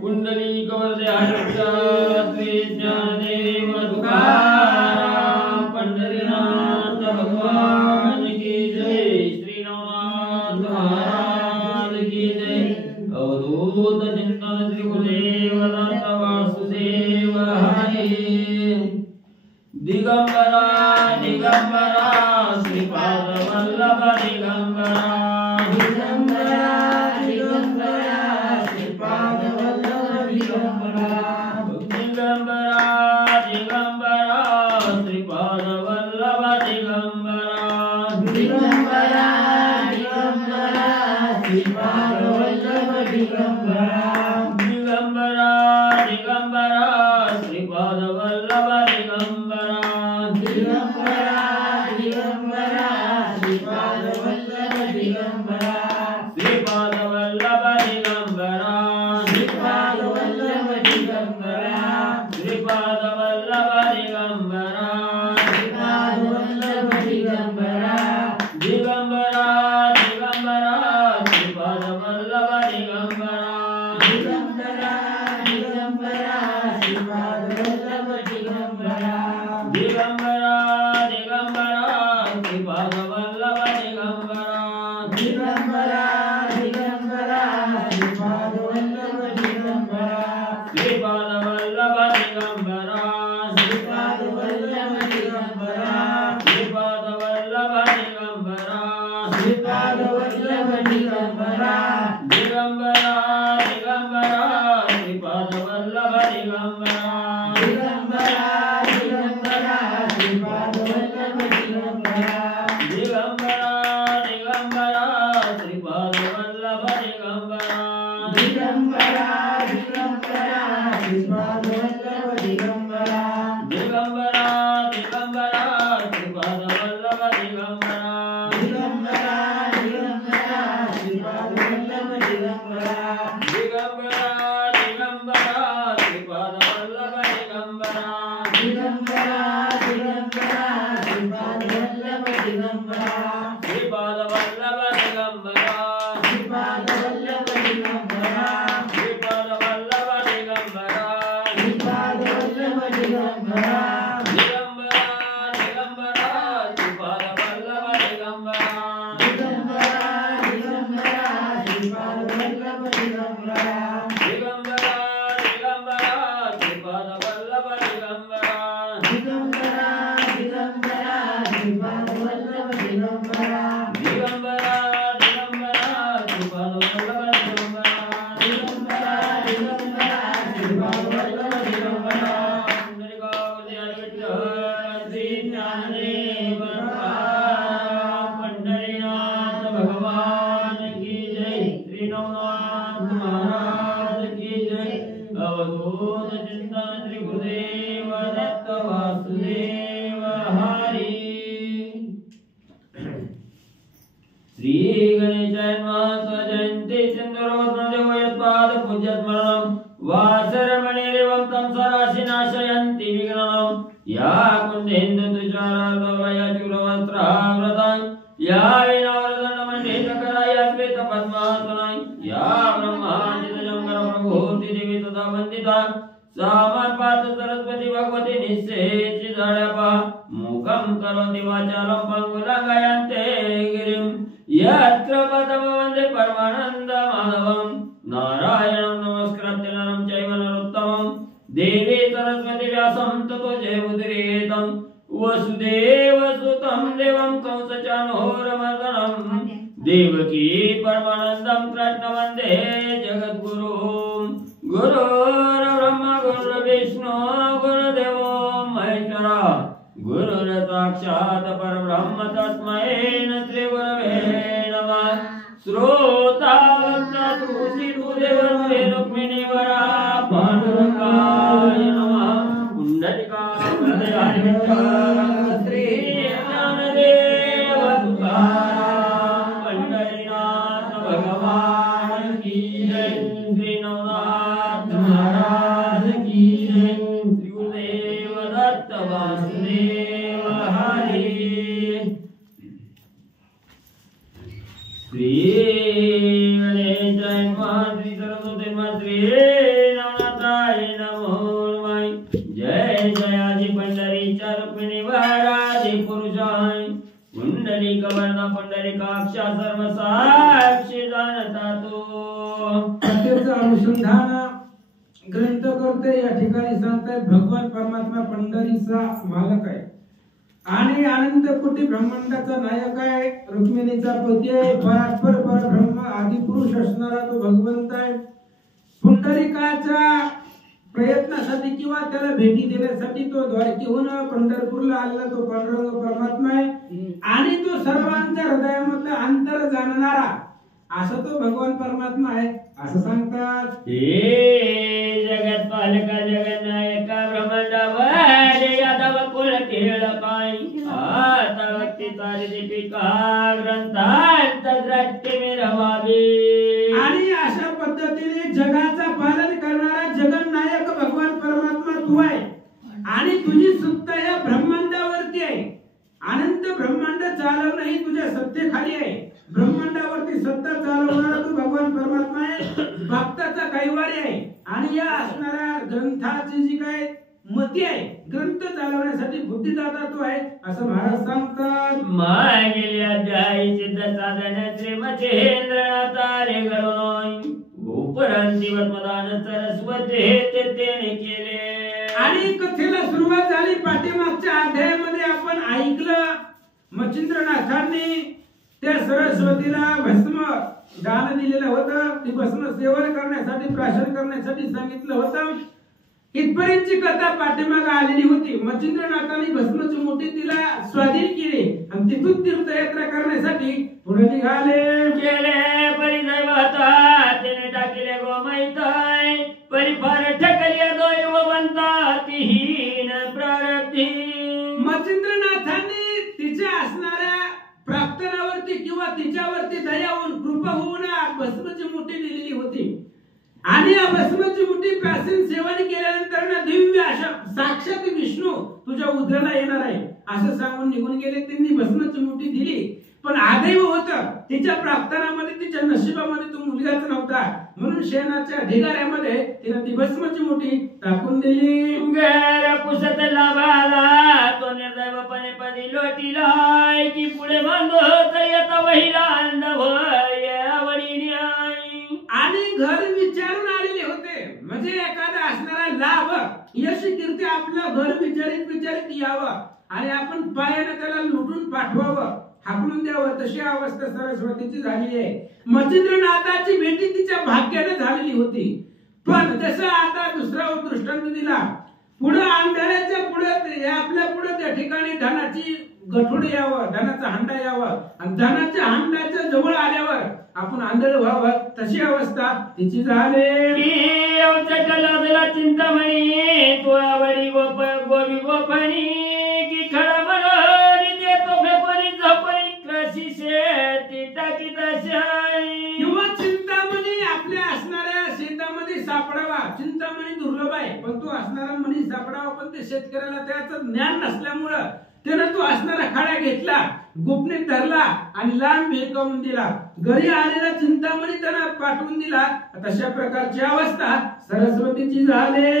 कुंडली कवरदे हरिद्रात्री ज्ञानदेव तुकाराम पंढरीनाथ भगवान की जय। श्री नवनाथ महाराज की जय। अवधूत चिंतन श्री गुरुदेव दत्त वासुदेव हरि। दिगंबरा दिगंबरा श्रीपाद वल्लभ दिगंबरा दिगंबरा दिगंबरा श्रीपाद वल्लभ दिगंबरा दिगंबरा दिगंबरा श्रीपाद वल्लभ दिगंबरा दिगंबरा दिगंबरा श्रीपाद वल्लभ दिगंबरा दिगंबरा दिगंबरा श्रीपाद वल्लभ दिगंबरा दिगंबरा दिगंबरा श्रीपाद वल्लभ दिगंबरा श्रीपाद वल्लभ दिगंबरा श्रीपाद वल्लभ दिगंबरा श्रीपाद वल्लभ दिगंबरा श्रीपाद वल्लभ दिगंबरा दिगंबरा दिगंबरा श्रीपाद वल्लभ दिगंबरा दिगंबरा दिगंबरा श्रीपाद वल्लभ दिगंबरा दिगंबरा दिगंबरा श्रीपाद वल्लभ दिगंबरा दिगंबरा दिगंबरा श्रीपाद वल्लभ दिगंबरा श्रीपाद वल्लभ दिगंबरा श्रीपाद वल्लभ दिगंबरा श्रीपाद वल्लभ दिगंबरा श्रीपाद वल्लभ दिगंबरा दिगंबरा दिगंबरा श्रीपाद वल्लभ दिगंबरा दिगंबरा दिगंबरा श्रीपाद वल्लभ दिगंबरा दिगंबरा दिगंबरा श्रीपाद वल्लभ दिगंबरा दिगंबरा दिगंबरा श्रीपाद वल्लभ दिगंबरा दिगंबरा दिगंबरा श्रीपाद वल्लभ दिगंबरा दिगंबरा दिगंबरा श्रीपाद वल्लभ दिगंबरा दिगंबरा दिगंबरा श्रीपाद वल्लभ दिगंबरा दिगंबरा दिगंबरा श्रीपाद वल्लभ दिगंबरा श्रीपाद वल्लभ दिगंबरा श्रीपाद वल्लभ दिगंबरा श्रीपाद वल्लभ दिगंबरा श्रीपाद वल्लभ दिगंबरा दिगंबरा दिगंबरा श्रीपाद वल्लभ दिगंबरा दिगंबरा दिगंबरा श्रीपाद वल्लभ दिगंबरा दिगंबरा दिगंबरा श्रीपाद वल्लभ दिगंबरा दिगंबरा दिगंबरा श्रीपाद वल्लभ दिगंबरा दिगंबरा दिगंबरा श्रीपाद वल्लभ दिगंबरा दिगंबरा दिगंबरा श्रीपाद वल्लभ दिगंबरा श्री ज्ञानदेव पंढरीनाथ भगवान की जय। श्री नवनाथ महाराज की जय। अवधूत चिंतन श्री गुरुदेव दत्त वासुदेव हरि। श्री गणेशाय नमः। जयंती सिंदूरोत्मदेव यत्पाद पूज्यस्मरणं वासरमणिरेवं तं सराशि नाशयन्ति विघ्नं या कुन्देन्दु तुषारार्धवलया चूरवस्त्रावृतां या वीणावरदण्डमण्डितकरा या श्वेतपद्मासनां या ब्रह्माण्डितशङ्करप्रभूति देवी तदा वन्दिता सा मत्पाद सरस्वती भगवती निःशेषि जडपा मुखं करोति वाचालं पङ्गुलङ्घयन्ते गिरिं यत्र पदं वन्दे परमानन्दमाधवं नारायणं नमस्कृत्य नरं चैव नरोत्तमं देवी सरस्वती व्यासं ततो जयमुदीरयेतं वसुदेवसुतं देवं कंसचाणूरमर्दनं देवकी परमानन्दं कृष्णं वन्दे जगद्गुरुं गुरुर्ब्रह्मा गुरुर्विष्णु गुरुदेवो महेश्वरा गुरुर्साक्षात् परब्रह्म तस्मै श्री गुरवे नमः। श्रोता वक्ता तुलसीदेवते रुक्मिणी वरा पांडुरंगाय नमः। कुंडलिकावरदाय श्री ज्ञानदेव तुकाराम पंढरीनाथ भगवान की जय। श्री नवनाथ महाराज की जय। श्री गुरुदेव दत्त वासुदेव हरि। श्री गणेशाय नमः श्री सरस्वती नमः श्री नवनाथाय नमो नमः जय जयाजी पंढरीच्या रुक्मिणी वराधी पुरुषाय कुंडलिक वर्ण पुंडलिकाक्ष सर्व साक्षी जाणता तो त्याचं अनुसंधान ग्रंथ करते या ठिकाणी सांगतात भगवान परमात्मा पंढरीचा मालक आहे आणि अनंत कोटी ब्रह्मांडाचा नायक आहे रुक्मिणीचा पती आहे परात्पर परब्रह्म आदि पुरुष असणारा तो भगवंत आहे पुंडलिकाच्या प्रयत्नासाठी किंवा त्याला भेटी देण्यासाठी तो द्वारकेहून पंढरपूरला आलेला तो पांडुरंग परमात्मा आहे आणि तो सर्वांच्या हृदयामधलं अंतर जाणणारा असा तो भगवान परमात्मा आहे असं सांगतात हे जगत पालका जगन्नायक ब्रह्मांडावर यादव कुल टिळकाय आता व्यक्ती तारी दीपिका ग्रंथांत द्रष्टे मिरवावे आणि अशा पद्धतीने जगाचा पालन करणारा जगन्नायक भगवान परमात्मा तू आहे आणि तुझी सत्ता या ब्रह्मांडावरती आहे अनंत ब्रह्मांड चालवणं ही तुझ्या सत्तेखाली आहे ब्रह्मांडावरती सत्ता चालवणारा तू भगवान परमात्मा आहे भक्ताचा कैवारी आहे आणि या असणाऱ्या ग्रंथाची जी काय मती आहे ग्रंथ चालवण्यासाठी बुद्धिदाता तू आहे असं महाराज सांगतात मागेले अध्यायी सिद्ध साधन श्रीमचेंद्रनाथ रे गरुणोय उपरांती वत्मदान सरस्वती हे तेने केले आणि कथेला सुरुवात झाली पाठीमागच्या अध्यायामध्ये आपण ऐकलं मच्छिंद्रनाथांनी त्या सरस्वतीला भस्म दान दिलेलं होतं ती भस्म सेवन करण्यासाठी प्राशन करण्यासाठी सांगितलं होतं इथपर्यंतची कथा पाठीमागे आलेली होती मच्छिंद्रनाथांनी भस्मची मोठी तिला स्वाधीन केली आणि तिथून तीर्थयात्रा करण्यासाठी पुढे निघाले केले परिदैवता त्याने टाकले गोमैताय परिफार ठकले दैववंता तिहीन प्रारब्धी मच्छिंद्रनाथांनी तिच्या असणाऱ्या प्रार्थनावरती किंवा तिच्यावरती दया होऊन कृपा होऊन भस्मची मुठी दिलेली होती आणि या भस्मची मुठी प्राशन सेवन केल्यानंतर ना दिव्य अशा साक्षात विष्णू तुझ्या उदराला येणार आहे असं सांगून निघून गेले त्यांनी भस्मची मुठी दिली पण आदैव होतं तिच्या प्रार्थनामध्ये तिच्या नशिबामध्ये तो मुलगाच नव्हता म्हणून शेणाच्या ढिगाऱ्यामध्ये तिने ती भस्मची मुठी टाकून दिली गैर पुसत लाभाला तो निर्दैवपणे पदी लोटीलाय की पुढे बांधत येता वहिला अंडभ यावडी न्याय आणि घर विचारून आलेले होते म्हणजे एखादा असणारा लाभ यश कीर्ती आपलं घर विचारित यावं आणि आपण पायाने त्याला लुटून पाठवावं हाकलून द्यावं तशी अवस्था सरस्वतीची झाली आहे मच्छिंद्रनाथाची भेटी तिच्या भाग्याने झालेली होती पण जसं आता दुसरा दृष्टांत दिला पुढे अंधाराच्या पुढे आपल्या पुढे त्या ठिकाणी धनाची गठुड यावं धनाचा हांडा यावं आणि धनाच्या हांड्याच्या जवळ आल्यावर आपण आंधळ व्हावं तशी अवस्था तिची झाली चिंतामणी तो आवडी गोबी गोपणी की खडा मनोरी देतो फेपणी झोपणी कृषी शेती टाकी किंवा चिंतामणी आपल्या असणाऱ्या शेतामध्ये सापडावा चिंतामणी दुर्लभ आहे पण तो असणारा मणी सापडावा पण ते शेतकऱ्याला त्याचं ज्ञान नसल्यामुळं त्यानं तो असणारा खडा घेतला गोपनीत धरला आणि लांब भिरकावून दिला घरी आलेला चिंतामणी त्यांना पाठवून दिला तशा प्रकारची अवस्था सरस्वतीची झाली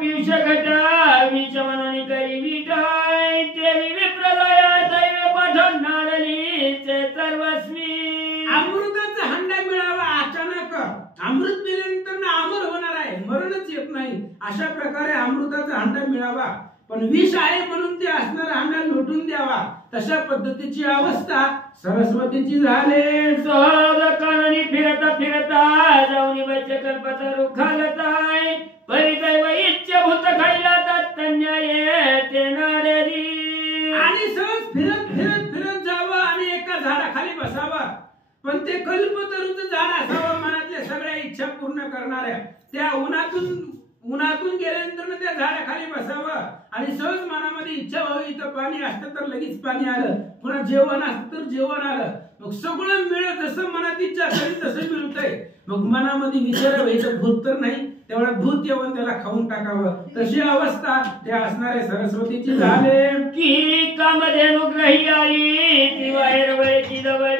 पियुष घटा विष मनाने करी विठाय देवी विप्रलया दैव पाठवणारली सर्वस्वी अमृताचा हंडा मिळावा अचानक अमृत पिल्यानंतर अमर होणार आहे मरणच येत नाही अशा प्रकारे अमृताचा हंडा मिळावा पण विष आहे म्हणून ते असणारा हंडा लुटून द्यावा तशा पद्धतीची अवस्था सरस्वतीची झाली सहज काननी फिरता फिरता जाऊनी बच्चे कल्पत रुखालताय परिदैव इच्छा भूत खाईला तन्याय ते नाडली आणि सहज फिरत जावं आणि एका झाडाखाली बसावं पण ते कल्पतरूचं झाड असावं मनातल्या सगळ्या इच्छा पूर्ण करणाऱ्या त्या उन्हातून गेल्यानंतर त्या झाडाखाली बसावं आणि सहज मनामध्ये इच्छा व्हावी इथं पाणी असतं तर लगेच पाणी आलं पुन्हा जेवण असतं तर जेवण आलं मग सगळं मिळत जसं मनात इच्छा असेल तसं मिळतंय मग मनामध्ये विचार व्हायचं भूत तर नाही तेवढा भूत येऊन त्याला खाऊन टाकावं तशी अवस्था त्या असणाऱ्या सरस्वतीची झाले की कामधेनु ग्रही आली ती बाहेर वळची जवळ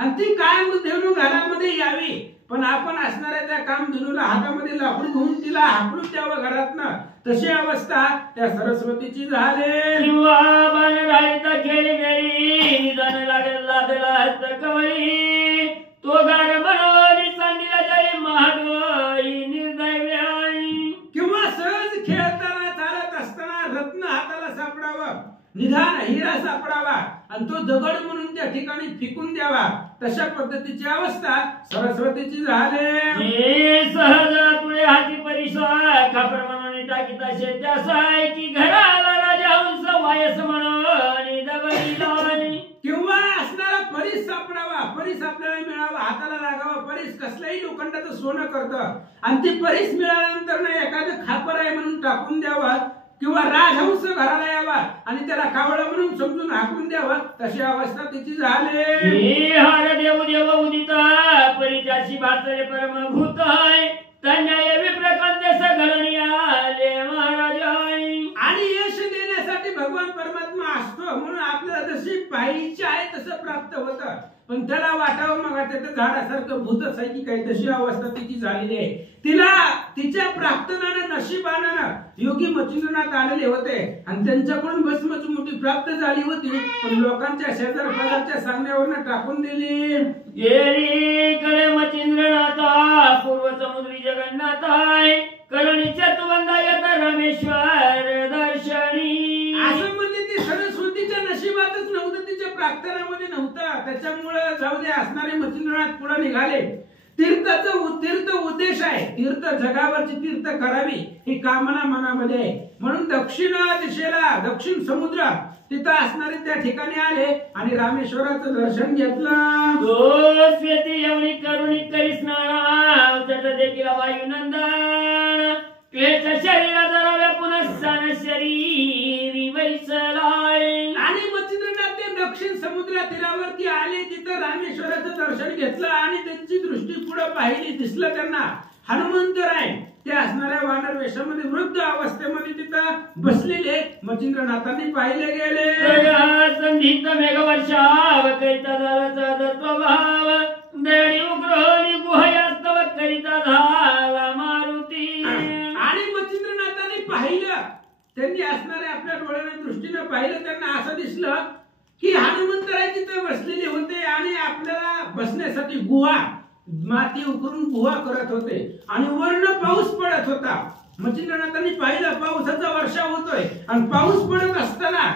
आणि ती कामधेनू घरामध्ये यावी, पण आपण असणाऱ्या त्या कामधेनूला हातामध्ये लाकूड घेऊन तिला हाकलून द्यावं घरातनं, तशी अवस्था त्या सरस्वतीची झाली. किंवा बाण राहिता खेळी खेळी निदान लागला हस्त कवळी, तो गार मनोरी सांडीला जळी महाडोई निर्दैवी. किंवा सहज खेळताना चालत असताना रत्न हाताला सापडावं, निदान हिरा सापडावा आणि तो दगड म्हणून त्या ठिकाणी फेकून द्यावा, तशा पद्धतीची अवस्था सरस्वतीची झाली. सहज तुळे हाती परिसा खाप्रमाणे टाकीता शेत्यासाय की घराला राजा हंस वायस म्हणून दगडी लावणी. किंवा असणारा परीस सापडावा, परीस आपल्याला मिळावा, हाताला लागावा. परीस कसल्याही लोखंडाचं सोनं करतं आणि ती परीस मिळाल्यानंतर ना एखादं खापर आहे म्हणून टाकून द्यावा, किंवा राजहंस घराला यावा आणि त्याला कावळा म्हणून समजून हाकून द्यावा, तशी अवस्था तिची झाली. हार देव देव उदिता परित्याशी भातले परमभूत आहे, तन्याय विप्रकंदे सगळणी आले महाराज. आणि यश देण्यासाठी भगवान परमात्मा असतो, म्हणून आपल्याला जशी पाहिजे आहे तसं प्राप्त होतं, पण त्याला वाटावं मग त्याचं झाडासारखं भूतच आहे की काही, तशी अवस्था तिची झालेली आहे. तिला तिच्या प्रार्थनानं नशिबानं योगी मच्छिंद्रनाथ आलेले होते आणि त्यांच्याकडून भस्मच मोठी प्राप्त झाली होती, पण लोकांच्या शेजार पाजारच्या सांगण्यावरनं टाकून दिली. गेली कडे मच्छिंद्रनाथा पूर्व समुद्री जगन्नाथ आहे, करुणीच्या तुवंदा येता रामेश्वर दर्शनी. असं म्हणजे ती सरस्वतीच्या नशिबातच नव्हतं, तिच्या प्रार्थनामध्ये नव्हतं, त्याच्यामुळे जाऊ दे असणारे मच्छिंद्रनाथ पुढे निघाले. तीर्थ उद्देश आहे, तीर्थ जगावरची तीर्थ करावी ही कामना मनामध्ये आहे, म्हणून दक्षिण दिशेला दक्षिण समुद्र तिथं असणारे त्या ठिकाणी आले आणि रामेश्वराचं दर्शन घेतलं. तो स्वेती एवढी करुणी करिष्णा जट देखील वायुनंदन, क्लेश शरीराचा रव्या पुन्हा सन शरीरी वैसलाय. आणि मच्छिंद्रनाथ ते दक्षिण समुद्र तीरावरती आले, तिथं रामेश्वराचं दर्शन घेतलं आणि त्यांची दृष्टी पुढे पाहिली, दिसलं त्यांना हनुमंतराय ते असणाऱ्या वानर वेशामध्ये वृद्ध अवस्थेमध्ये तिथं बसलेले मच्छिंद्रनाथांनी पाहिले गेले. संधीत मेघवर्षाव करिता झाला तत्वभाव, दळी उग्रहणी गुहयास्तव करिता झाला मारुती. आणि मच्छिंद्रनाथांनी पाहिलं, त्यांनी असणाऱ्या आपल्या डोळ्याने दृष्टीने पाहिलं, त्यांना असं दिसलं की हनुमंतराय तिथे बसलेले होते आणि आपल्याला बसण्यासाठी गुहा माती उकरून गुहा करत होते आणि वर्ण पाऊस पडत होता. मच्छिंद्रनाथांनी पाहिलं पावसाचा वर्षा होतोय आणि पाऊस पडत असताना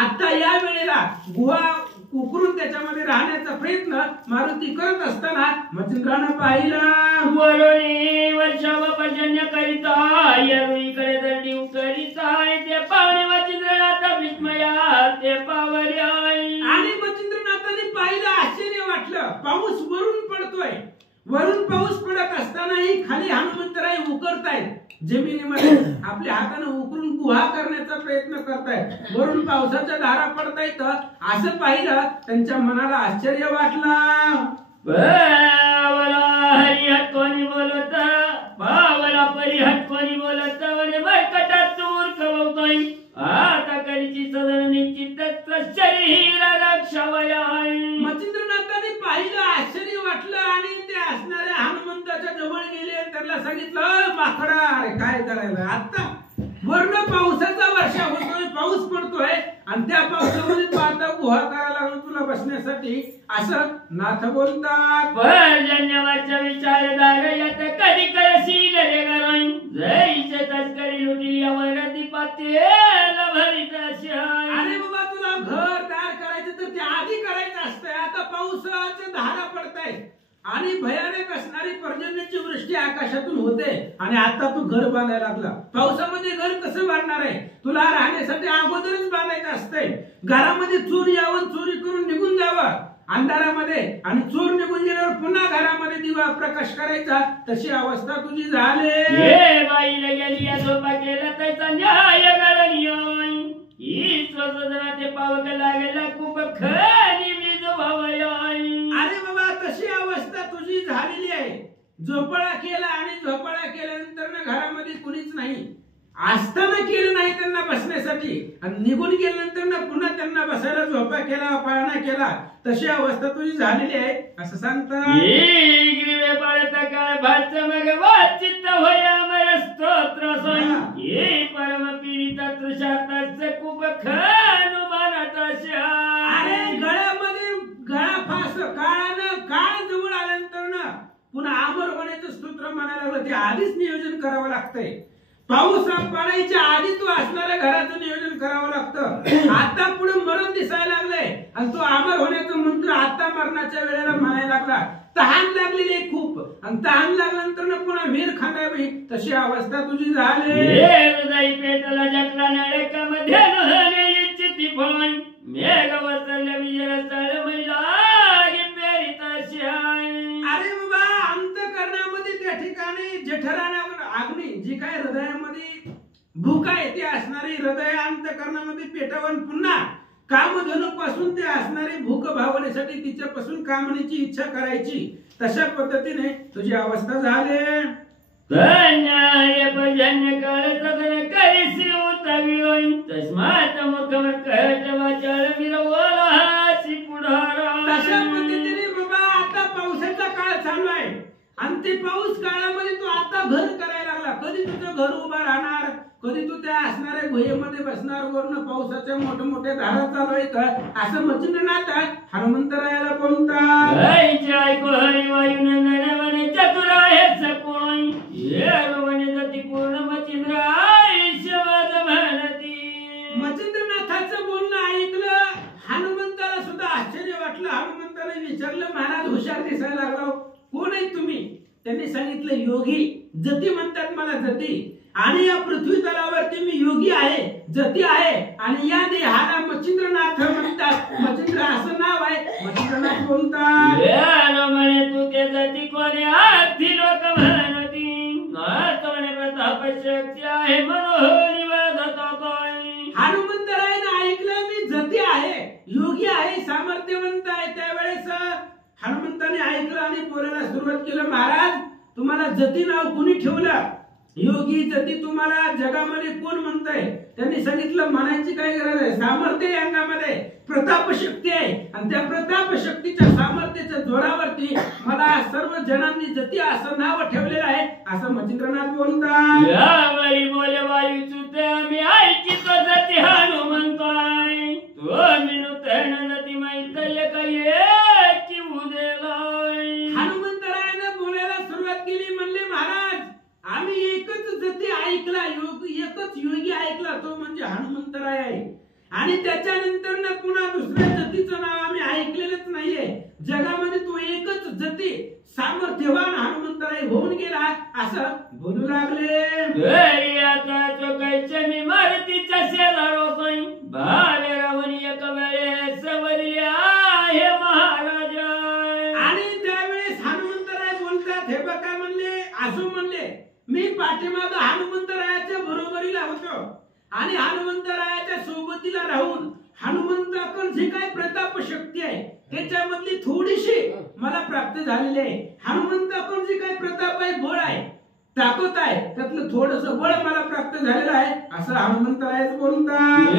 आता या वेळेला गुहा उकरून त्याच्यामध्ये राहण्याचा प्रयत्न मारुती करत असताना मच्छिंद्रानं पाहिलं. वरुणी वर्षाव पर्जन्य करिता येरुईकडे दंडी करिता, ते पावणे मच्छिंद्रनाथ विस्मया ते पावले. आणि मच्छिंद्रनाथांनी पाहिलं, आश्चर्य वाटलं. पाऊस वरून पडतोय, वरून पाऊस पडत असतानाही खाली हनुमंतराय उकरतायत जमिनीमध्ये, आपल्या हाताने उकरून गुहा करण्याचा प्रयत्न करतायत, वरून पावसाच्या धारा पडतायत. असं पाहिलं, त्यांच्या मनाला आश्चर्य वाटलं. हरिहत कोणी बोलत, बावला परिहत कोणी बोलत, बरकटात चूर कवतोय आता करीची सदन निश्चित शरीर रक्षावयाय. मच्छिंद्रनाथांनी पाहिलं, आश्चर्य वाटलं आणि ते असणाऱ्या हनुमंताच्या जवळ गेले, त्याला सांगितलं, माकडा अरे काय करायला, आता वर्ण पावसाचा वर्षा होतोय, पाऊस पडतोय आणि त्या पावसामध्ये तू आता गुहा करायला लागलो तुला बसण्यासाठी, असं नाथ बोलतात. पर्जन्यवरच्या विचारदार यात कधी करशील रे गराई, जैसे तस्करी लुटिली यावर दीपातेल भरित अशाय. अरे बाबा तुला घर तयार करायचं तर ते आधी करायचं असतंय, आता पावसाच्या धारा पडतायत आणि भयानक असणारी पर्जन्याची वृष्टी आकाशातून होते आणि आता तू घर बांधायला लागला. पावसामध्ये घर कसं बांधणार आहे, तुला राहण्यासाठी अगोदरच बांधायचं असतंय. घरामध्ये चोर यावं, चोरी करून निघून जावं अंधारामध्ये आणि चोर निघून गेल्यावर पुन्हा घरामध्ये दिवा प्रकाश करायचा, तशी अवस्था तुझी झाली. हे बाईला गेली या झोपा केला त्याचा न्याय गळनियाय, ही स्वसदना ते पावक लागला खूप खरी वीज भावयाय. अरे बाबा तशी अवस्था तुझी झालेली आहे. झोपाळा केला आणि झोपाळा केल्यानंतर ना घरामध्ये कुणीच नाही, असताना केलं नाही त्यांना बसण्यासाठी आणि निघून गेल्यानंतर ना पुन्हा त्यांना बसायला झोपा केला पाळणा केला तशी अवस्था तुझी झालेली आहे असं सांगतात. ग्रीवे पळता काळ भात मग वाचित होय अमर स्तोत्र सोय ये परम पीडिता तृषार्थ खूप खानु मानत अरे गळ्यामध्ये गळा फास काळानं काळ जवळ आल्यानंतर ना पुन्हा अमर होण्याचं स्तोत्र म्हणायला लागलं ते आधीच नियोजन करावं लागतंय. पाऊस पडायच्या आधी तू असणाऱ्या घराचं नियोजन करावं लागतं. आता पुढे मरण दिसायला लागलंय आणि तो अमर होण्याचा मंत्र आता मरणाच्या वेळेला म्हणायला लागला. तहान लागलेली आहे खूप आणि तहान लागल्यानंतर पुन्हा वीर खांदावी तशी अवस्था तुझी झाली. हृदय पेटला जटला नळकामध्ये नहले इच्छिती फोन मेघ वसरल्या विजय स्थळ महिला पेरित अरे बाबा अंतःकरणामध्ये त्या ठिकाणी जठराना अग्नी जी काय हृदयामध्ये भूक आहे ती असणारी हृदय अंतःकरणामध्ये पेटवून पुन्हा कामधनु पासून ते असणारी भूक भावनेसाठी तिच्यापासून कामण्याची इच्छा करायची तशा पद्धतीने तुझी अवस्था झाली. धन्य पर्जन्य काळ सदन करीसी उतविलोय तस्मात मुखम कहत वाचाळ विरवलाची पुढारा. तशा पद्धतीने बाबा आता पावसाचा काळ चालू आहे आणि ते पाऊस काळामध्ये तू आता घर करायला लागला. कधी तुझं घर उभं राहणार कधी तू त्या असणाऱ्या गुहेमध्ये बसणार वरून पावसाच्या मोठ्या मोठ्या धारा चालू आहेत असं मच्छिंद्रनाथ हनुमंतरायाला बोलतात. ऐको हरी वायुनंदन वने चतुर आहे सकोण ये वने जती पूर्ण मच्छिंद्र आयुष्यवाद म्हणती. मच्छिंद्रनाथाचं बोलणं ऐकलं हनुमंताला सुद्धा आश्चर्य वाटलं. हनुमंताने विचारलं महाराज हुशार दिसायला लागला कोण आहेत तुम्ही. त्यांनी सांगितलं योगी जती म्हणतात मला जती आणि या पृथ्वी तलावरती मी योगी आहे जती आहे आणि या देहाला मच्छिंद्रनाथ म्हणतात. मच्छिंद्र असं नाव आहे. मच्छिंद्रनाथ बोलतात म्हणे तू ते जती कोणी आधी लोक म्हणती नातवणे प्रताप शक्ती आहे मनोहरी वादतोय. हनुमंतरायाने ऐकलं मी जती आहे योगी आहे सामर्थ्यवंत आहे. त्यावेळेस हनुमंताने ऐकलं आणि बोलायला सुरुवात केलं महाराज तुम्हाला जती नाव कुणी ठेवलं. योगी जती तुम्हाला जगामध्ये कोण म्हणतंय. त्यांनी सांगितलं म्हणायची काय गरज आहे. सामर्थ्य आहे अंगामध्ये प्रताप शक्ती आहे आणि त्या प्रताप शक्तीच्या सामर्थ्याच्या जोरावरती मला सर्व जनांनी जती असं नाव ठेवलेलं आहे असं मच्छिंद्रनाथ बोलतात. यावरी बोले वायू चुते आम्ही ऐकित जती हनुमंताय तो मिनुतन जती मैतल्य काय की उदेलाय. हनुमंतरायाने बोलायला सुरुवात केली. म्हणले महाराज आम्ही एकच जती ऐकला एकच योगी ऐकला तो म्हणजे हनुमंतराय आहे आणि त्याच्यानंतर ना पुन्हा दुसऱ्या जतीचं नाव आम्ही ऐकलेलंच नाहीये. जगामध्ये तो एकच जती सामर्थ्यवान हनुमंतराय होऊन गेला असं बोलू लागले. आता चोकायच्या मी मारुतीच्या शेजारो सोय भावे रावणी एक वेळे सवरल्या हे महाराजा. आणि त्यावेळेस हनुमंतराय बोलतात हे बघा म्हणले असो म्हणले मी पाठीमागं हनुमंतरायाच्या बरोबरीला होतो आणि हनुमंतरायाच्या सोबतीला राहून हनुमंताकडे जी काय प्रताप शक्ती आहे त्याच्यामधली थोडीशी मला प्राप्त झालेली आहे. हनुमंताकडे जी काय प्रताप आहे बळ आहे ताकद आहे त्यातलं थोडस बळ मला प्राप्त झालेलं आहे असं हनुमंतरायच बोलतात.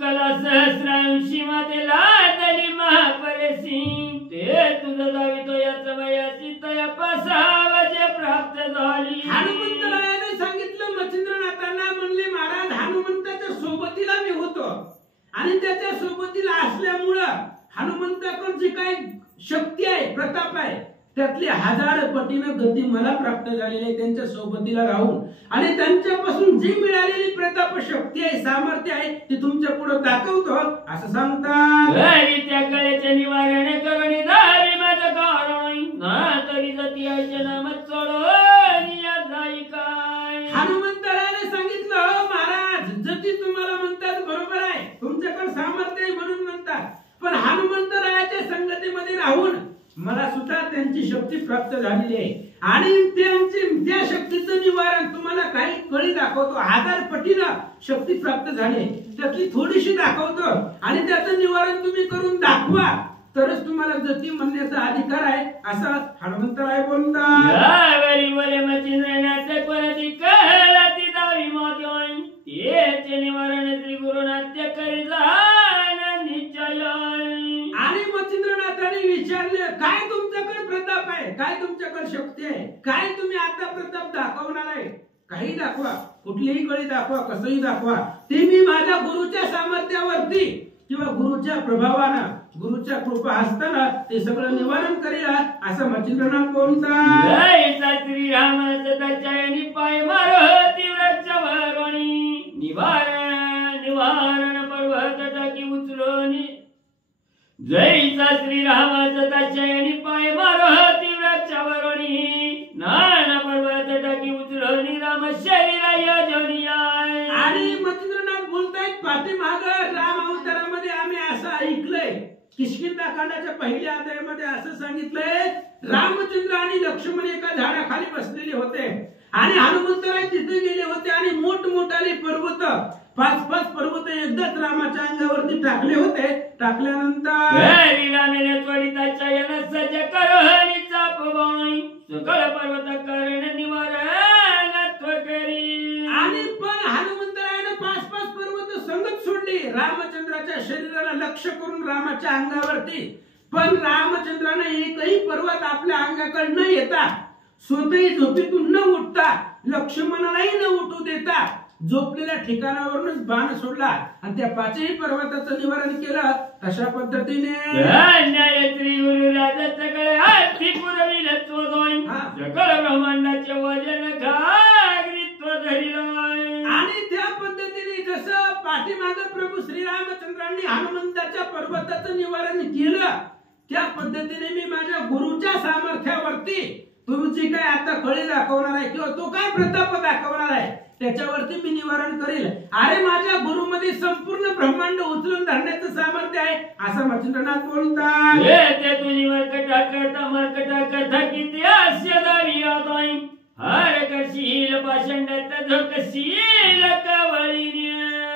कला सहस्रांशी माते लादली महापरेसी ते तुझं जावितो याच वयाची तया पासावाचे प्राप्त झाली. हनुमंतरायाने सांगितलं मच्छिंद्रनाथांना म्हणले महाराज हनुमंताच्या सोबतीला मी होतो आणि त्याच्या सोबतीला असल्यामुळं हनुमंताकडे जी काय शक्ती आहे प्रताप आहे त्यातली 1000 पटीनं गती मला प्राप्त झालेली आहे त्यांच्या सोबतीला राहून आणि त्यांच्यापासून जी मिळालेली प्रताप शक्ती आहे सामर्थ्य आहे ती तुमच्या पुढे दाखवतो असं सांगतात. त्या कळेचे निवारण करून दारी माझं कारण ना तरी जती आईचे नाम सोडून या जाई काय. हनुमंतरायाने सांगितलं महाराज जती तुम्हाला म्हणतात बरोबर आहे तुमच्याकडे सामर्थ्य आहे म्हणून म्हणतात पण हनुमंतरायाच्या संगतीमध्ये राहून मला सुद्धा त्यांची शक्ती प्राप्त झालेली आहे आणि त्या शक्तीचं निवारण तुम्हाला काही कळी दाखवतो 1000 पटीनं शक्ती प्राप्त झाली त्यातली थोडीशी दाखवतो आणि त्याचं निवारण तुम्ही करून दाखवा तरच तुम्हाला जती म्हणण्याचा अधिकार आहे असं हनुमंतराय बोलतात. यावेळी बोले मच्छिंद्रनाथ परती कहला ती दावी निवारण श्री गुरुनाथ्य करिला निश्चय. आणि मच्छिंद्रनाथाने विचारले, काय तुमच्याकडे प्रताप आहे, काय तुमच्याकडे शक्ती आहे, काय तुम्ही आता प्रताप दाखवणार आहे, काही दाखवा, कुठलीही कळी दाखवा, कसंही दाखवा, ते मी माझ्या गुरुच्या सामर्थ्यावरती किंवा गुरुच्या प्रभावानं, गुरुच्या कृपा असताना ते सगळं निवारण करेल असं मच्छिंद्रनाथ बोलतात. जय श्री राम सदाचार्यानी पाय मारती वृक्षावरणी निवारण पर्वत टाकी उचलून. जय श्री राम सदाचार्यानी पाय मारती वृक्षावरणी नाना पर्वत टाकी उचलून राम शरीरा योजनिया. आणि मच्छिंद्रनाथ बोलतायत, पाठीमाग राम अवतारामध्ये आम्ही असं ऐकलंय, किष्किंधाकांडाच्या पहिल्या अध्यायामध्ये असं सांगितलंय, रामचंद्र आणि लक्ष्मण एका झाडाखाली बसलेले होते आणि हनुमंतराय तिथे गेले होते आणि मोठमोठाले पर्वत, 5-5 पर्वत एकदाच रामाच्या अंगावरती टाकले होते. टाकल्यानंतर रामेने त्वरिताच्या यानं सज्ज करहनी चापवाई सकळ पर्वत कर्ण निवारण करी. आणि पण हनुमंतरायाने 5-5 पर्वत संगत सोडली रामचंद्राच्या शरीराला लक्ष्य करून रामाच्या अंगावरती. पण रामचंद्राने एकही पर्वत आपल्या अंगाकडे न येता, स्वतःही झोपेतून न उठता, लक्ष्मणालाही न उठू देता झोपलेल्या ठिकाणावरूनच बाण सोडला आणि त्या 5ही पर्वताचं निवारण केलं. तशा पद्धतीने श्री गुरुराज सगळे हाती पुरविले चोदोई सकळ ब्रह्मांडाचे वजन घागरित्व धरिलोय. आणि त्या पद्धतीने जसं पाठीमाग प्रभू श्रीरामचंद्रांनी हनुमंताच्या पर्वताचं निवारण केलं, त्या पद्धतीने मी माझ्या गुरुच्या सामर्थ्यावरती तुमची काय आता कळी दाखवणार आहे किंवा तो काय प्रताप दाखवणार आहे त्याच्यावरती मी निवारण करेल. अरे माझ्या गुरुमध्ये संपूर्ण ब्रह्मांड उचलून धरण्याचं सामर्थ्य आहे असं मच्छिंद्रनाथ बोलतात. ते तुझी मरकटा कथा किती आस्यदारी होतोय हर करशील पाषंडात झोकशील कवळीने.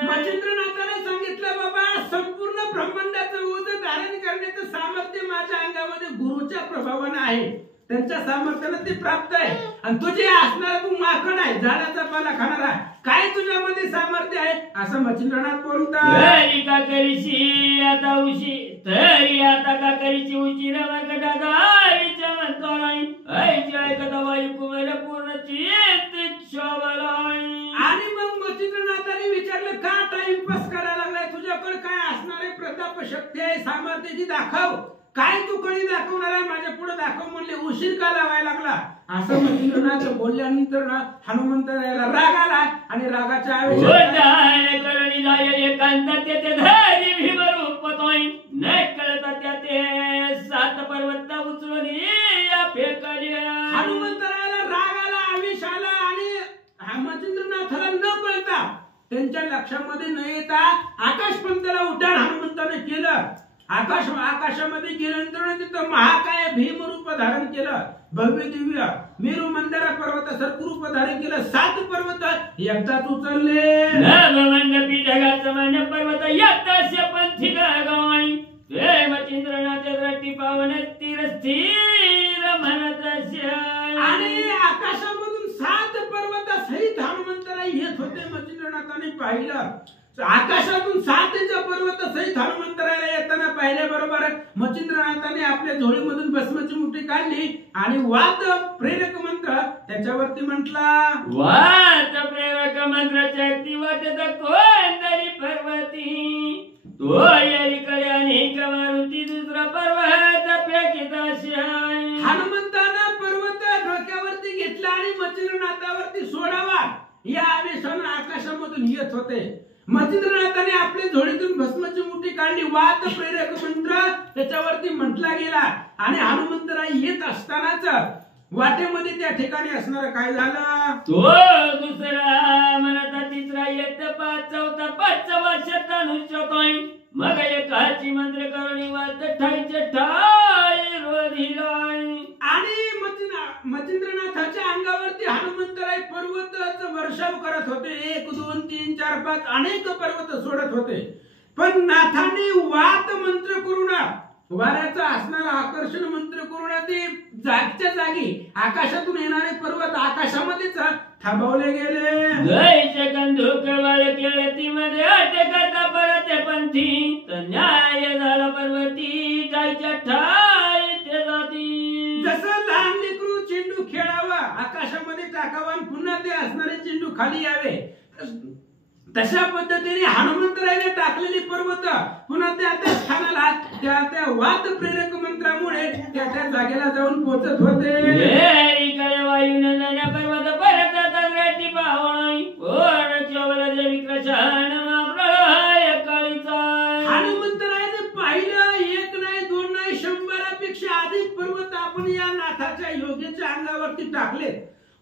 मच्छिंद्रनाथाने सांगितलं, बाबा संपूर्ण ब्रह्मांडाचं ओझ धारण करण्याचं सामर्थ्य माझ्या अंगामध्ये गुरुच्या प्रभावाने आहे, त्यांच्या सामर्थ्याने ते प्राप्त आहे. आणि तुझे असणारा तू माकड आहे, झाडाचा पाला खाणारा, काय तुझ्यामध्ये सामर्थ्य आहे असं मच्छिंद्रनाथ बोलतात. तरी का करीशी आता उशी तरी आता का करीची उशीर मरकटा दारीच्या म्हणतो नाही ऐची ऐकता वायू कुमेर पूर्ण चित शोभलाय. आणि मग मच्छिंद्रनाथाने विचारलं, का टाइमपास करायला लागलाय, तुझ्याकडे काय असणारे प्रताप शक्ती आहे, सामर्थ्याची दाखव, काय तू कळी दाखवणार आहे, माझ्या पुढे दाखव म्हणले, उशीर का लावायला लागला असं मच्छिंद्रनाथ बोलल्यानंतर हनुमंतरायाला राग आला आणि रागाच्या आवेशाने करणी जाय एकांत तेथे धरी भीमरूप तोय न कळता त्याते 7 पर्वत उचलून या फेकल्या. हनुमंतरायाला राग आला, आवेश आला आणि मच्छिंद्रनाथाला न कळता, त्यांच्या लक्षामध्ये न येता आकाशपंथाला उड्डाण हनुमंताने केलं. आकाशामध्ये गेल्यानंतर तिथं महाकाय भीम रूप धारण केलं, भव्य दिव्य मेरू मंदारा पर्वतासारखं रूप धारण केलं. 7 पर्वत एकदाच उचलले. नभमंड पीठगाचं मन पर्वत एकदाच पंथी गावाई ते मच्छिंद्रनाथ रटी पावन स्थिर स्थिर म्हणत आणि आकाशामधून 7 पर्वत सहित हनुमंताला येत होते. मच्छिंद्रनाथाने पाहिलं, आकाशातून 7 पर्वत सहित हनुमंतराला येताना पाहिल्याबरोबर मच्छिंद्रनाथाने आपल्या झोळीमधून भस्माची मुठी काढली आणि वात प्रेरक मंत्र त्याच्यावरती म्हटला. वात प्रेरक मंत्राच्या ती वाटत कोणतरी पर्वती तो यारी करे आणि मारुती दुसरा पर्वत फेकीत अशाय. हनुमंतानं पर्वत डोक्यावरती घेतला आणि मच्छिंद्रनाथावरती सोडावा या आवेशाने आकाशामधून येत होते. मच्छिंद्रनाथाने आपल्या झोळीतून भस्माची मुठी काढली, वात प्रेरक मंत्र त्याच्यावरती म्हटला गेला आणि हनुमंतराय येत असतानाच वाटेमध्ये त्या ठिकाणी असणार काय झालं, तो दुसरा म्हणता तिसरा येत 5वा शतानुष्यतोय मग एकाची मंत्र करुणी वात ठाईचे ठाई रोधिलाय. आणि मच्छिंद्रनाथाच्या अंगावरती हनुमंतराय पर्वताचं वर्षाव करत होते. 1 2 3 4 5 अनेक पर्वत सोडत होते. पण नाथाने वात मंत्र करून वाऱ्याचा असणारा आकर्षण मंत्र करून ते जागच्या जागी आकाशातून येणारे पर्वत आकाशामध्येच थांबवले गेले. जैसे कंदुक वाळ केळतीमध्ये अटकता परत पंथी तर न्याय झाला पर्वती जायच्या ठाई ते जाती. जसं लहान लेकरू चेंडू खेळावा आकाशामध्ये टाकावा आणि पुन्हा ते असणारे चेंडू खाली यावे तशा पद्धतीने हनुमंतरायाने टाकलेली पर्वत पुन्हा त्या स्थानाला त्या वात प्रेरक मंत्रामुळे त्या जागेला जाऊन पोहोचत होते. वायून जाण्या पर्वत परत रेटी पावणी पूर्ण विक्रशान हनुमंतरायाने पाहिलं एक नाही दोन नाही 100पेक्षा अधिक पर्वत आपण या नाथाच्या योगीच्या अंगावरती टाकले.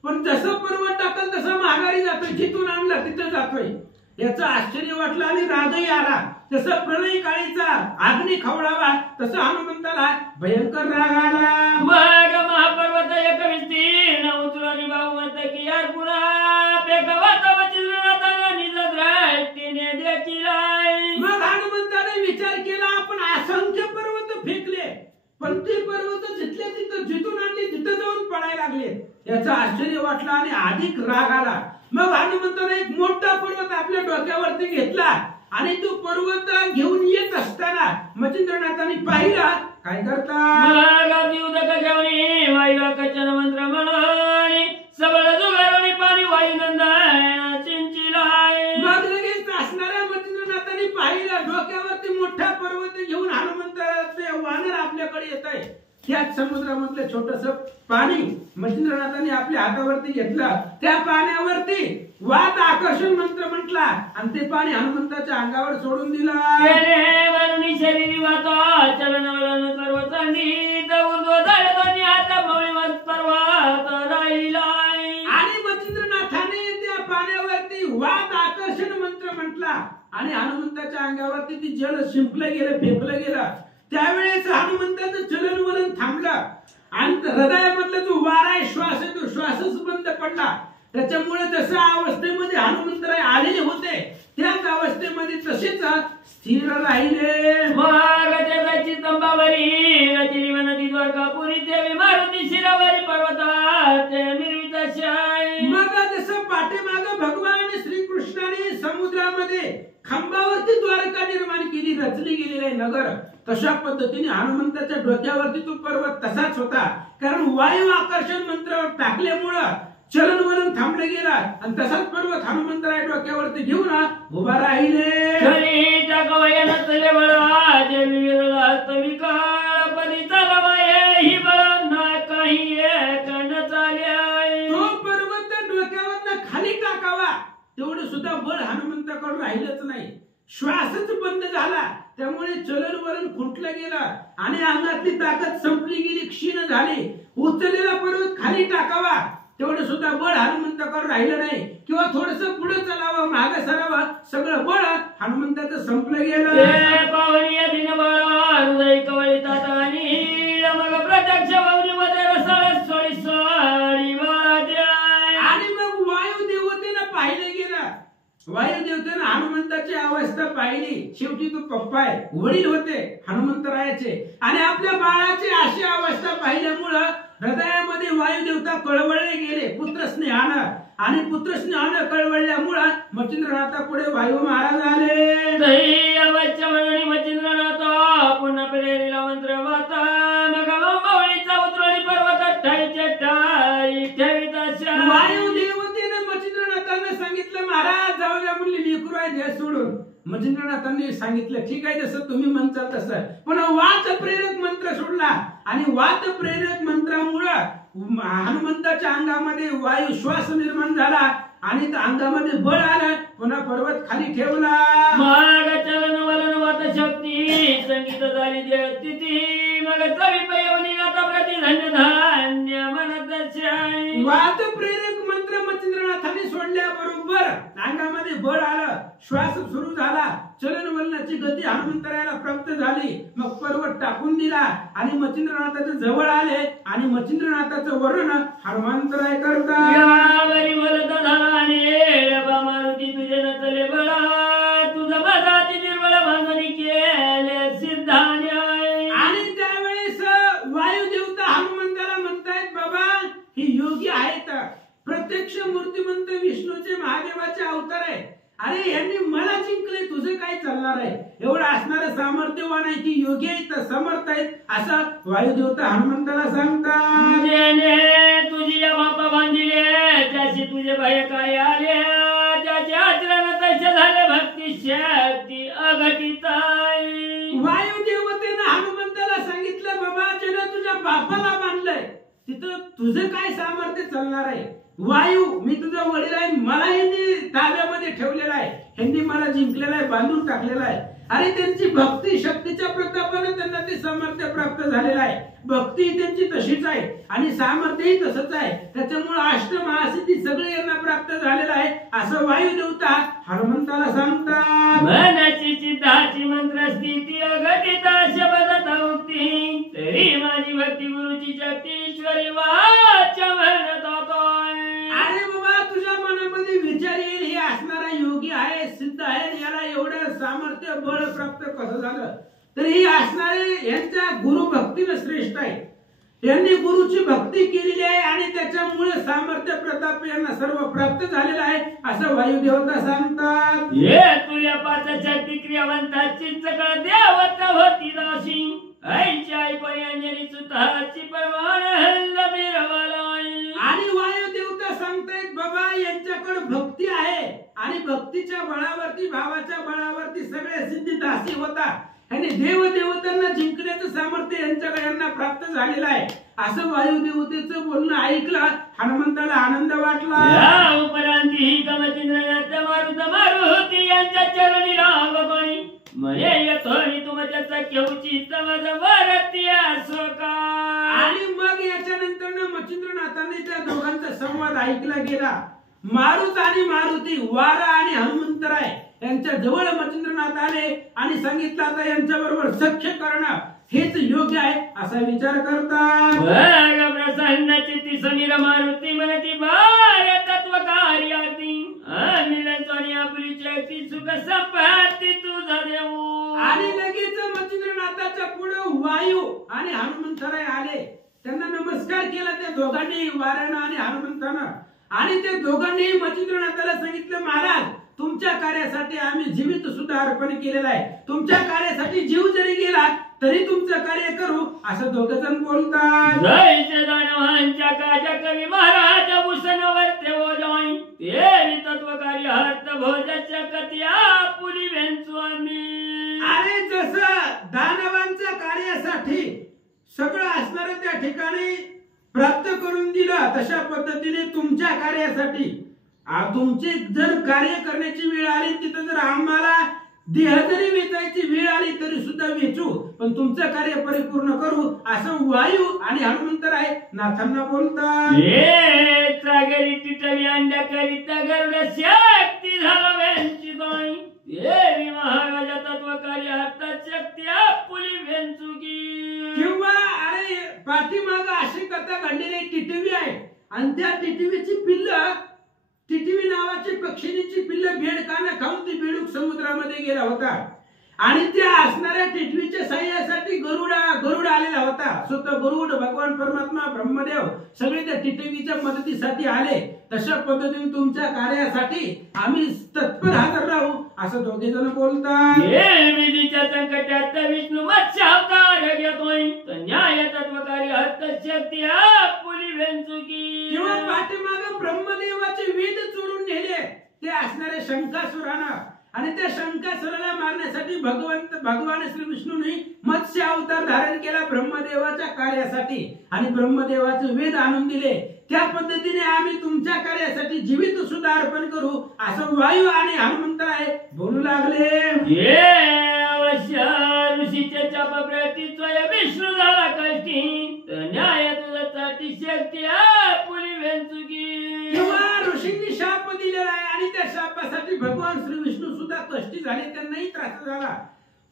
पण जसं पर्वत टाकल तसं माघारी जातोय जिथून आणला तिथं जातोय. याचं आश्चर्य वाटलं आणि रागही आला. तसं प्रलय काळीचा अग्नी खवळावा तसं हनुमंताला भयंकर राग आला. मग महापर्वत एक विस्तीर्ण उचलून भावमत की यार पुन्हा पेकवत वचिंद्रनाथाला निज दृष्टीने देखील. मग हनुमंताने विचार केला आपण असंख्य पर्वत फेकले पण ते पर्वत जिथल्या तिथं जिथून आणले तिथं जाऊन पडायला लागले. याचं आश्चर्य वाटलं आणि अधिक राग आला. मग हनुमंताने एक मोठा पर्वत आपल्या डोक्यावरती घेतला आणि तो पर्वत घेऊन येत असताना मच्छिंद्रनाथाने पाहिला काय करता वायू आकाशान मंत्र म्हणून सबळ जुगारून पाणी वायू नंदन चिंचिलाय. मग लगेच असणाऱ्या मच्छिंद्रनाथाने पाहिलं डोक्यावरती मोठा पर्वत घेऊन हनुमंताचे वानर आपल्याकडे येत आहे. त्याच समुद्रामधलं छोटस पाणी मच्छिंद्रनाथाने आपल्या हातावरती घेतलं. त्या पाण्यावरती वात आकर्षण मंत्र म्हटला आणि ते पाणी हनुमंताच्या अंगावर सोडून दिलं. शरीरी वाता चलन वलन सर्व संगीत उर्ध्व झाडतानी हात मौळीवर पर्वत राहिलाय. आणि मच्छिंद्रनाथाने त्या पाण्यावरती वात आकर्षण मंत्र म्हटला आणि हनुमंताच्या अंगावरती ती जल शिंपलं गेलं फेकलं गेलं. त्यावेळेस हनुमंताचं चलन वलन थांबलं आणि हृदयामधला जो वारा आहे श्वास आहे तो श्वासच बंद पडला. त्याच्यामुळे जसं अवस्थेमध्ये हनुमंतराय आलेले होते त्याच अवस्थेमध्ये तसेच स्थिर राहिले. मार्गाची तंबावरी रचिली नदी द्वारकापुरी देवी मारुती शिरावरी पर्वतात निर्मिताशाय. मग जसं पाठीमाग भगवान श्रीकृष्णाने समुद्रामध्ये खांबावरती द्वारका निर्माण केली रचली गेलेले नगर तशा पद्धतीने हनुमंताच्या डोक्यावरती तो पर्वत तसाच होता. कारण वायू आकर्षण मंत्र टाकल्यामुळं चलन वलन थांबलं गेलं आणि तसाच पर्वत हनुमंतराय डोक्यावरती घेऊन उभा राहिले. तो पर्वत डोक्यावरनं खाली टाकावा तेवढं सुद्धा बळ हनुमंताकडून राहिलंच नाही. श्वासच बंद झाला. त्यामुळे चलन वलन खुंटलं गेलं आणि अंगातली ताकद संपली गेली क्षीण झाली. उचललेला पर्वत खाली टाकावा तेवढं सुद्धा बळ हनुमंताकडे राहिलं नाही किंवा थोडस पुढे चालावं मागे सरावं सगळं बळ हनुमंताचं संपलं गेलं. आणि मग वायुदेवतेनं पाहिलं गेलं. वायुदेवतेनं हनुमंताची अवस्था पाहिली. शेवटी तो पप्पा आहे वडील होते हनुमंतरायाचे आणि आपल्या बाळाची अशी अवस्था पाहिल्यामुळं हृदयामध्ये वायुदेवता कळवळले गेले पुत्र स्नेहानं आणि पुत्र स्नेहानं कळवळल्यामुळं मच्छिंद्रनाथा पुढे वायू महाराज आले. मच्छिंद्रनाथ पुन्हा प्रेरीला मंत्र वाता मग माऊलीचा उतरणी पर्वतात ठाईच्या ठाई ठेवीत अशा. वायुदेवतेनं मच्छिंद्रनाथांना सांगितलं महाराज जाऊ द्या म्हणली लेकरू आहे द्या सोडून. मच्छिंद्रनाथांनी सांगितलं ठीक आहे जसं तुम्ही म्हणताल तसं. पण वात प्रेरक मंत्र सोडला आणि वात प्रेरक मंत्रामुळं हनुमंताच्या अंगामध्ये वायू श्वास निर्माण झाला आणि अंगामध्ये बळ आलं. पुन्हा पर्वत खाली ठेवला. माग चलन वलन वात शक्ती संगीत झाली स्थिती मग चवी आता प्रति धन्य धान्य मनत दर्शन. वात प्रेरक मंत्र मच्छिंद्रनाथांनी सोडल्याबरोबर अंगामध्ये बळ आलं श्वास सुरू झाला. चलन वलनाची गती हनुमंतरायाला प्राप्त झाली. मग पर्वत टाकून दिला आणि मच्छिंद्रनाथाच्या जवळ आले आणि मच्छिंद्रनाथाचं वर्णन हनुमंतराय करतात. यावरी मलत झाला मारुती तुझे नचले बळा तुझं बजाती निर्मळ भांगणी केले सिद्धान्य. आणि विष्णूचे महादेवाचे अवतार आहे. अरे यांनी मला जिंकले, तुझं काय चालणार आहे? एवढं असणारं सामर्थ्यवान आहे की योगी आहेत, समर्थ आहेत, असं वायुदेवता हनुमंताला सांगतात. तुझी या बापा बांधिले त्याची तुझे भय काय आले, त्याचे आचरण तसे झाले भक्ती शक्ती अघटित. वायुदेवतेनं हनुमंताला सांगितलं, बाबा ज्यानं तुझ्या बापाला बांधलंय तिथं तुझं काय सामर्थ्य चालणार आहे? वायू, मी तुझा वडील आहे, मला यांनी ताब्यामध्ये ठेवलेला आहे, यांनी मला जिंकलेला आहे, बांधून टाकलेला आहे. अरे त्यांची भक्ती शक्तीच्या प्रतापाने त्यांना ते सामर्थ्य प्राप्त झालेलं आहे. भक्ती त्यांची तशीच आहे आणि सामर्थ्यही तसंच आहे. त्याच्यामुळे अष्टमहासिद्धी सगळे यांना प्राप्त झालेलं आहे, असं वायुदेवता हनुमंताला सांगतात. मनाची चित्ताची मंत्र स्थिती अघटित शब्द मुक्ती, तरी माझी भक्ती गुरुची शक्ती ईश्वरी वाचा म्हणत होतोय. अरे बाबा, तुझ्या मनामध्ये विचार येईल हे असणारा योगी आहे, सिद्ध आहे, याला एवढं सामर्थ्य बळ प्राप्त कसं झालं? तर ही असणारे यांच्या गुरु भक्तीने श्रेष्ठ आहे. यांनी गुरुची भक्ती केलेली आहे आणि त्याच्यामुळे सामर्थ्य प्रताप यांना सर्व प्राप्त झालेलं आहे, असं वायुदेवता सांगतात. हे तुझ्या पाच शक्ती क्रियावंताची सकळ देवता होती दाशी, ऐची ऐकून अंजनी सुताची परमान हल्ल मिरवलाय. आणि वायुदेवता सांगतायत, बाबा यांच्याकडे भक्ती आहे आणि भक्तीच्या बळावरती, भावाच्या बळावरती सगळे सिद्धी दासी होता आणि देव देवतांना जिंकण्याचं सामर्थ्य यांच्याकडे यांना प्राप्त झालेलं आहे, असं वायुदेवतेचं बोलणं ऐकलं हनुमंताला आनंद वाटला. या उपरांत ही गमचिंद्र मारुत मारुती यांच्या चरणी लागोय, मरे यथोनी तुमच्या सख्यवची समज वरती असो का. आणि मग याच्यानंतर मच्छिंद्रनाथांनी त्या दोघांचा संवाद ऐकला गेला. मारुत आणि मारुती, वारा आणि हनुमंतराय यांच्या जवळ मच्छिंद्रनाथ आले आणि सांगितलं, आता यांच्या बरोबर सख्य करणं हेच योग्य आहे असा विचार करतात. प्रसन्न चित्ती समीर मारुती म्हणती बार तत्वकार्याती, मिलन आपली शक्ती सुख संपत्ती तुझा देऊ. आणि लगेच मच्छिंद्रनाथाच्या पुढे वायू आणि हनुमंतराय आले. त्यांना नमस्कार केला त्या दोघांनी, वारानं आणि हनुमंतानं. आणि त्या दोघांनी मच्छिंद्रनाथाला सांगितलं, महाराज तुमच्या कार्यासाठी आम्ही जीवित सुद्धा अर्पण केलेलं आहे, तुमच्या कार्यासाठी जीव जरी गेला तरी तुमचं कार्य करू, असं दोघ जण बोलतात. जय दानवांच्या काजा कवी महाराज भूषणवर तेवो जाई, तेरी तत्वकार्य हर्त भोजाच्या कथ्या पुली वेंचू आम्ही. अरे जसं दानवांच्या कार्यासाठी सगळं असणारं त्या ठिकाणी प्राप्त करून दिलं, तशा पद्धतीने तुमच्या कार्यासाठी तुमचे जर कार्य करण्याची वेळ आली, तिथं जर आम्हाला देह जरी वेचायची वेळ आली तरी सुद्धा वेचू, पण तुमचं कार्य परिपूर्ण करू, असं वायू आणि हनुमंतराय नाथांना बोलतात. हे सागरी टिटवी अंड्या करिता गरुड शक्ती झाला वेंची बाई, देवी महाराजा तत्वकार्य हातात शक्ती आपुली वेंचू की. किंवा अरे पाठीमाग अशी कथा घडलेली टिटवी आहे आणि त्या टिटवीची पिल्ल, टिटवी नावाची पक्षिणीची पिल्ल बेडकानं खाऊन ती बेडूक समुद्रामध्ये गेला होता आणि त्या असणाऱ्या टिटवीच्या सहाय्यासाठी गरुड आलेला होता. स्वतः गरुड, भगवान परमात्मा, ब्रह्मदेव सगळे त्या टिटवीच्या मदतीसाठी आले. तशा पद्धतीने तुमच्या कार्यासाठी आम्ही तत्पर हजर राहू, असं दोघे जण बोलतात. विधीच्या संकटात विष्णू मत्स्य अवतार घेतोय, न्याय तत्वकार्य हस्तशक्ती आपुली वेंचू की. किंवा पाठीमाग ब्रह्मदेवाचे वेद चोरून नेले ते असणारे शंकासुरानं, आणि त्या शंकासुराला मारण्यासाठी भगवान श्री विष्णूंनी मत्स्य अवतार धारण केला ब्रह्मदेवाच्या कार्यासाठी आणि ब्रह्मदेवाचे वेद आणून दिले. त्या पद्धतीने आम्ही तुमच्या कार्यासाठी जीवित सुद्धा अर्पण करू, असं वायू आणि हनुमंतराय बोलू लागले. हे अवश्य ऋषीच्या चापाप्रती स्वयं विष्णू झाला कष्टी, न्याय तुझ्यासाठी शक्ती आपुली वेंचू की. किंवा ऋषींनी शाप दिलेला आहे आणि त्या शापासाठी भगवान श्री विष्णू सुद्धा कष्टी झाले, त्यांनाही त्रास झाला.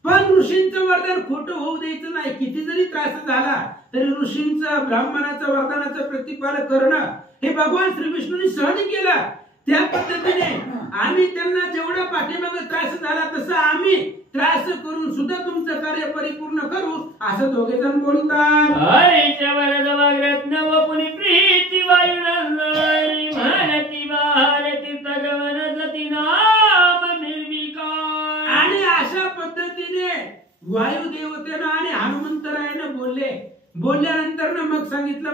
पण ऋषींचं वरदान खोटं होऊ द्यायचं नाही. किती जरी त्रास झाला तरी ऋषींचं, ब्राह्मणाचं वरदानाचं प्रतिपालन करणं हे भगवान श्री विष्णूंनी सहन केलं. त्या पद्धतीने आम्ही त्यांना जेवढा पाठीमागे त्रास झाला तसं आम्ही त्रास करून सुद्धा तुमचं कार्य परिपूर्ण करू, असं दोघे जण बोलतात. हरीच्या वरदवाग्रत नव पुनी प्रीती वायू नंदरी, म्हणती बाहर तीर्थगर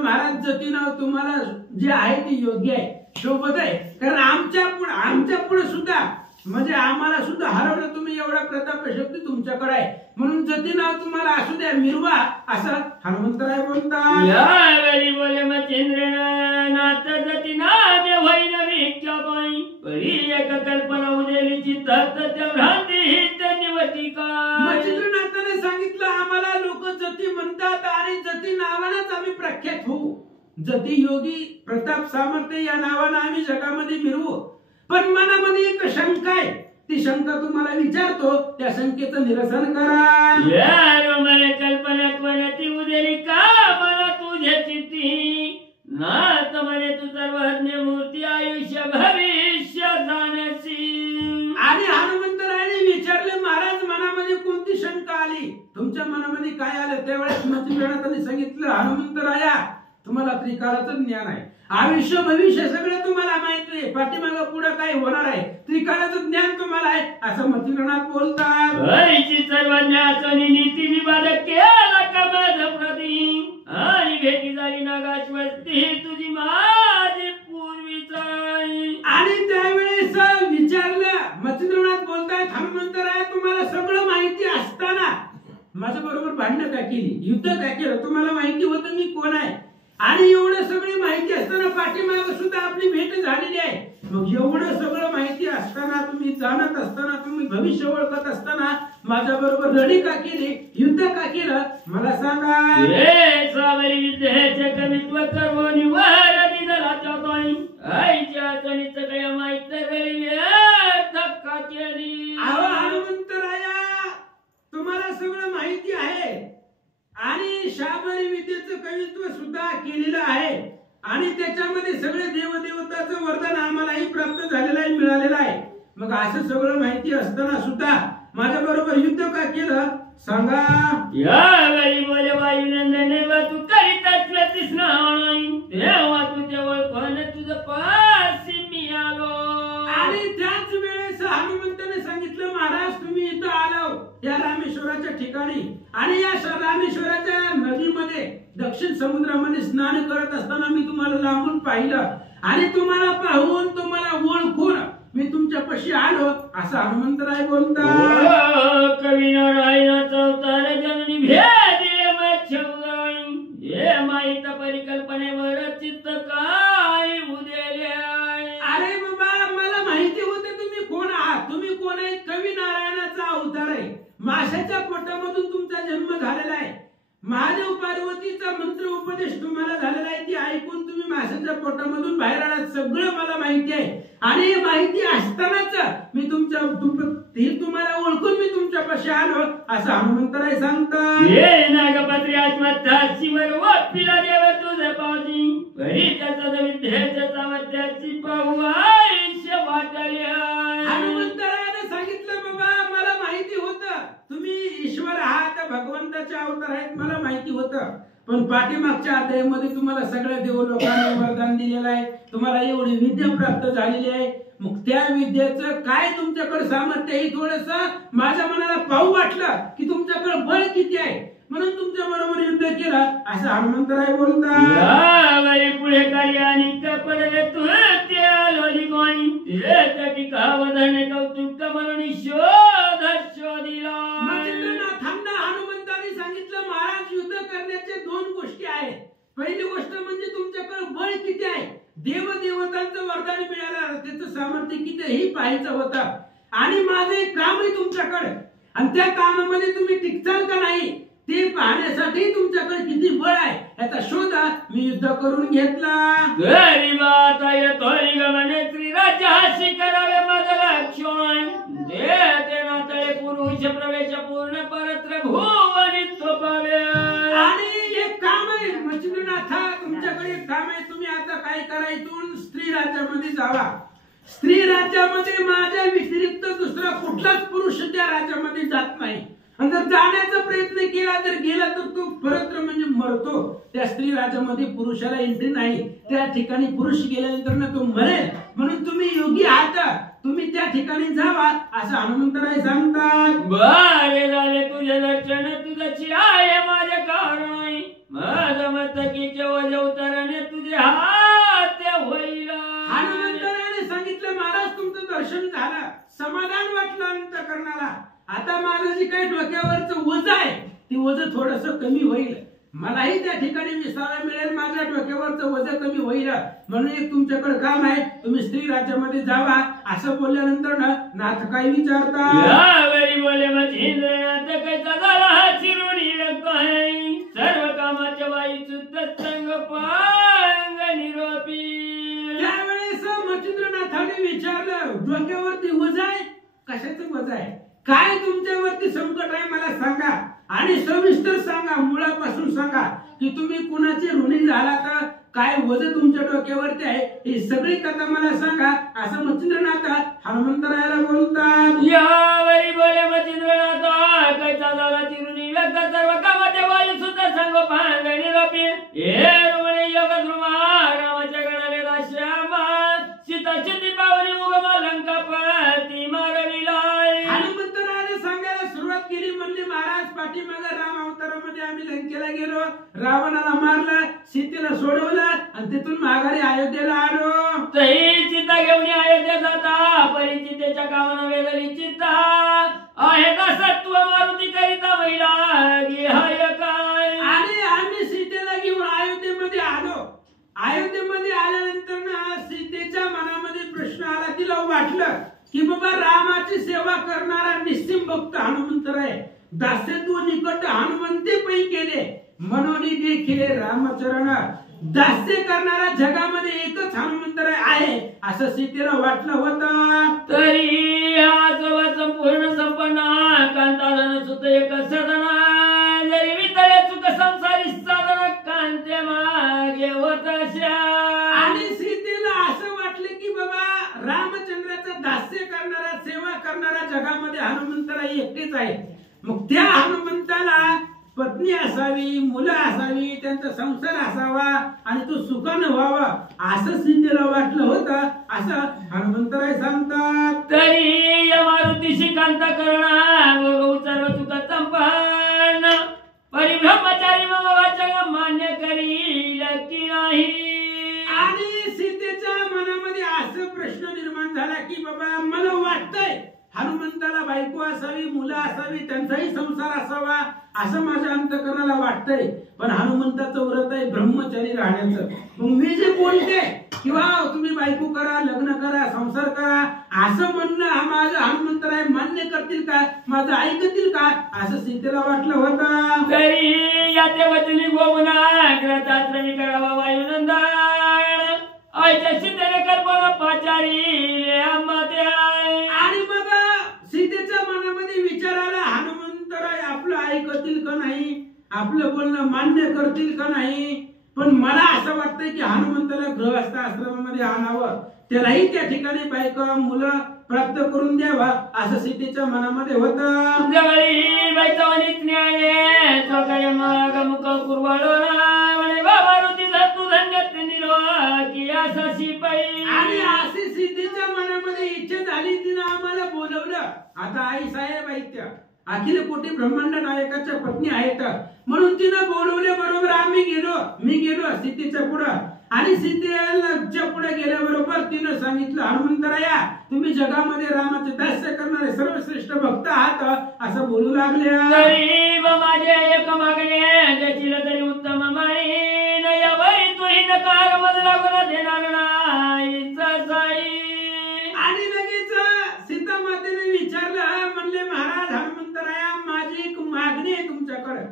महाराज जतीनाव तुम्हाला जे आहे ते योग्य आहे, सोबत आहे. कारण आमच्या पुढे सुद्धा म्हणजे आम्हाला सुद्धा हरवलं तुम्ही, एवढा प्रताप शक्ती तुमच्याकडे आहे. म्हणून जतीनाव तुम्हाला असू द्या, मिरवा असं हनुमंतराय बोलतात. यावेळी बोले मच्छिंद्रनाथ जतीनाथ होईन विख्यापाई परी एक कल्पना उदेलीची तत्त्व भ्रांती ही त्यांनी काय. मच्छिंद्रनाथाने सांगितलं आम्हाला लोक जती म्हणतात आणि जती नावानेच आम्ही प्रख्यात होऊ. जती योगी प्रताप सामर्थ्य या नावाने आम्ही जगामध्ये मिरवू. पण मनामध्ये एक शंका आहे, ती शंका तुम्हाला विचारतो, त्या शंकेचं निरसन करा. या मला कल्पना कोणाची उदेली का मला तुझ्याची ती नाथ म्हणे तू सर्वज्ञ मूर्ती आयुष्य भविष्य जाण्याची. आणि हनुमंतरायाने विचारले महाराज मनामध्ये कोणती शंका आली, तुमच्या मनामध्ये काय आलं. त्यावेळेस मच्छिंद्रनाथाने सांगितलं हनुमंतराया तुम्हाला त्रिकालाचं ज्ञान आहे, आयुष्य भविष्य सगळं तुम्हाला माहिती आहे, पाठीमागं पुढे काय होणार आहे त्रिकालाचं ज्ञान तुम्हाला आहे असं मच्छिंद्रनाथ बोलतात. सर्वज्ञाची नीती विवाद केला का माझ प्रती आणि भेटी झाली नागाश्वस्ती तुझी माझी पूर्वीचा. आणि त्यावेळेस विचारलं मच्छिंद्रनाथ बोलतायत हनुमंतराय तुम्हाला सगळं माहिती असताना माझ्या बरोबर भांडणं का केली, युद्ध का केलं, तुम्हाला माहिती होतं मी कोण आहे. आणि एवढं सगळी माहिती असताना पाठीमागे सुद्धा आपली भेट झालेली आहे. मग एवढं सगळं माहिती असताना तुम्ही जाणत असताना तुम्ही भविष्य ओळखत असताना माझ्या बरोबर लढी का केली, युद्ध का केलं मला सांगा. हे सावरी विद्येचे कवित्व कर्मणी वारदी दलाच्या पायी आईच्या आचणी सगळ्या माहित गळी धक्का केली. अहो हनुमंतराया तुम्हाला सगळं माहिती आहे आणि शाबरी विद्येचं कवित्व सुद्धा केलेलं आहे आणि त्याच्यामध्ये सगळे देवदेवताचं वरदान आम्हालाही प्राप्त झालेलं आहे, मिळालेलं आहे. मग असं सगळं माहिती असताना सुद्धा माझ्या बरोबर युद्ध का केलं सांगा. यावेळी बोले वायुनंदने तू करीत असल्यास नाही तेव्हा तुझ्या ओळखून तुझं पासी मी आलो. आणि त्याच वेळेस हनुमंताने सांगितलं महाराज तुम्ही इथं आलो या रामेश्वराच्या ठिकाणी आणि या रामेश्वराच्या नदीमध्ये दक्षिण समुद्रामध्ये स्नान करत असताना मी तुम्हाला लांबून पाहिलं आणि तुम्हाला पाहून तुम्हाला ओळखून मी तुमच्यापाशी आलो असं हनुमंतराय बोलतात. कवी नारायणाचा अवतार जननी भेदिले मच्छुराई हे माहित परिकल्पनेवर चित्त काय उदेले. अरे बाबा मला माहिती होते तुम्ही कोण आहात, तुम्ही कोण आहे. कवी नारायणाचा अवतार आहे, माशाच्या पोटामधून तुमचा जन्म झालेला आहे, महादेव पार्वतीचा मंत्र उपदेश तुम्हाला झालेला आहे, ती ऐकून तुम्ही माशाच्या पोटामधून बाहेर आलात सगळं मला माहिती आहे. आणि हे माहिती असतानाच मी तुम्हाला ओळखून मी तुमच्यापाशी आलो असं हनुमंतराय सांगतात. हे नागपत्री आत्महत्याशीवर वापिला देव तुझे पावती परी त्याचा विद्येच्या सामर्थ्याची पाहू आयुष्य वाटले. हनुमंतरायाने सांगितलं बाबा मला माहिती होतं तुम्ही ईश्वर आहात, भगवंताचे अवतार आहेत, मला माहिती होतं. पण पाठीमागच्या अध्यायामध्ये तुम्हाला सगळ्या देव लोकांनी वरदान दिलेलं आहे, तुम्हाला एवढी विद्या प्राप्त झालेली आहे. मग त्या विद्येचं काय तुमच्याकडे सामर्थ्य आहे थोडस माझ्या मनाला पाहू वाटलं की तुमच्याकडे बळ किती आहे म्हणून तुमच्या बरोबर युद्ध केलं असं हनुमंतराय बोलतात. यावेळी पुढे कार्य आणि कपडे तू ते आलोली कोणी ते टिकावधने कौतुक म्हणून शोधिला. मच्छिंद्रनाथांना हनुमंतांनी सांगितलं महाराज युद्ध करण्याचे दोन गोष्टी आहेत. पहिली गोष्ट म्हणजे तुमच्याकडे बळ किती आहे, देवदेवतांचं वरदान मिळालं त्याचं सामर्थ्य किती हे पाहायचं होतं. आणि माझं एक काम आहे तुमच्याकडे आणि त्या कामामध्ये तुम्ही टिकचाल का नाही ते पाहण्यासाठी तुमच्याकडे किती बळ आहे याचा शोध मी युद्ध करून घेतला. गरीबात येतोय गमने श्रीराजाशी करावे माझं लक्षण देते नातळे पुरुष प्रवेश पूर्ण परत्र भुवनित पावे. आणि एक काम आहे मच्छिंद्रनाथा तुमच्याकडे एक काम आहे, तुम्ही आता काय करा इथून स्त्री राज्यामध्ये जावा. स्त्री राज्यामध्ये माझ्या व्यतिरिक्त दुसरा कुठलाच पुरुष त्या राज्यामध्ये जात नाही. आणि जर जाण्याचा प्रयत्न केला जर गेला तर तो परत म्हणजे मरतो. त्या स्त्री राज्यामध्ये पुरुषाला एंट्री नाही. त्या ठिकाणी पुरुष गेल्यानंतर ना तो मरेल. म्हणून तुम्ही योगी आहात, तुम्ही त्या ठिकाणी जावा असं हनुमंतराय सांगतात. बरे झाले तुझे दर्शन तुझची आहे माझे कारण नाही. माझ मस्तकीचे वज उतरणे तुझे हात होईल. हनुमंतराने सांगितलं महाराज तुमचं दर्शन झालं, समाधान वाटलं अंतःकरणाला. आता माझं जे काही डोक्यावरचं वज आहे ते वज थोडस कमी होईल. मलाही त्या ठिकाणी विसावा मिळेल, माझ्या डोक्यावरचं वज कमी होईल. म्हणून एक तुमच्याकडे काम आहे, तुम्ही स्त्री राज्यामध्ये जावा असं बोलल्यानंतर नाथ काय विचारतात. यावेळी बोले मच्छिंद्रनाथ कैसा झाला हा चिरुणी काय सर्व कामाच्या वाईच तत्संग पांग निरोपी. त्यावेळेस मच्छिंद्रनाथाने विचारलं डोक्यावरती वज आहे, कशाचं वज आहे, काय तुमच्यावरती संकट आहे मला सांगा आणि सविस्तर सांगा, मुळापासून सांगा की तुम्ही कुणाचे ऋणी झाला तर काय वज तुमच्या डोक्यावरती आहे ही सगळी कथा मला सांगा असं मच्छिंद्रनाथ हनुमंतरायाला बोलतात. यावेळी बोले मच्छिंद्रनाथ कैसा झाला चिरुणी व्यक्त सर्व कामाच्या वायू सुद्धा संग पांग निरोपी. हे रुमणे योग ध्रुवा रामाच्या गणालेला श्यामा सीता चिती पावनी उगमा लंका पती मारविला. हनुमंतरायाने सांगायला सुरुवात केली. म्हणले महाराज पाठीमागे राम अवतारामध्ये आम्ही लंकेला गेलो, रावणाला मारलं, सीतेला सोडवलं आणि तिथून माघारी अयोध्येला आलो. तही चिता घेऊन अयोध्या जाता परिचितेच्या कामानं वेगळी चित्ता आहे का सत्व मारुती करिता महिला हाय काय. आणि आम्ही सीतेला घेऊन अयोध्येमध्ये आलो. अयोध्येमध्ये आल्यानंतर ना सीतेच्या मनामध्ये प्रश्न आला. तिला वाटलं की बाबा रामाची सेवा करणारा निस्सिम भक्त हनुमंतराय, दास्यत्व निकट हनुमंते पै केले म्हणून देखील रामचरण दास्य करणारा जगामध्ये एकच हनुमंतराय आहे असं सीतेला वाटलं होतं. तरी हा संपूर्ण संपन्न कांताधन सुत एक सदना जरी वितळे चुक संसारी साधन कांते मागे होत. आणि सीतेला असं वाटलं की बाबा रामचंद्राचं दास्य करणारा सेवा करणारा जगामध्ये हनुमंतराय एकटेच आहे. मग त्या हनुमंताला पत्नी असावी, मुलं असावी, त्यांचा संसार असावा आणि तो सुखानं व्हावा असं सीतेला वाटलं होतं असं हनुमंतराय सांगतात. तरी या मारुतीशी कांता करणा उचर तुका संपन्न परिब्रह्मचारी मग वाचन मान्य करील की नाही. आणि सीतेच्या मनामध्ये असं प्रश्न निर्माण झाला की बाबा मला वाटतंय हनुमंताला बायको असावी, मुलं असावी, त्यांचाही संसार असावा असं माझ्या अंतकरणाला वाटतंय. पण हनुमंताचं व्रत आहे ब्रह्मचारी राहण्याचं. मग मी जे बोलते किंवा तुम्ही बायको करा, लग्न करा, संसार करा असं म्हणणं हा माझं हनुमंतराय मान्य करतील का, माझं ऐकतील का असं सीतेला वाटलं होतं. तरी याचे वचनी गोवना ग्रंथाश्रमी करावा वायुनंदन आयच्या सीतेने कल्पना पाचारी आंबाते. आणि मग सीतेच्या मनामध्ये विचार आला हनुमंतराय आपलं ऐकतील का नाही, आपलं बोलणं मान्य करतील का नाही. पण मला असं वाटतंय की हनुमंताला गृहस्थ आश्रमामध्ये आणावं, त्यालाही त्या ठिकाणी बायका मुलं प्राप्त करून द्यावा असं सीतेच्या मनामध्ये होतं. जवळी बैतवनीत न्याय स्वकाय मग मुख कुरवाळो म्हणे बाबा ऋती धतू धन्यत निलो की असा शिपाई. आणि अशी सीतेच्या मनामध्ये इच्छा झाली, तिनं आम्हाला बोलवलं. आता आई साहेब आहेत त्या अखिल कोटी ब्रह्मांड नायकाच्या पत्नी आहेत म्हणून तिनं बोलवले. बरोबर आम्ही गेलो, मी गेलो सीतेच्या पुढं. आणि सीतेच्या पुढे गेल्याबरोबर तिनं सांगितलं हनुमंतराया तुम्ही जगामध्ये रामाचे दास्य करणारे सर्वश्रेष्ठ भक्त आहात असं बोलू लागले. गरीब माझे एक मागणे त्याची तरी उत्तम माईन यावरी तुही नकार मजला गुण देणार नाही. आणि लगेच सीता मातेने विचारलं, म्हणले महाराज हनुमंतराया माझी एक मागणी आहे तुमच्याकडे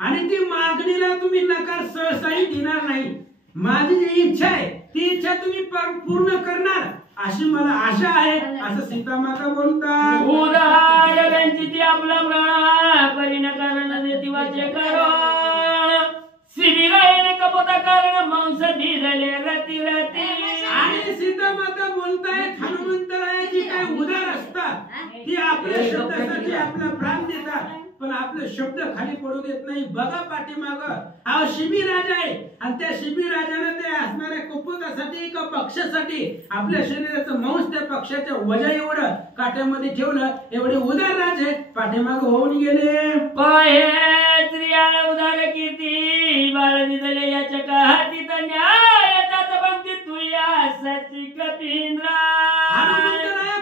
आणि ती मागणीला तुम्ही नकार सहसाही देणार नाही. माझी जी इच्छा आहे ती इच्छा तुम्ही पूर्ण करणार अशी मला आशा आहे असं सीता माता बोलतात. उदाहरणांची ती आपला प्राण परिणकारण देतीवाचे कारण शिबिराने कपोता कारण मांस भिजले रती रती. आणि सीता माता बोलतायत हनुमंतरायाची काय उदार असतात ती आपल्या शब्दासाठी आपला प्राण देतात. पण आपले शब्द खाली पडू देत नाही. बघा पाठीमाग हा शिबी राजा आहे आणि त्या शिबी राजाने ते असणाऱ्या कुपोतासाठी का पक्षासाठी आपल्या शरीराचं मांस त्या पक्षाच्या वजा एवढं काट्यामध्ये ठेवलं. एवढे उदार राजे पाठीमाग होऊन गेले. पाहे स्त्रियाला उदार कीर्ती बाळ दिदले याच्या काहाती न्याय त्याच पंक्ती तुया सची कपिंद्रा.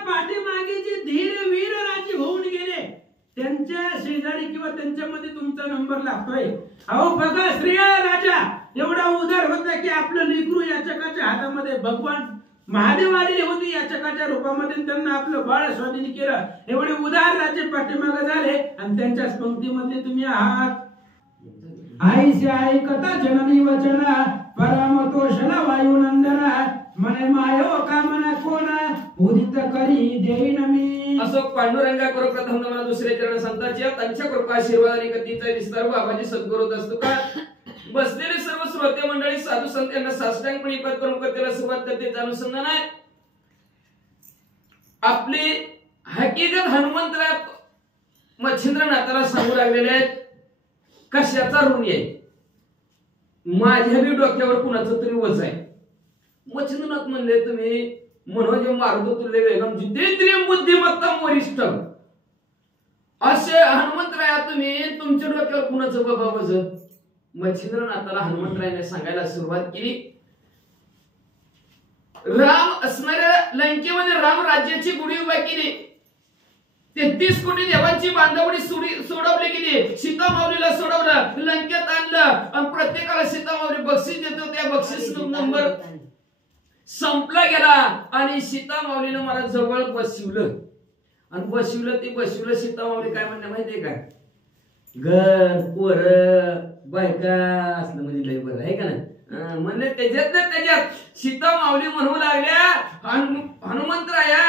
पाठीमागे जे धीर वीर राजे होऊन गेले त्यांच्या शेजारी किंवा त्यांच्यामध्ये तुमचा नंबर लागतोय. अहो बघा श्रेय राजा एवढा उदार होता की आपलं लेकरू याचकाच्या हातामध्ये भगवान महादेव आलेले होते याचकाच्या रूपामध्ये त्यांना आपलं बाळ स्वाधीन केलं. एवढे उदार राजे पाठीमागे झाले आणि त्यांच्याच पंक्तीमध्ये तुम्ही आहात. आईसे ऐकता जननी वचना परमतोषला वायुनंदना मने मायो कामना कोणा उदित करी देईन मी. असो पांडुरंगा करो प्रथम नमन दुसरे चरण संतांची त्यांच्या कृपा आशीर्वाद आणि गतीचा विस्तार बाबाजी सद्गुरू असतो का. बसलेले सर्व श्रोते मंडळी साधू संत यांना साष्टांगपणी पद प्रमुखतेला सुरुवात करते. अनुसंधान आहे आपली हकीकत हनुमंतराय मच्छिंद्रनाथाला सांगू लागलेले आहेत. कशाचा ऋण आहे माझ्या बी डोक्यावर कुणाचं तरी वज आहे. मच्छिंद्रनाथ म्हणले तुम्ही मनोज मारुतो तुल्य वेगम जितेंद्रिय बुद्धिमत्ता वरिष्ठ असे हनुमंतराया तुम्ही तुमच्या डोक्यावर कुणाचं बाबा वज. मच्छिंद्रनाथाला हनुमंतरायाने सांगायला सुरुवात केली. राम असणाऱ्या लंकेमध्ये राम राज्याची गुढी उभा केली. 33 कोटी देवांची बांधवडी सोडवली गेली. सीतामाऊलीला सोडवलं लंकेत आणलं आणि प्रत्येकाला सीतामाऊली बक्षीस देतो. त्या बक्षीस नंबर संपला गेला आणि सीतामाऊलीनं मला जवळ बसवलं आणि बसवलं सीतामाऊली काय म्हणणे माहितीये का. घर पोर बायका असलं म्हणजे लय बरं आहे का नाही. म्हणले त्याच्यात सीतामाऊली म्हणू लागल्या हनुमंतराया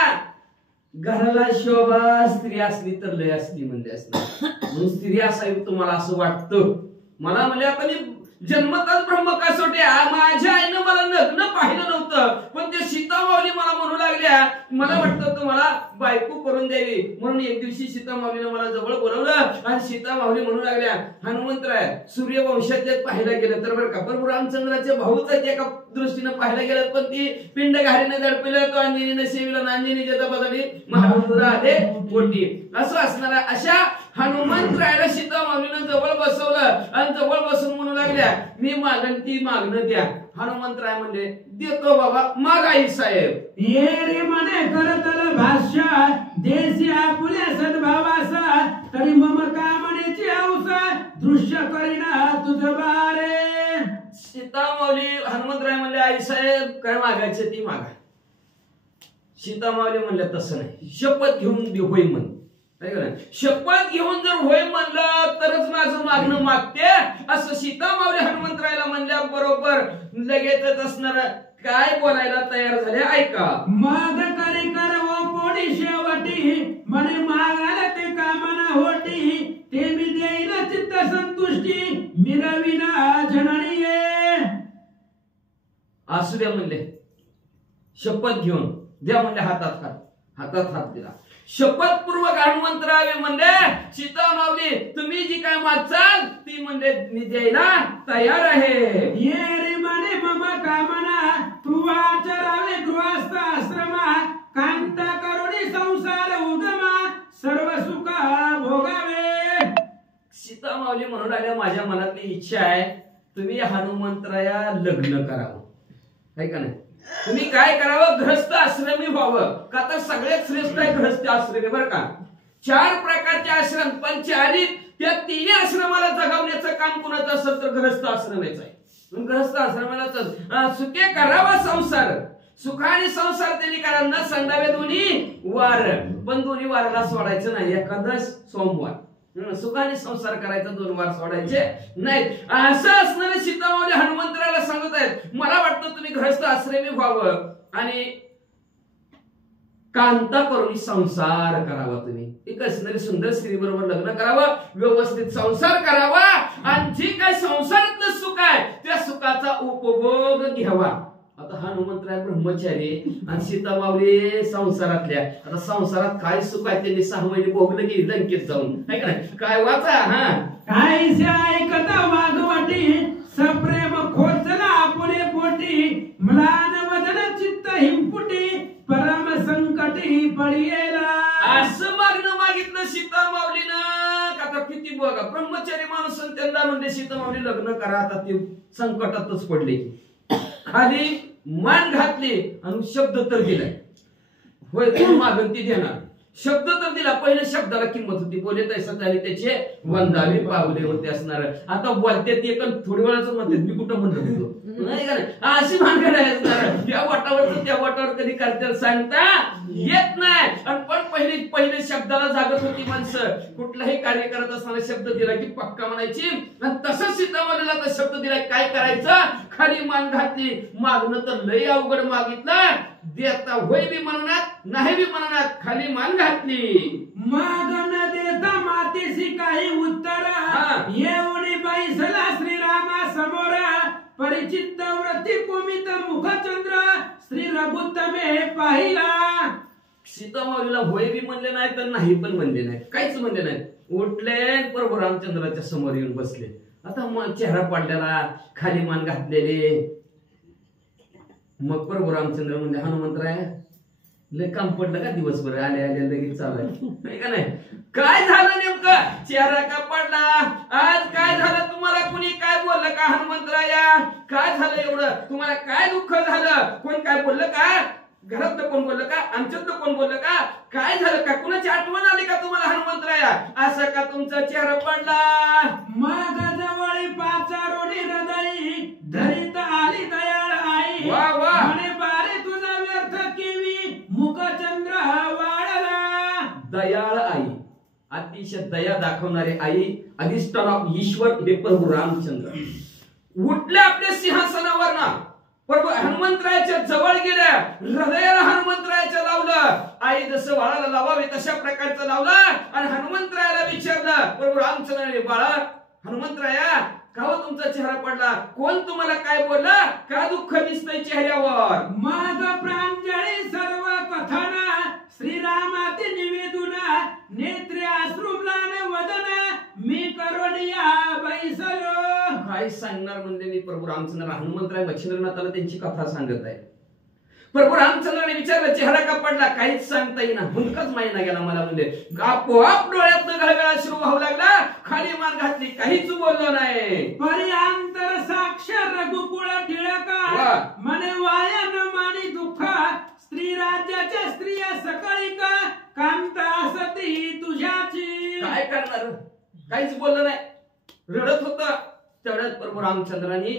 घराला शोभा स्त्री असली तर लय असली म्हणजे असली म्हणून स्त्री असावी तुम्हाला असं वाटतं. मला म्हणजे आता जन्मताच ब्रह्म कसोटे माझ्या आईनं मला लग्न पाहिलं नव्हतं पण ते सीतामाऊली मला म्हणू लागल्या मला वाटतं तुम्हाला बायको करून द्यावी. म्हणून एक दिवशी सीतामाऊलीनं मला जवळ बोलवलं आणि सीतामाऊली म्हणू लागल्या हनुमंतराय सूर्यवंशात पाहायला गेलं तर बरं का पण रामचंद्राच्या भाऊच एका दृष्टीनं पाहायला गेलं पण ती पिंड घारीने दडपिलं तो अंजनीने सेविला नांजनी जतापासाठी महाबुद्ध आले पोटी. असं असणारा अशा हनुमंतरायाला सीतामाऊलीनं जवळ बसवलं आणि जवळ बसून म्हणू लागल्या मी मागण ती मागणं द्या. हनुमंतराय म्हणले देतो बाबा माग आई साहेब. ये रे मने करतल भाष्य देशी आपुल्या सद्भावासा तरी मम कामनेची औसा दृश्य करीना तुझ बारे. सीतामाऊली हनुमंतराय म्हणले आई साहेब काय मागायचे ती मागा. सीतामाऊली म्हणले तसं नाही शपथ घेऊन होय म्हण. शपथ घेऊन जर होय म्हणलं तरच माझं मागणं मागते असं सीतामाऊली हनुमंतरायला म्हणल्या बरोबर लगेचच असणार काय बोलायला तयार झाले ऐका. माग करी कर वो पोडी शेवटी मने मागायला ते कामना होती ते मी देईन चित्त संतुष्टी मिरविना जननी ये. असू द्या म्हणले शपथ घेऊन द्या म्हणले हातात हात दिला. शपथपूर्वक हनुमंतराय म्हणले सीतामाऊली तुम्ही जी काय मागचाल ती म्हणले मी द्यायला तयार आहे. ये रे मने मम कामना तू आचरावे गृहस्थ आश्रमा कांता करुणी संसार उगमा सर्व सुख भोगावे. सीतामाऊली म्हणून आल्या माझ्या मनातली इच्छा आहे तुम्ही हनुमंतराया लग्न करावं आहे का नाही. तुम्ही काय करावं ग्रहस्थ आश्रमी व्हावं का तर सगळ्यात श्रेष्ठ आहे ग्रहस्थ आश्रमी बरं का. 4 प्रकारचे आश्रम पण चारी त्या 3 आश्रमाला जगवण्याचं काम कुणाचं असेल तर ग्रहस्थ आश्रमाचं आहे. ग्रहस्थ आश्रमाला सुखे करावा संसार सुखाने संसार त्यांनी करा न संडावे दोन्ही वार पण दोन्ही वाराला सोडायचं नाही. एकादश सोमवार सुखाने संसार करायचा 2 वार सोडायचे नाहीत. असं असणारे सीतामाऊली हनुमंतराला सांगत आहेत मला वाटतं तुम्ही ग्रहस्थ आश्रमी व्हावं आणि कांता करून संसार करावा. तुम्ही एक असणारी सुंदर स्त्री बरोबर लग्न करावं व्यवस्थित संसार करावा आणि जे काय संसारातलं सुख आहे त्या सुखाचा उपभोग घ्यावा आता हनुमंतराय ब्रह्मचारी आणि सीता माऊली संसारातल्या. आता संसारात काय सुख आहे त्यांनी 6 महिने भोगलं की लंकेत जाऊन, है का नाही? काय वाचा हा काय ऐकता वाघवाटी सप्रेम खोचला आपुले पोटी म्लान वदन चित्त हिंपुटी परम संकटी पडियेला. असं मागणं मागितलं सीता माऊलीनं. आता किती बघा ब्रह्मचारी माणूस त्यांना म्हणले सीता माऊली लग्न करा. आता ते संकटातच पडले. खाली मान घातली आणि शब्द तर दिलाय, होय कोण मागण ती देणार. शब्द तर दिला. पहिल्या शब्दाला किंमत होती. बोले तैसा झाले त्याचे वंदावे पावले होते असणार. आता बोलते ते पण थोडी वेळाच म्हणतात मी कुठं म्हणतो नाही का नाही. अशी भानगड आहे असणार. त्या वाटावर त्या वाटावर कधी करतात सांगता येत नाही. आणि पण पहिले शब्दाला जागत होती माणसं. कुठलाही कार्य करत असताना शब्द दिला की पक्का म्हणायची. आणि तसंच सीतामाऊलीला तर शब्द दिलाय. काय करायचं? खाली मान घातली. मागणं तर लय अवघड मागितलं. देता होय बी म्हणणार नाही बी म्हणणार. खाली मान घातली. मागण देता मातेशी काही उत्तर एवढी बैसला श्रीरामा समोर परिचित व्रती कोमित मुखचंद्र श्री रघुत्तमे पाहिला. सीता माऊलीला होय बी म्हणले नाही तर नाही पण म्हणले नाही. काहीच म्हणले नाही. उठले प्रभू रामचंद्राच्या समोर येऊन बसले. आता मग चेहरा पडलेला, खाली मान घातलेले. मग प्रभू रामचंद्र म्हणजे हनुमंतराय लय काम पडलं का दिवसभर आले लगेच चालू का नाही. काय झालं नेमकं? चेहरा का पडला? आज काय झालं? तुम्हाला कुणी काय बोललं का हनुमंतराया? काय झालं एवढं? तुम्हाला काय दुःख झालं? कोण काय बोललं का? घरातलं कोण बोललं का? आमच्यातलं कोण बोललं का? काय झालं का? कुणाची आठवण आली का तुम्हाला हनुमंतराया? असं का तुमचा चेहरा पडला? मग जवळी पाचारोडी हृदयी धरित आली दयाळ आई. वा वा. म्हणे बारे तुझा व्यर्थ केवी मुखचंद्र वाळला. दयाळ आई, अतिशय दया दाखवणारे आई, अधिष्ठान ईश्वर हे प्रभू रामचंद्र उठले आपल्या सिंहासनावर ना. प्रभू हनुमंतरायाच्या जवळ गेल्या. हृदयाला हनुमंतरायाच्या लावलं. आई जसं बाळाला लावावे तशा प्रकारचं लावलं. आणि हनुमंतरायाला विचारलं प्रभू रामचंद्राने, बाळा हनुमंतराया का हो तुमचा चेहरा पडला? कोण तुम्हाला काय बोलला? का दुःख दिसतंय चेहऱ्यावर? मग प्रांजळी सर्व कथना श्रीरामाती निवेदुना नेत्रे अश्रुम्लान वदन मी करोडिया बैसलो. काय सांगणार म्हणजे मी प्रभू रामचंद्र हनुमंतराय मच्छिंद्रनाथाला त्यांची कथा सांगत आहे. प्रभू रामचंद्राने विचारलं चेहरा का पडला? काहीच सांगता येईना. हुंदकाच माहिना गेला मला. म्हणजे आपोआप डोळ्यातनं घळघळा सुरू व्हावं लागला. खाली मान घातली. काहीच बोललो नाही. पर्यांतर साक्ष रघुकुळ टिळका मने वायन मानी दुःख स्त्री राज्याच्या स्त्रिया सकळिका कांता असती तुझ्याची. काय करणार? काहीच बोललं नाही. रडत होत. तेवढ्यात प्रभू रामचंद्रांनी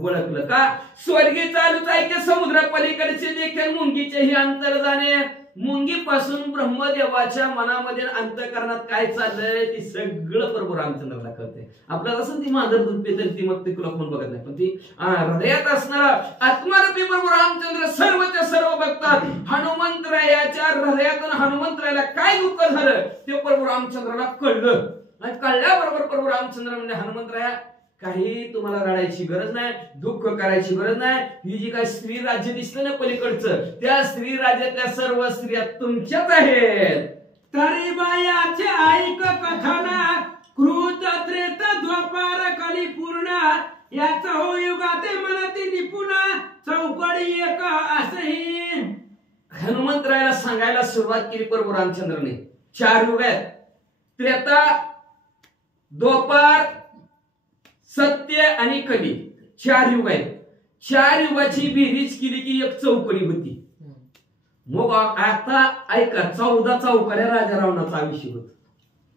ओळखलं का स्वर्गी चालूच आहे की समुद्र पलीकडचे देखील मुंगीचे हे अंतर जाणे. मुंगीपासून ब्रह्मदेवाच्या मनामध्ये अंतःकरणात काय चाललंय ते सगळं प्रभू रामचंद्राला कळतंय. आपल्याला असं ती मांजर दूध पिते ती मग ते तुला कोण बघत नाही. पण ती हृदयात असणारा आत्मारूपी प्रभू रामचंद्र सर्वच्या सर्व बघतात. हनुमंतरायाच्या हृदयातून हनुमंतरायाला काय दुःख झालं ते प्रभू रामचंद्राला कळलं. आणि कळल्याबरोबर प्रभू रामचंद्र म्हणजे हनुमंतराया काही तुम्हाला रडायची गरज नाही, दुःख करायची गरज नाही. ही जी काही स्त्री राज्य दिसलं ना पलीकडचं त्या स्त्री राज्यातल्या सर्व स्त्रिया तुमच्याच आहेत. तरी बायाचे ऐक कथना कृत त्रेत द्वापार कली पूर्ण याच हो युगाते मनती निपुण चौकडी एक असही. हनुमंतरायाला सांगायला सुरुवात केली प्रभू रामचंद्रने. 4 युग आहेत. त्रेता, द्वापार, सत्य आणि कली 4 युग आहेत. 4 युगाची बेरीज केली की एक चौकडी होती. मग आता ऐका 14 चौकड्या राजा रावणाचं आयुष्य होत.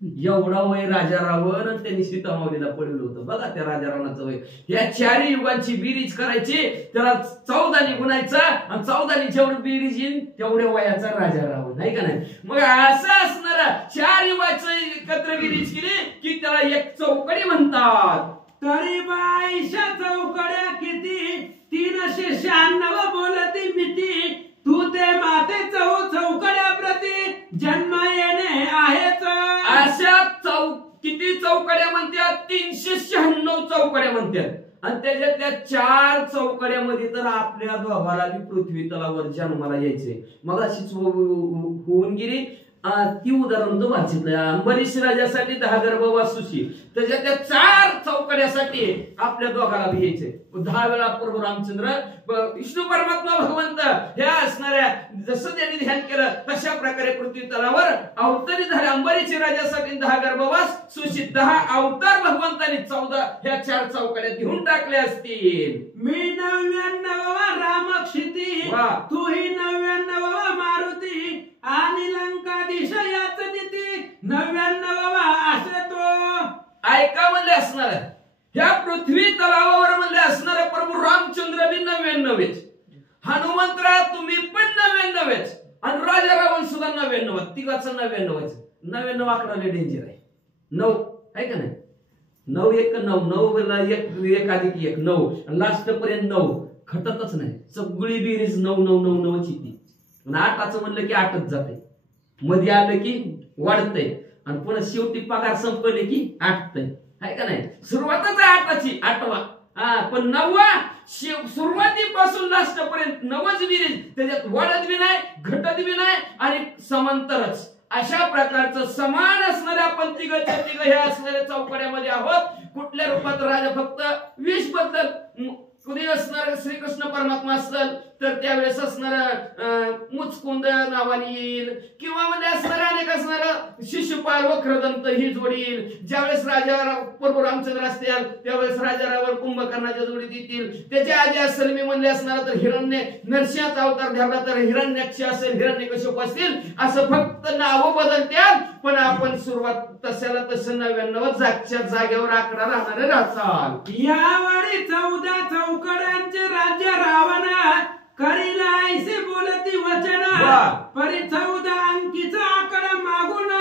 एवढा वय राजा रावण आणि त्यांनी सीता माऊलीला पडलं होतं. बघा त्या राजा रावणाचं वय. या 4 युगांची बेरीज करायची. त्याला 14 गुणायचा आणि 14 जेवढं बेरीज येईल तेवढ्या वयाचा राजा रावण नाही का नाही. मग असं असणारा 4 युगाचं एकत्र बेरीज केली की त्याला एक चौकडी म्हणतात. तरी बाईशा चौकड्या किती 396 बोलती मिती तू ते माते चौकड्या प्रती जन्म येणे आहेच. अशा किती चौकड्या म्हणतात? 396 चौकड्या म्हणतात. आणि त्याच्यातल्या 4 चौकड्यामध्ये तर आपल्या दोघाला बी पृथ्वी तलावर जन्माला यायचंय. मग अशीच होऊन गेली. ती उदाहरण तो वाचितलं. अंबरीश राजासाठी 10 गर्भवासूशी, त्याच्या त्या 4 चौकड्यासाठी आपल्या दोघाला बी यायचे. 10 वेळा प्रभू रामचंद्र विष्णू परमात्मा भगवंत ह्या असणाऱ्या जसं त्यांनी ध्यान केलं तशा प्रकारे पृथ्वी तलावर अवतरी झाले. अंबरीश राजासाठी 10 गर्भवास सुशी 10 अवतार भगवंतांनी 14 ह्या 4 चौकड्यात घेऊन टाकले असतील. मी 99वा रामक्षिती, तूही 99वा मारुती, आणि लंकाधीश याच नीती 99वा असे तो. ऐका म्हणले असणार ह्या पृथ्वी तलावावर म्हणले असणार प्रभू रामचंद्र बी 99, हनुमंतराव तुम्ही पण 99, आणि राजा रावण सुद्धा 99. तिघाचं 99 आकडा लय डेंजर आहे. 9 आहे का नाही? 9 1 9 9 1 अधिक 1 9, लास्ट पर्यंत 9 खटतच नाही. सगळी बेरीज 9 9 9 9 ची ती. 8चं म्हणलं की 8च जाते, मध्ये आलं की वाढतंय, आणि पुन्हा शेवटी पगार संपले की 8तय. आहे का नाही? सुरुवातच आहे 8ची 8वा. पण 9वा सुरुवातीपासून लास्ट पर्यंत 9च बेरीज, त्याच्यात वाढत बी नाही घटत बी नाही आणि समांतरच. अशा प्रकारचं समान असणाऱ्या आपण तिघच्या तिघ ह्या असणाऱ्या चौकड्यामध्ये आहोत. कुठल्या रूपात राजा फक्त विष बद्दल कुणी असणार श्रीकृष्ण परमात्मा असेल तर त्यावेळेस असणार मुचकुंद नावाने येईल, किंवा म्हणजे असणार अनेक असणार शिशुपाल वक्रदंत ही जोडी येईल. ज्यावेळेस राजा प्रभू रामचंद्र असतील त्यावेळेस राजा रावण कुंभकर्णाच्या जोडीत येतील. त्याच्या आधी असेल मी म्हणले असणार तर हिरण्य नरसिंहाचा अवतार धरला तर हिरण्याक्ष असेल, हिरण्यकश्यप असतील. असं फक्त नावं बदलतात, पण आपण सुरुवात तशाला तसं 99 जागच्या जागेवर आकडा राहणारे राहचाल. यावेळी 14 चौकड्यांचे राज्य रावण करीला ऐसे बोलती वचन, परी 14 अंकीचा आकडा मागून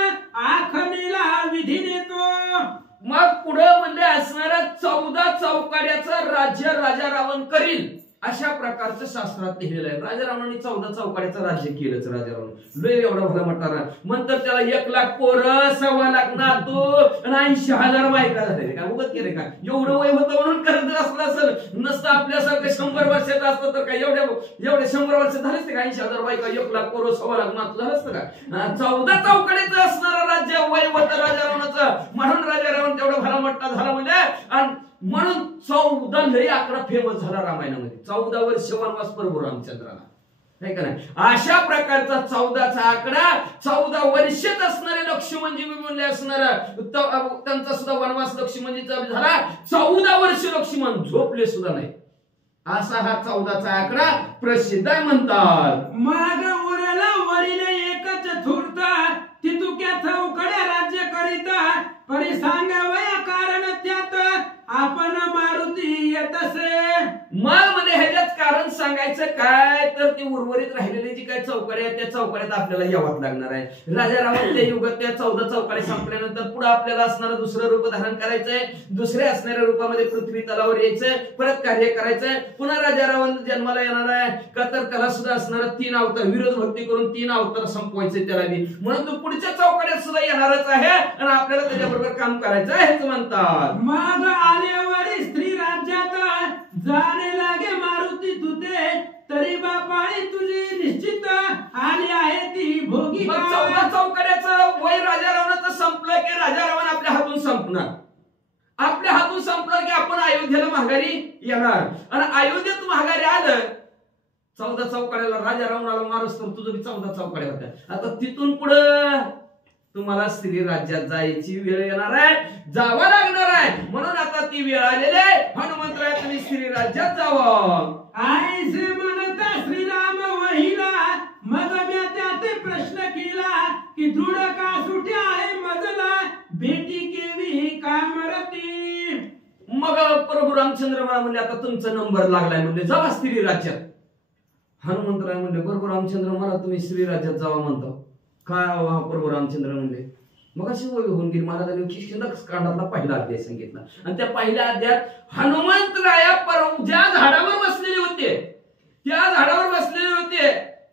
आखणीला विधी देतो. मग पुढे म्हणले असणाऱ्या 14 चौकड्याचं राज्य राजा रावण करील अशा प्रकारचं शास्त्रात लिहिलेलं आहे. राजा रावणाने 14 चौकड्याचं राज्य केलंच. राजा रावण लय एवढा भला मोठा म्हणतात त्याला 1 लाख पोरं, 1.25 लाख नातू आणि 80,000 बायका झाले. काय उगत केले का? एवढं वय होतं म्हणून करत असलं असेल. नसतं आपल्यासारखं 100 वर्षाचं असतं तर काय एवढे 100 वर्ष झालेच का? 80,000 बायका, 1 लाख पोरं, 1.25 लाख नातू झालं असतं का? 14 चौकड्याचं असणारं राज्य वय होतं राजा रावणाचं, म्हणून राजा रावण तेवढा भला मोठा झाला म्हणजे. आणि म्हणून 14 लई आकडा फेमस झाला रामायणामध्ये. 14 वर्ष वनवास प्रभू रामचंद्राला, नाही का नाही? अशा प्रकारचा 14चा आकडा 14 वर्षात असणारे लक्ष्मणजी म्हणले असणार त्यांचा सुद्धा वनवास लक्ष्मणजीचा झाला. 14 वर्ष लक्ष्मण झोपले सुद्धा नाही. असा हा 14चा आकडा प्रसिद्ध आहे म्हणतात. मग उरला वरील एकच थुरत, तितुक्या चौकड्या राज्य करीता, परी सांगावया कारण त्यात आपण मारुती येतसे. मग म्हणजे ह्याच्यात कारण सांगायचं काय तर ती उर्वरित राहिलेली जी काय चौकड्या त्या चौकड्यात आपल्याला यावं लागणार आहे. राजा रावण त्या युगात त्या 14 चौकड्या संपल्यानंतर पुढे आपल्याला असणारं दुसरं रूप धारण करायचंय. दुसऱ्या असणाऱ्या रूपामध्ये पृथ्वी तलावर यायचंय, परत कार्य करायचंय. पुन्हा राजा रावण जन्माला येणार आहे का तर त्याला सुद्धा असणारं 3 अवतार विरोध भक्ती करून 3 अवतार संपवायचे त्याला बी. म्हणून तो पुढच्या चौकड्यात सुद्धा येणारच आहे आणि आपल्याला त्याच्याबरोबर काम करायचं आहे हेच म्हणतात. मग आल्यावर स्त्री राज्यात जाणे लागे मारुती तुते, तरी बापाळी तुझी निश्चित आली आहे ती भोगी. 14 चौकड्याचं वय राजा रावणाचं संपलं की राजा रावण आपल्या हातून संपणार. आपल्या हातून संपलं की आपण अयोध्येला माघारी येणार. आणि अयोध्येत माघारी आलं 14 चौकड्याला राजा रावणाला मारूस तर तुझं बी 14 चौकड्या होत्या. आता तिथून पुढं तुम्हाला स्त्री राज्यात जायची वेळ येणार आहे, जावं लागणार आहे. म्हणून आता ती वेळ आलेली आहे. हनुमंतराय तुम्ही स्त्री राज्यात जावं. आईसे म्हणता श्रीराम वहिला, मग मी त्यात प्रश्न केला की दृढ का सुट्या आहे मजला, बेटी केवी कामरती. मग प्रभू रामचंद्र मला म्हणले आता तुमचा नंबर लागलाय म्हणले जावा स्त्री राज्यात. हनुमंतराय म्हणले प्रभू रामचंद्र मला तुम्ही स्त्री राज्यात जावा म्हणतो. काय प्रभू रामचंद्र म्हणले मग अशी वय होऊन गेली. महाराजांनी कांडातला पहिला अध्याय सांगितला आणि त्या पहिल्या अध्यायात हनुमंतराया ज्या झाडावर बसलेले होते त्या झाडावर बसलेले होते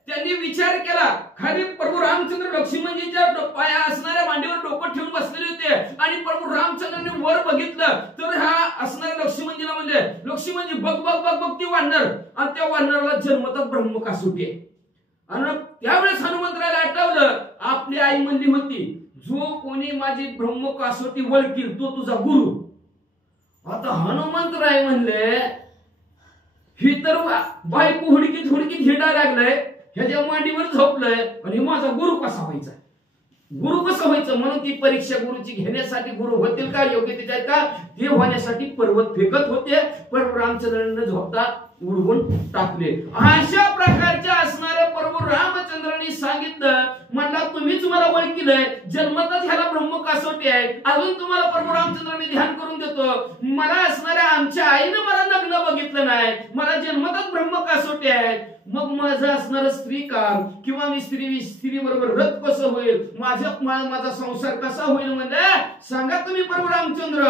त्यांनी विचार केला. खाली प्रभू रामचंद्र लक्ष्मणजीच्या पाया असणाऱ्या मांडीवर डोकं ठेवून बसलेले होते आणि प्रभू रामचंद्रांनी वर बघितलं तर ह्या असणाऱ्या लक्ष्मणजीला म्हणले, लक्ष्मणजी बघ बघ बघ बघ ती वानर, आणि त्या वानराला जन्मतच ब्रह्म कासोटी आहे. आणि त्यावेळेस हनुमंतरायला आठवलं आपली आई म्हणली होती, जो कोणी माझी ब्रह्म कासोटी वळकील तो तुझा गुरु. आता हनुमंतराय म्हणले, ही तर बायको हुडकीत हुडकीत हिंडायला लागलाय, ह्याच्या मांडीवर झोपलंय, आणि माझा गुरु कसा व्हायचा, गुरु कसं व्हायचं. म्हणून ती परीक्षा गुरुची घेण्यासाठी गुरु होतील का, योग्यतेचे आहेत का, ते होण्यासाठी पर्वत फेकत होते, पण रामचंद्रांना झोपता उडवून टाकले. अशा प्रकारच्या असणाऱ्या प्रभू रामचंद्रांनी सांगितलं, म्हणला तुम्हीच मला ओळखीलंय, जन्मतच ह्याला ब्रह्म कासोटी आहे, अजून तुम्हाला प्रभू रामचंद्रांनी ध्यान करून देतो. मला असणाऱ्या आमच्या आईनं मला लग्न बघितलं नाही, मला जन्मतच ब्रह्म कासोटी आहे, मग माझं असणार स्त्री काम किंवा मी स्त्री बरोबर रथ कसं होईल, माझा संसार कसा होईल, म्हणजे सांगा तुम्ही प्रभू रामचंद्र.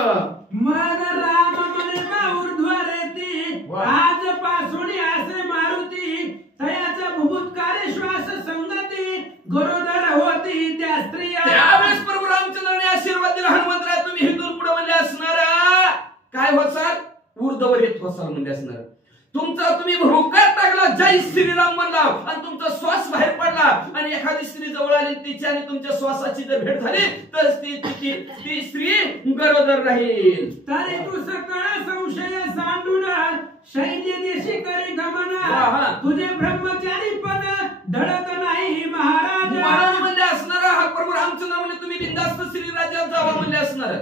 मग राम म्हणे ऊर्ध्वरेती, आज पासोडी असे मारुती, तयाचा भूभूतकारे श्वास संगती, गरोदर होती त्या स्त्रिया. त्यावेळेस प्रभू रामचंद्राने आशीर्वाद दिला, हनुमंतराय तुम्ही हिंदून पुढे म्हणजे असणारा काय होसाल, ऊर्ध्वर येत होसाल म्हणजे असणार. तुमचा तुम्ही होकार टाकला, जय श्रीराम म्हणला, आणि तुमचा श्वास बाहेर पडला, आणि एखादी स्त्री जवळ आली तिची आणि तुमच्या श्वासाची जर भेट झाली तर ती स्त्री गरोदर राहील. तरी तू सकळ संशय सांडून शैल्य देशी करी गमन, तुझे ब्रह्मचारी पद धडत नाही महाराज. म्हणजे असणारा हा प्रभू रामचंद्र म्हणजे तुम्ही बिंदास्त श्रीराज्यात जावा म्हणजे असणार.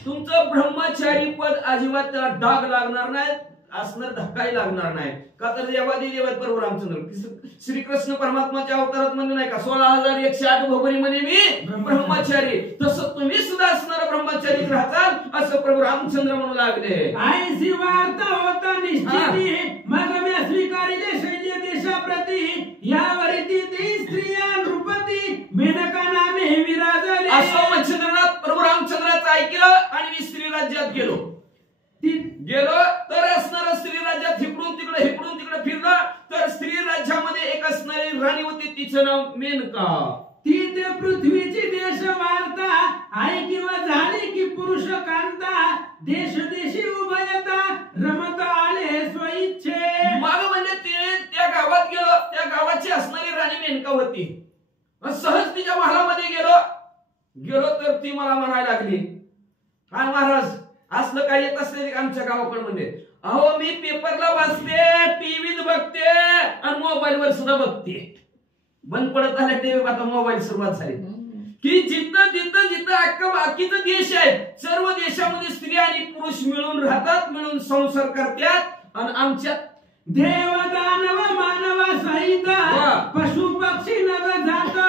तुमचं ब्रह्मचारी पद अजिबात त्याला डाग लागणार नाही, असणार धक्काही लागणार नाही. का तर देवादी देव प्रभू रामचंद्र श्रीकृष्ण परमात्माच्या अवतारात म्हणजे नाही का 16,108 भोगरी मध्ये मी ब्रह्मचारी, तसं तुम्ही सुद्धा असणार ब्रह्मचारी राहताल असं प्रभू रामचंद्र म्हणू लागले. आयसी वार्ता होता निश्चिती, मग मी स्वीकारिले शैल्य देशाप्रती, यावरी ती स्त्रिया नृपती, मेनका नामे विराजले. असं मच्छिंद्रनाथ प्रभू रामचंद्राचं ऐकलं आणि मी स्त्री राज्यात गेलो तर असणारा स्त्री राज्यात हिकडून तिकडे फिरला, तर स्त्री राज्यामध्ये एक असणारी राणी होती, तिचं नाव मेनका. ती ते पृथ्वीची देश वार्ता ऐकी व झाली की पुरुष कांता, देश देशी उभयता रमत आले स्वइच्छे. मग म्हणजे तिने त्या गावात गेलो, त्या गावाची असणारी राणी मेनका होती. सहज तिच्या महालामध्ये गेलो तर ती मला म्हणायला लागली, काय महाराज असलं काय येत असते आमच्या गावाकडे, म्हणजे अहो मी पेपरला वाचते, टीव्हीत बघते आणि मोबाईलवर सुद्धा बघते. बंद पडत आल्या टीव्ही, आता मोबाईल सुरुवात झाली की जिथं अख्खा बाकीचा देश आहे, सर्व देशामध्ये स्त्री आणि पुरुष मिळून राहतात, मिळून संसार करतात, आणि आमच्यात देव दानव मानव सहित पशु पक्षी नव जाता,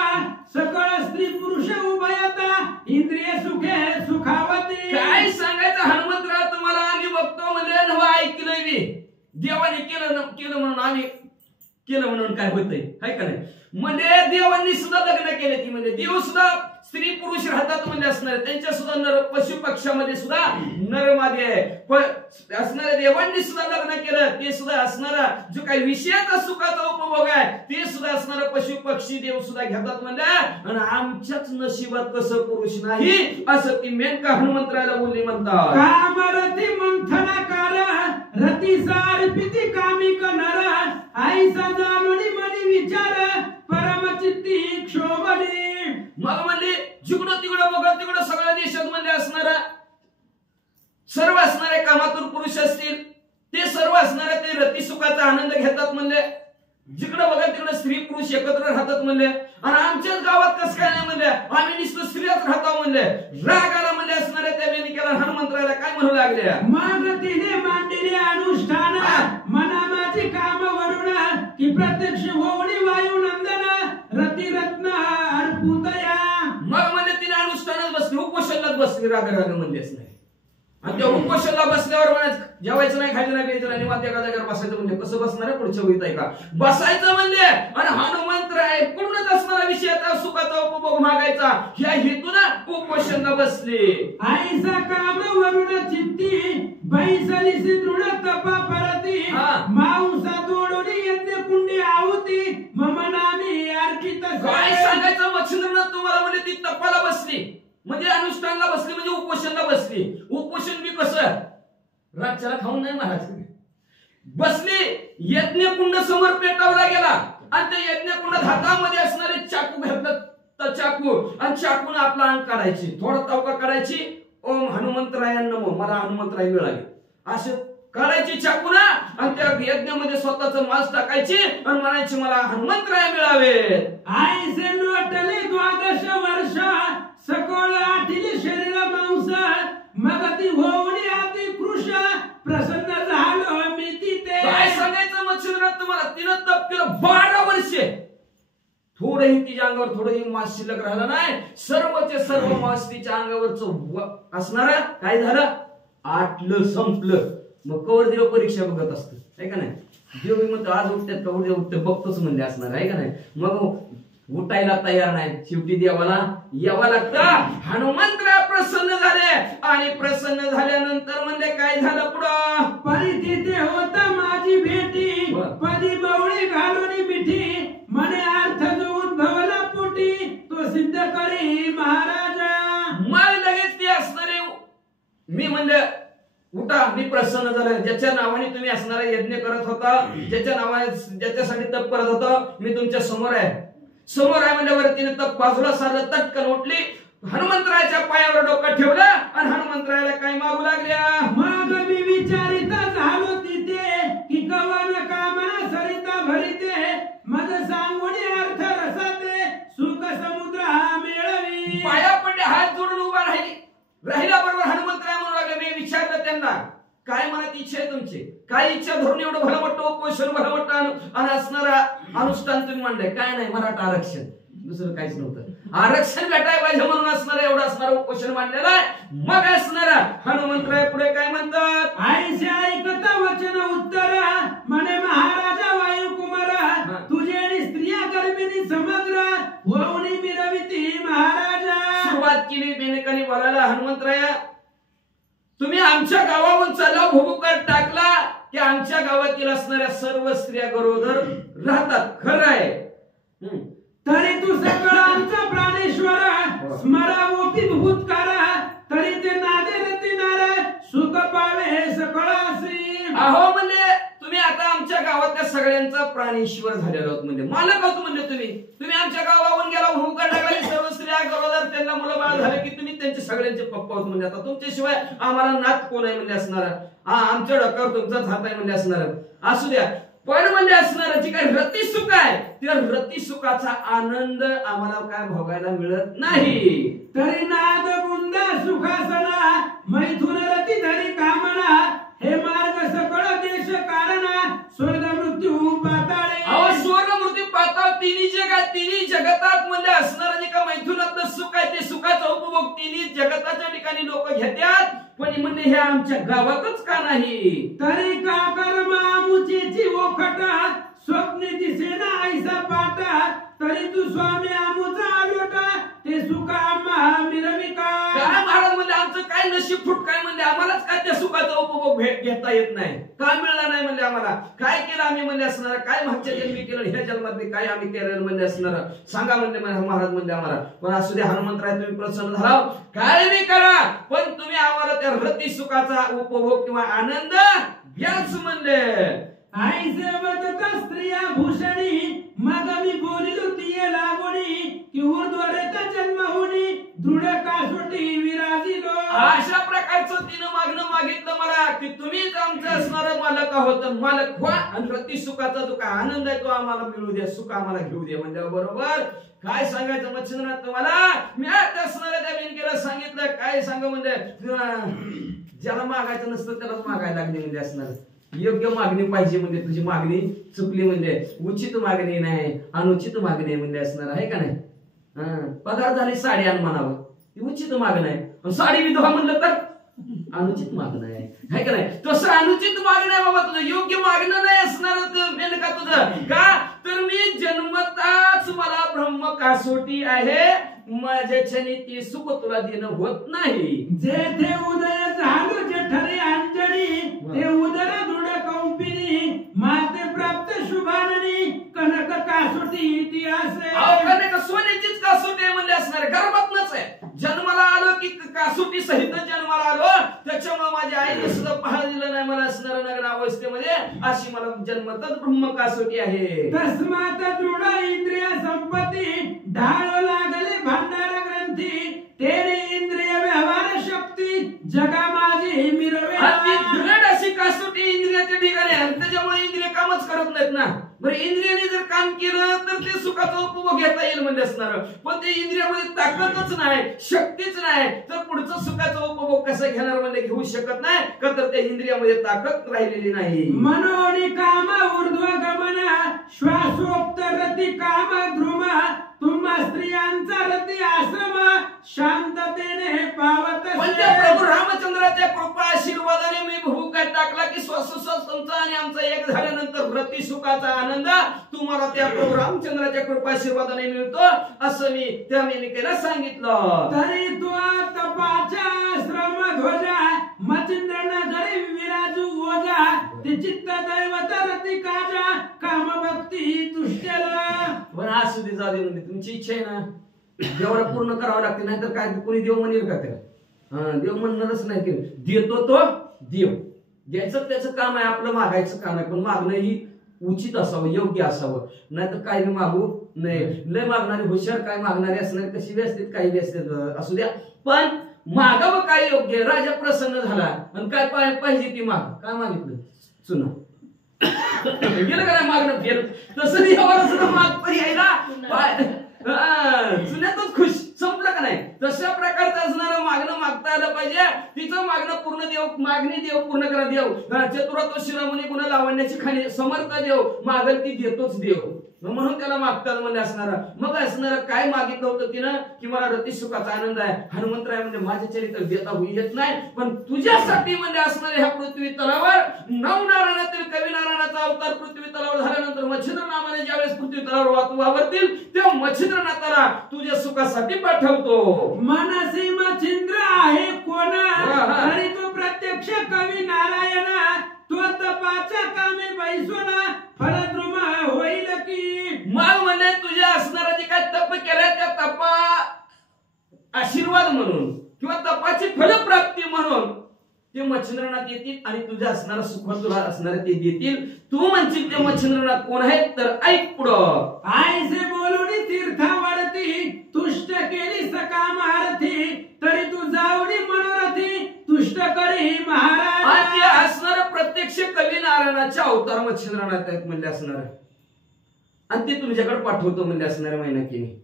सकळ स्त्री पुरुष उभयता, इंद्रिय सुखे सुखावती. काय सांगायचं हनुमंतराव तुम्हाला, आम्ही बघतो म्हणजे नवं ऐकलंय मी, देवाने केलं म्हणून आम्ही केलं म्हणून काय होतंय हाय का नाही. म्हणजे देवांनी सुद्धा लग्न केले, ती म्हणजे देव सुद्धा स्त्री पुरुष राहतात म्हणजे असणार, त्यांच्या सुद्धा नर पशु पक्षामध्ये सुद्धा नरमादी आहे, पण असणाऱ्या देवांनी सुद्धा लग्न केलं, ते सुद्धा असणारा जो काही विषयाचा सुखाचा उपभोग आहे ते सुद्धा असणारा पशु पक्षी देव सुद्धा घेतात म्हणजे, आणि आमच्याच नशिबात कसं पुरुष नाही असं ती मेनका हनुमंतरायला बोलली म्हणतात. कामरती मंथनाकार रतीसार पिती कामिक नर, आईसा जाणूनी मनी विचार परमचित्ती क्षोभनी. मग म्हणले जिकडं तिकडं बघा, तिकडं सगळ्या देशात म्हणजे असणारा सर्व असणारे कामातून पुरुष असतील, ते सर्व असणारे ते रती सुखाचा आनंद घेतात म्हणले, जिकडं बघा तिकडं स्त्री पुरुष एकत्र राहतात म्हणले, आणि आमच्याच गावात कसं काय नाही म्हणले, आम्ही नुसतं स्त्रियाच राहतो म्हणले. राग आला म्हणजे असणारे त्या मेनिकेला हनुमंतरायला काय म्हणू लागले, मग तिने मांडलेले अनुष्ठान मना माझी काम वरुण, की प्रत्यक्ष होवणी वायू नंदन रती रत्न अर्पुतया. मग म्हणजे तिने अनुष्ठानात बसली, उपोषणात बसली राग म्हणजे असणार, आणि त्या उपोषणाला बसल्यावर म्हणायचं जेवायचं नाही, खायचं नाही, प्यायचं नाही, निवांत एका जागेवर बसायचं. म्हणजे कसं बसणार आहे पुढच्या वेळी आहे का बसायचं म्हणजे, आणि हनुमंतराय पूर्णच असणारा विषयाचा सुखाचा उपभोग मागायचा ह्या हेतून उपोषणाला बसले. आईचा काम वरुण चित्ती बैसलीसी दृढ तपा परती, मांसा जोडून यज्ञ कुंडी आहुती मम नामी अर्पित. काय सांगायचं मच्छिंद्रनाथ तुम्हाला, म्हणजे ती तपाला बसली म्हणजे अनुष्ठानला बसली म्हणजे उपोषणला बसली. उपोषण बी कसं रातच्याला खाऊन नाही महाराज बसली. यज्ञकुंड समोर पेटवला गेला आणि त्या यज्ञकुंडात हातामध्ये असणारे चाकू घातलं तर चाकू आणि चाकून आपला अंग काढायची. थोडं तवका काढायची. ओम हनुमंतराय नमो मला हनुमंतराय मिळाले असे काढायची चाकू ना आणि त्या यज्ञामध्ये स्वतःच मांस टाकायची आणि म्हणायची मला हनुमंतराय मिळावे. आईसे लोटले 12 वर्ष सकळ आठिले शरीर मांस मग ती होवणी अति कृश प्रसन्न झालो मी तिथे. काय सांगायचं मच्छिंद्रनाथ तुम्हाला. तिनं तप केलं 12 वर्षे. थोडंही तिच्या अंगावर थोडंही मांस शिल्लक राहिलं नाही. सर्वचे सर्व मांस तिच्या अंगावरच असणार. काय झालं आटलं संपलं. मग कवर देव परीक्षा बघत असत आहे का नाही. देव म्हणतो आज उठतात का उद्या उठते बघतोच म्हणले असणार आहे का नाही. मग उठायला तयार नाही. शेवटी देवाला यावं लागतं. हनुमंतराय प्रसन्न झाले आणि प्रसन्न झाल्यानंतर म्हणजे काय झालं पुढं. परी तिथे होता माझी भेटी पदी बवळी घालून मिठी मने अर्थ जो उद्भवला पोटी तो सिद्ध करी महाराजा. मग लगेच ते असणारे मी म्हणलं उठा मी प्रसन्न झालं. ज्याच्या नावाने तुम्ही असणारा यज्ञ करत होता ज्याच्या नावाने ज्याच्यासाठी तप करत होता मी तुमच्या समोर आहे. समोर आहे म्हणल्यावर तिने तप बाजूला सारलं. तटकन उठली. हनुमंतरायाच्या पायावर डोकं ठेवलं आणि हनुमंतरायाला काय मागू लागल्या. मग मी विचारिता झालो तिथे की कवन कामना सरिता भरिते मज सांगुनी अर्थ रसाते सुख समुद्र हा मेळवी. पाया पडले हात जोडून उभा राहिला बरोबर हनुमंतराय म्हणू लागले. मी विचारलं त्यांना काय मनात इच्छा आहे तुमची. काय इच्छा धरून एवढं भलं मोठं उपोषण भलं मोठं आणि असणारा अनुष्ठान तुम्ही मांडलंय. काय नाही मराठा आरक्षण दुसरं काहीच नव्हतं. आरक्षण भेटाय पाहिजे म्हणून असणार एवढं असणार उपोषण मांडलेलं आहे. मग असणारा हनुमंतराय पुढे काय म्हणतात. आईसे ऐकता वचन उत्तर म्हणे महाराजा वायुकुमार तुझे स्त्रिया गर्भिणी समग्र होऊनी मिरविती महाराजा. सुरुवात केली मेनकाने बोलायला. हनुमंतराय तुम्ही आमच्या गावावरून चलाव भूभुकार टाकला की आमच्या गावातील असणाऱ्या सर्व स्त्रिया गरोदर राहतात. खरं आहे. तरी तू सकळ आमचा प्राणेश्वर स्मरावोपी भूतकार तरी ते नादे रतिनार सुख पावे सकळासी. अहो म्हणजे तुम्ही आता आमच्या गावातल्या सगळ्यांचा प्राणेश्वर झालेला आहोत. म्हणजे मालक आहोत म्हणजे तुम्ही आमच्या गावावरून गेला भूभुकार टाकला सर्व स्त्रिया गरोदर त्यांना मुलं बाळ झाले की तुम्ही त्यांचे सगळ्यांचे पप्पा आहोत. म्हणजे आता तुमच्याशिवाय आम्हाला नात कोण आहे म्हणजे असणार. आमच्या डोक्यावर तुमचाच हात आहे म्हणजे असणार. असू द्या पण म्हणजे असणार जी काय रतिसुख आहे त्या रतिसुखाचा आनंद आम्हाला काय भोगायला मिळत नाही. तरी नाद बुंदा सुखासना मैथुन रती धरी कामना हे मार्ग सकळ देश कारणा स्वर्ग मृत्यू पाताळे. अहो स्वर्ग मृत्यू पाताळ तिन्ही जगतात म्हणजे असणार जे का मैथुनातलं सुख आहे ते सुखाचा उपभोग तिन्ही जगताच्या ठिकाणी लोक घेतात. पण म्हणजे हे आमच्या गावातच का नाही. तरी का कर्म आमुचीची ओखट स्वप्ने दिसेना ऐसा पाटा तरी तू स्वामी आमुचा आलोटा ते सुख आम्हा मिरविका. काय महाराज म्हणजे आमचं काय नशीब फुट काय म्हणजे आम्हालाच काय त्या सुखाचा उपभोग घेता येत नाही. काय मिळणार नाही म्हणजे आम्हाला. काय केलं आम्ही म्हणजे असणार. काय मागच्या जन्मी केलं ह्या जन्मात काय आम्ही केलं म्हणजे असणार सांगा म्हणजे महाराज म्हणजे आम्हाला. पण असू दे हनुमंतराय तुम्ही प्रसन्न झाला काय नाही करा पण तुम्ही आम्हाला त्या रती सुखाचा उपभोग किंवा आनंद घ्याच म्हणले. आईसे बदता स्त्रिया भूषणी मग मी बोलिलो तिये लागोणी की ऊर्ध्वरेता जन्म होणी दृढ कासोटी विराजिलो. अशा प्रकारचं तिनं मागणं मागितलं मला की तुम्हीच आमचं असणारं मालक आहोत. मालक व्हा आणि रती सुखाचा जो काय आनंद आहे तो आम्हाला मिळू द्या सुख आम्हाला घेऊ दे. म्हणजे बरोबर काय सांगायचं मच्छिंद्रनाथ तुम्हाला. मी आता असणाऱ्या त्या बेनकेला सांगितलं काय सांग म्हणजे ज्याला मागायचं नसतं त्यालाच मागायला लागले म्हणजे असणार. योग्य मागणी पाहिजे म्हणजे तुझी मागणी चुकली म्हणजे उचित मागणी नाही अनुचित मागणी म्हणजे असणार आहे का नाही. पगार झाली साडी आण म्हणावं ती उचित मागणं आहे. साडी विधवा म्हणलं तर अनुचित मागणं आहे का नाही. तसं अनुचित मागणं आहे बाबा तुझं योग्य मागणं नाही असणार मेनका तुझं. का तर मी जन्मताच मला ब्रह्म कासोटी आहे माझ्याच्याने ती सुख तुला देणं होत नाही. जेथे उदय झालो जठरे अंजनी ते उदर दृढ कौंपिनी माते प्राप्त शुभाननी कनक कासोटी इतिहास. कनक सोन्याचीच कासोटी म्हणजे असणार गर्भातनच आहे. जन्माला आलो दिलं नाही मला असणाऱ्या नग्न अवस्थेमध्ये, अशी मला जन्मतच ब्रह्म कासोटी आहे. तस्मात दृढ इंद्रिय संपत्ती ढाळ लागले भांडार ग्रंथी, तेरे इंद्रिय व्यवहार शक्ती जगा माझी मिरवे. अति दृढ अशी कासोटी इंद्रियाच्या ठिकाणी आहे. त्याच्यामुळे इंद्रिय कामच करत नाहीत ना. बरं, इंद्रियाने जर काम केलं तर ते सुखाचा उपभोग घेता येईल म्हणजे असणार, पण ते इंद्रियामध्ये ताकदच नाही, शक्तीच नाही, तर पुढचं सुखाचा उपभोग कसं घेणार म्हणजे घेऊ शकत नाही का, तर त्या इंद्रियामध्ये ताकद राहिलेली नाही. मनोनी काम ऊर्ध्व गमन श्वासोक्त रती काम ध्रुम, तुम्हा स्त्रियांचा रती आश्रम शांततेने पावत. म्हणजे प्रभू रामचंद्राच्या कृपा आशीर्वादाने मी भूकात टाकला की श्वासोश्वास तुमचा आणि आमचा एक झाल्यानंतर रती सुखाचा आनंद तुम्हाला त्या प्रभू रामचंद्राच्या कृपा आशीर्वादाने मिळतो, असं मी त्या मेनिकेला सांगितलं. तरी तो तपाच्या श्रम ध्वजा मचिंद्र नगरी विराजू ओजा, ते चित्त दैवत रती काजा काम भक्ती तुष्टेला. पण असू दे, जाऊ दे, म्हणजे तुमची इच्छा आहे ना देवाला पूर्ण करावं लागते, नाहीतर काय कोणी देव म्हणेल का त्याला? देव म्हणणारच नाही की देतो तो देव, द्यायचं त्याचं काम आहे, आपलं मागायचं काम आहे, पण मागणं ही उचित असावं, योग्य असावं, नाहीतर काय मागू नये. लय मागणारे हुशार काय मागणारे असणारे कशी बी असतात, काही बी असतात, असू द्या, पण मागावं काय योग्य. राजा प्रसन्न झाला आणि काय पाहिजे ती माग, काय मागितलं? चुना गेलं का मागणं फेर, तसं यावर मागतं यायला चुन्यातच खुश, संपलं का नाही. तशा प्रकारचं असणारं मागणं मागता आलं पाहिजे. तिचं मागणं पूर्ण देव, मागणी देव पूर्ण करा देव. चतुरातो शिरोमणी गुण लावण्याची खाली समर्थ देव, मागल ती देतोच देव, म्हणून त्याला मागतात म्हणजे असणार. मग असणार काय मागितलं होतं तिनं की मला रती सुखाचा आनंद आहे. हनुमंतराय म्हणजे माझ्या चरित्र देता होऊ येत नाही, पण तुझ्यासाठी म्हणजे असणारे ह्या पृथ्वी तलावर नवनारायणातील कवी नारायणाचा अवतार पृथ्वी तलावर झाल्यानंतर मच्छिंद्र नामाने ज्यावेळेस पृथ्वी तलावर वावरतील तेव्हा मच्छिंद्रनाथाला तुझ्या सुखासाठी पाठवतो. मनसी मच्छिंद्र आहे कोण, तरी तो प्रत्यक्ष कवी नारायण, तो तपाच्या कामे बैसून फलद्रुम होईल की. मग म्हणजे तुझ्या असणारा जे काय तप केलाय त्या तपा आशीर्वाद म्हणून किंवा तपाची फलप्राप्ती म्हणून ते मच्छिंद्रनाथ येतील आणि तुझ्या असणारा सुख तुला असणारे ते देतील. तू म्हणशील ते मच्छिंद्रनाथ कोण आहेत, तर ऐक पुढं. आयसे बोलून तीर्थावरती तुष्ट केली सकामारथी, तरी तू जावडी मनोरथी तुष्ट करी महाराज. आणि असणार प्रत्यक्ष कवी नारायणाच्या अवतार मच्छिंद्रनाथ आहेत म्हणजे असणार, आणि ते तुमच्याकडे पाठवतो म्हणजे असणाऱ्या महिन्याने.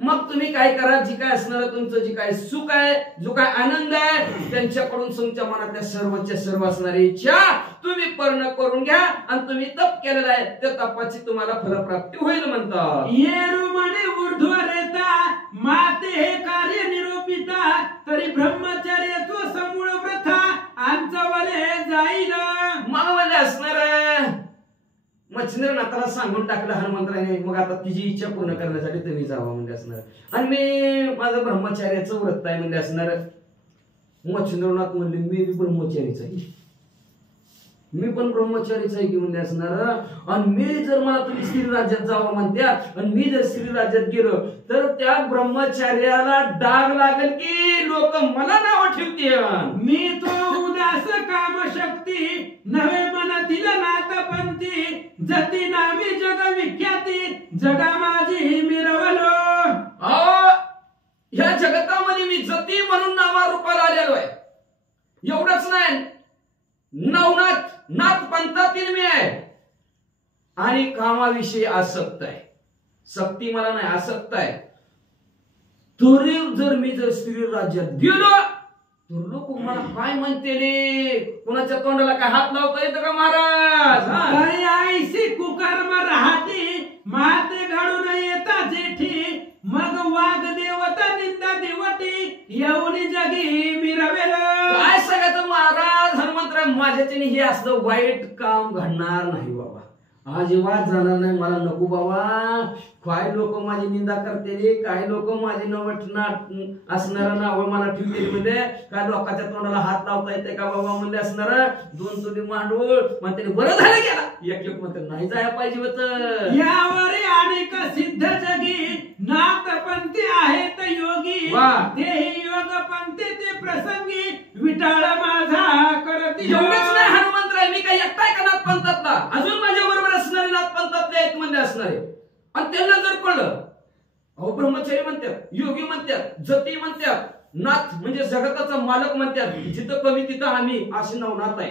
मग तुम्ही काय करा, जी काय असणार तुमचं जे काय सुख आहे, जो काय आनंद आहे, त्यांच्याकडून तुमच्या मनातल्या सर्वच्या सर्व असणारी इच्छा तुम्ही पूर्ण करून घ्या, आणि तुम्ही तप केलेला आहे त्या तपाची तुम्हाला फलप्राप्ती होईल म्हणतात. येरू म्हणे ऊर्ध्व रेता माते हे कार्य निरूपिता, तरी ब्रह्मचर्य तो समूळ प्रथा आमचवले जाईल. मग म्हणजे असणार मच्छिंद्रनाथाला सांगून टाकलं हनुमंतराने, मग आता तिची इच्छा पूर्ण करण्यासाठी तुम्ही जावा म्हणजे असणार. आणि मी माझं ब्रह्मचार्याचं व्रत आहे म्हणजे असणार. मच्छिंद्रनाथ म्हणले मी बी ब्रह्मचारीच आहे, मी पण ब्रह्मचारीच आहे की म्हणजे असणार. आणि मी जर मला तुम्ही स्त्री राज्यात जावं म्हणत्यात, आणि मी जर स्त्री राज्यात गेलो तर त्या ब्रह्मचार्याला डाग लागेल की लोक मला नाव ठेवतील. मी तो उदास काम शक्ती नवे मनातील नाथपंथी, जती नामी जग विख्याती जगा माझी मिरवलो. ह्या जगतामध्ये मी जती म्हणून नावारूपाला आलेलो आहे. एवढंच नाही, नवनाथ नाथ पंथातील मी आहे, आणि कामाविषयी आसक्त आहे. सक्ती मला नाही, आसक्त आहे. तरी जर स्त्री राज्यात गेलो तर लोक मला काय म्हणते, कोणाच्या तोंडाला काय हात लावता येतं का महाराज? अरे आईशी कुकर्म राहती माते घडून येता जेठी, मग वाघ देवता निंदा देवटी येऊन जगी मिरवेल. काय सांगायचं महाराज हनुमंतराय, माझ्याच्याने हे असलं वाईट काम घडणार नाही बाबा, अजिबात जाणार नाही. मला नको बाबा. काय लोक माझी निंदा करते, काय लोक माझी असणारा नाव मला ठेवते म्हणजे, काय लोकांच्या तोंडाला हात लावता येते का बाबा म्हणजे असणार. 2 तोली मांडूळ म्हणते बरं झालं गेला, एक म्हणते नाही जायला पाहिजे होत. यावर अनेक सिद्ध जगी नाथपंथी आहेत योगी, तेही योग पंथी ते प्रसंगी विटाळ माझा करती. एवढंच नाही असणार आहे. आणि त्यांना जर कळलं, अहो ब्रह्मचारी म्हणतात, योगी म्हणतात, जती म्हणतात, नाथ म्हणजे जगताचा मालक म्हणतात, जिथं कमी तिथं आम्ही असे नवनाथ आहे.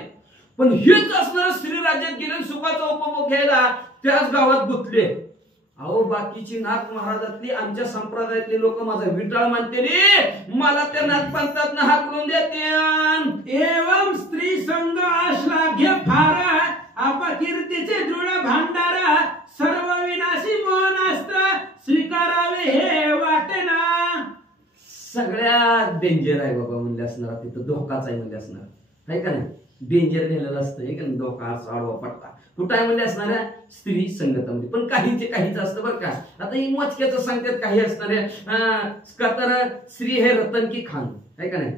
पण हेच असणार स्त्री राज्यात गेले सुखाचा उपभोग घ्यायला त्याच गावात गुंतले. अहो बाकीची नाथ महाराजातली आमच्या संप्रदायातली लोक माझा विटाळ मानते रे, मला त्या नाथ पंथात हाकलून देते. एवं स्त्री संग अश्लाघ्य फार, अपकीर्तीचे दृढ भांडार, सर्व विनाशी मोहनास्त्र, स्वीकारावे हे वाटेना. सगळ्यात डेंजर आहे बाबा म्हणले असणार, तिथं धोकाच आहे म्हणले असणार, आहे का नाही? डेंजर नेलेलं असतं, हे का धोका आडवा पट्टा कुठं आहे म्हणजे असणाऱ्या स्त्री संगतामध्ये. पण काहीच असतं बरं का. आता ही मोजक्याचं सांगतात, काही असणाऱ्या का तर स्त्री हे रतन की खान, आहे का नाही?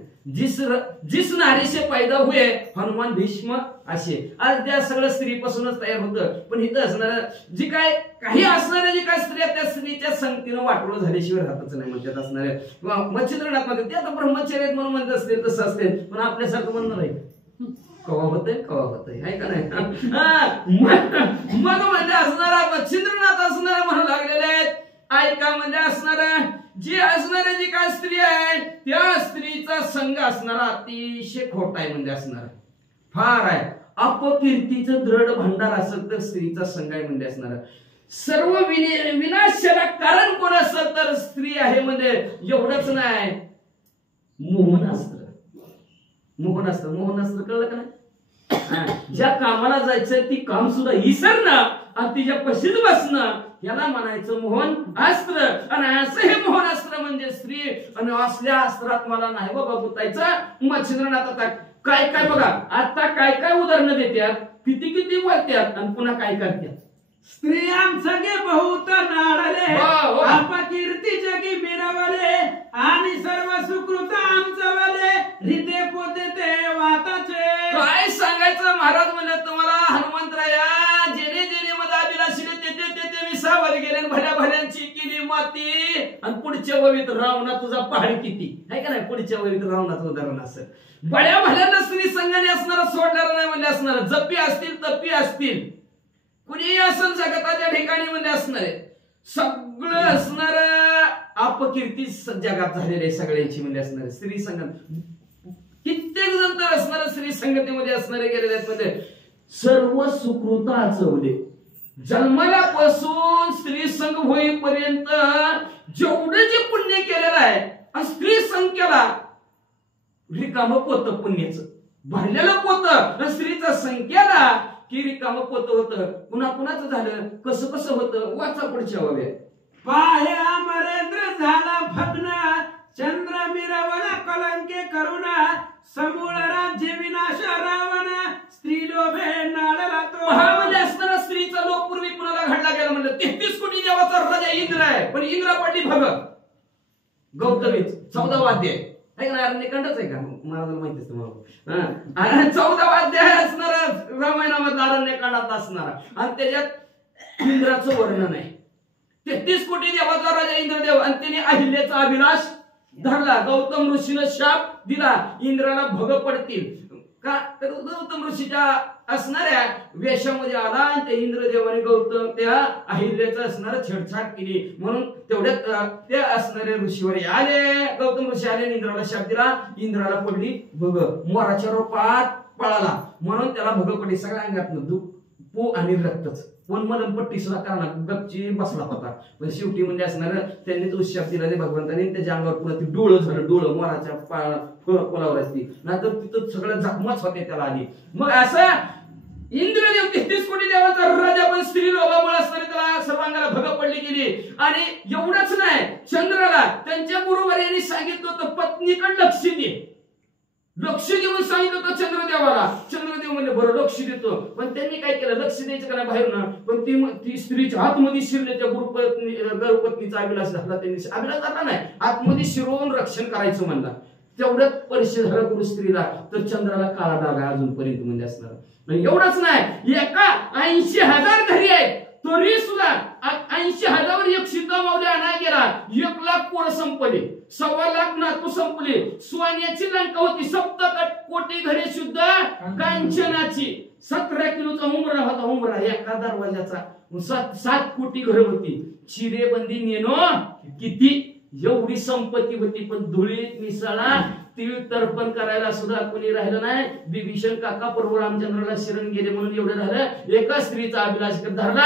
जिस नारी से पैदा हुए हनुमान भीष्म असे. आज त्या सगळं स्त्रीपासूनच तयार होतं. पण इथं असणाऱ्या जी काय काही असणाऱ्या जी काय स्त्रिया त्या स्त्रीच्या संगतीनं वाटोळं झाल्याशिवाय राहतच नाही म्हणतात असणाऱ्या. मच्छिंद्रनाथ मध्ये ते आता ब्रह्मचर्य म्हणून म्हणत असते, तसं असते. पण आपल्यासारखं म्हणणार आहे कवा होतंय, आहे का नाही? मन म्हणजे असणारा मच्छिंद्रनाथ असणारा म्हणू लागलेले आहेत. ऐका म्हणजे असणारा जी असणारे जी काय स्त्री आहे त्या स्त्रीचा संघ असणारा अतिशय खोटा आहे म्हणजे असणारा फार आहे. अपकीर्तीचं दृढ भांडार असेल तर स्त्रीचा संघ आहे म्हणजे असणारा. सर्व विनाशाला कारण कोण असेल तर स्त्री आहे म्हणजे. एवढंच नाही, मोहनास्त्र कळलं का नाही? ज्या कामाला जायचं ती काम सुद्धा इसरणं आणि तिच्या पशीत बसणं याला म्हणायचं मोहन अस्त्र. आणि असं हे मोहन अस्त्र म्हणजे स्त्री. आणि असल्या अस्त्रात मला नाही बाबा गुतायचं. मच्छिंद्रनाथ आता काय बघा, आता काय उदाहरणं देतात, किती बोलतात आणि पुन्हा काय करतात. स्त्रियां सगळे बहुत नाडले, अपकीर्ती जगी मिरवले, आणि सर्व सुकृत आमचवले, हृदय पोते ते वाताचे. काय सांगायचं महाराज म्हणलं तुम्हाला हनुमंतराया, जेणे मदाभिलाषीने ते विसावर गेले, भल्या केली माती. आणि पुढच्या ववीत रावणा तुझा पहाड किती, आहे का नाही? पुढच्या ववीत रावणाचं उदाहरण असं. भल्या स्त्री संघाने असणारा सोडणार नाही म्हणजे असणार. जपी असतील तपी असतील कुणी असं जगताच्या ठिकाणी म्हणजे असणार आहे. सगळं असणार अपकीर्ती जगात झालेली आहे सगळ्यांची म्हणजे असणार. स्त्री संघात कित्येक जण तर असणार स्त्री संगतीमध्ये असणारे गेलेले आहेत. म्हणजे सर्व सुकृत आचवले, जन्माला पासून स्त्री संघ होईपर्यंत जेवढे जे पुण्य केलेलं आहे स्त्री संख्येला रिकामं पोत पुण्याचं भरलेलं पोत स्त्रीचा संख्येला की रिकामं पोत होतं. कुणाचं झालं, कसं होतं, वाचा पुढच्या वव्या. पाहे अमरेंद्र झाला भग्न, चंद्र मिरवला कलंके करुणा, समूळ राज्य विनाश रावण, स्त्री लोभे नाळला तो. म्हणजे असणारा स्त्रीचा लोक पूर्वी कुणाला घडला गेला म्हणलं 33 कोटी देवाचा राजा इंद्र आहे. पण इंद्रा पडली भगत गौतमीच 14वा अध्याय आहे का? अरण्यकांडच आहे का? महाराजांना माहितीच तुम्हाला. 14वा अध्याय असणारा रामायणामधला अरण्यकांडात असणारा. आणि त्याच्यात इंद्राचं वर्णन आहे. 33 कोटी देवाचा राजा इंद्रदेव. आणि त्याने अहिल्याचा अभिलाष धरला. गौतम ऋषीनं शाप दिला इंद्राला भग पडतील का? तर गौतम ऋषीच्या असणाऱ्या वेशामध्ये आला आणि त्या इंद्रदेवाने गौतम त्या अहिल्याचं असणारं छेडछाड केली. म्हणून तेवढ्यात त्या असणाऱ्या ऋषीवर आले. गौतम ऋषी आले, इंद्राला शाप दिला. इंद्राला पडली भग. मोराच्या रोपात पळाला म्हणून त्याला भग पडली. सगळ्या अंगातनं पू आणि रक्तच. पण मलमपट्टी सुद्धा करणार गपची बसला होता. पण शेवटी म्हणजे असणार त्यांनी तो शाप दिला भगवंताने. त्याच्या अंगावर पुन्हा ती डोळं झालं. डोळं मोराच्या पोलावर असती, नाहीतर तिथं सगळं जखमाच होते त्याला आधी. मग असं इंद्रदेव 33 कोटी देवाचा राजा पण स्त्री लोभामुळे असणारे त्याला सर्वांगाला भग पडली गेली. आणि एवढंच नाही, चंद्राला त्यांच्या गुरुवर यांनी सांगितलं होतं पत्नीकडे लक्ष दे. लक्ष देऊन सांगितलं होतं चंद्रदेवाला. चंद्रदेव म्हणजे बरं लक्ष देतो. पण त्यांनी काय केलं, लक्ष द्यायचं का नाही बाहेर ना. पण ती स्त्रीच्या आतमध्ये शिरले. त्या गुरुपत्नीचा अभिलाष धरला. त्यांनी अभिलाष धरला नाही, आतमध्ये शिरवून रक्षण करायचं म्हणला. तेवढ्यात परिचय झाला गुरु स्त्रीला. तर चंद्राला काळा डाग आहे अजूनपर्यंत म्हणजे असणार. एवढंच नाही, एका 80,000 घरी आहेत तरी सुद्धा 80,000 एक सिद्धा मावली आणा गेला. 1,00,000 कोण संपले, 1.25 लाख नातू संपले, सोन्याची लंका होती, 7 कोटी घरे शुद्ध कांचनाची, 17 किलोचा उमरा होता, उमरा एका दरवाजाचा, 7 कोटी घर होती, चिरेबंदी नेणं किती, एवढी संपत्ती होती. पण धुळीत मिसळा तीळ तर्पण करायला सुद्धा कोणी राहिलं नाही. विभीषण काका प्रभू रामचंद्राला शरण गेले म्हणून एवढं झालं. एका स्त्रीचा अभिलाष धरला,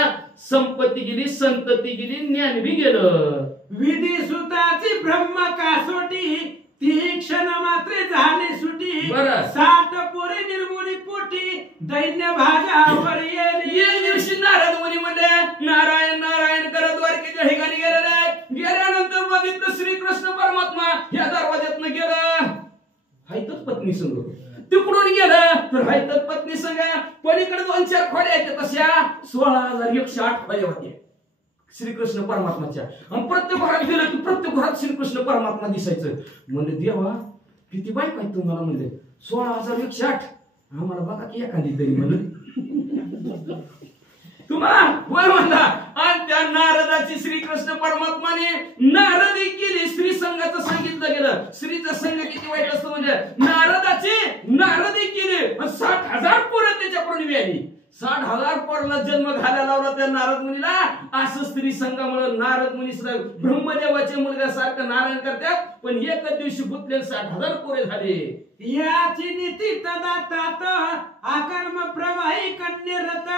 संपत्ती गेली, संतती गेली, ज्ञान बी गेलं. विधी सुताची ब्रह्म कासोटी, ती क्षण मात्र झाली सुटी. 60 पोरे निर्मूली पोटी, दैन्य भाजावर येली. ये दिवशी नारद मुनी म्हणले नारायण नारायण करत द्वारकेच्या ठिकाणी गेलेले. गेल्यानंतर बघितलं श्रीकृष्ण परमात्मा या दरवाज्यातनं गेलं, हायतच पत्नी संग. तिकडून गेलं तर हायतच पत्नी संग. पलीकडे 2-4 खोड्या आहेत, तशा 16,108 खोड्या होत्या श्रीकृष्ण परमात्माच्या. आणि प्रत्येक घरात गेलं की प्रत्येक घरात श्रीकृष्ण परमात्मा दिसायचं. म्हणले देवा किती बायको आहेत तुम्हाला? म्हणले 16,108. आम्हाला बघा की एखादी तरी म्हणलं तुम्हाला होय म्हणला. आणि त्या नारदाची श्रीकृष्ण परमात्माने नारदी केली. स्त्री संघाचं सांगितलं गेलं. स्त्रीचा संघ किती वाईट असतो म्हणजे नारदाची नारदी केली. 60,000 पोरं त्याच्याकडून मिळाली. 60,000 पोराला जन्म घालायला लावला त्या नारद मुनीला. असं स्त्री संघामुळे नारद मुनी सुद्धा ब्रह्मदेवाच्या मुलग्यासारखं नारायण करतात. पण एकच दिवशी गुंतले 60,000 पोरे झाले. याची नीती तदा तात, आकर्म प्रवाही कन्यरत.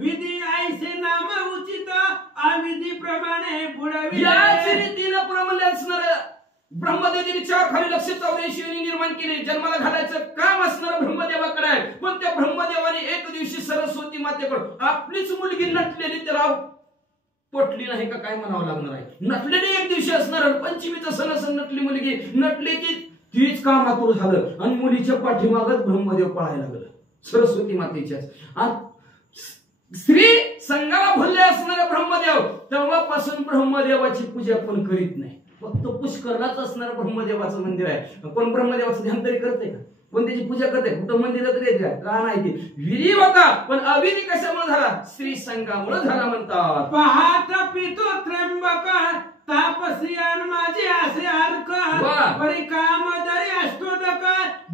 विधी ऐसे नाम उचित, अविधी प्रमाणे बुडवी. याची नीतीनं प्रमाणे असणार ब्रह्मदेवाने 4 खाली 184 योनी निर्माण केली. जन्माला घालायचं काम असणार ब्रह्मदेवाकडे आहे. पण त्या ब्रह्मदेवाने एक दिवशी सरस्वती मातेकडे आपलीच मुलगी नटलेली त्याला पटली नाही का काय म्हणावं लागणार आहे. नटलेली एक दिवशी असणार. पंचमीचा सण नटली मुलगी, नटली की तीच कामातूर झालं. आणि मुलीच्या पाठीमागच ब्रह्मदेव पळायला लागलं सरस्वती मातेच्या. स्त्री संघाला भरले असणारे ब्रह्मदेव तेव्हापासून ब्रह्मदेवाची पूजा पण करीत नाही. फक्त पुष्करलाच असणार ब्रह्मदेवाचं मंदिर आहे. पण ब्रह्मदेवाचं ध्यान तरी करते का? पण त्याची पूजा करते कुठं मंदिरात तरी येते का? नाही. ती विधी होता पण अविधी कशामुळे झाला? स्त्री संघामुळे झाला म्हणतात. पाहत पितो त्र्यंबक, तापसियान माझे असे अर्क. परी काम दरी अष्टोदक,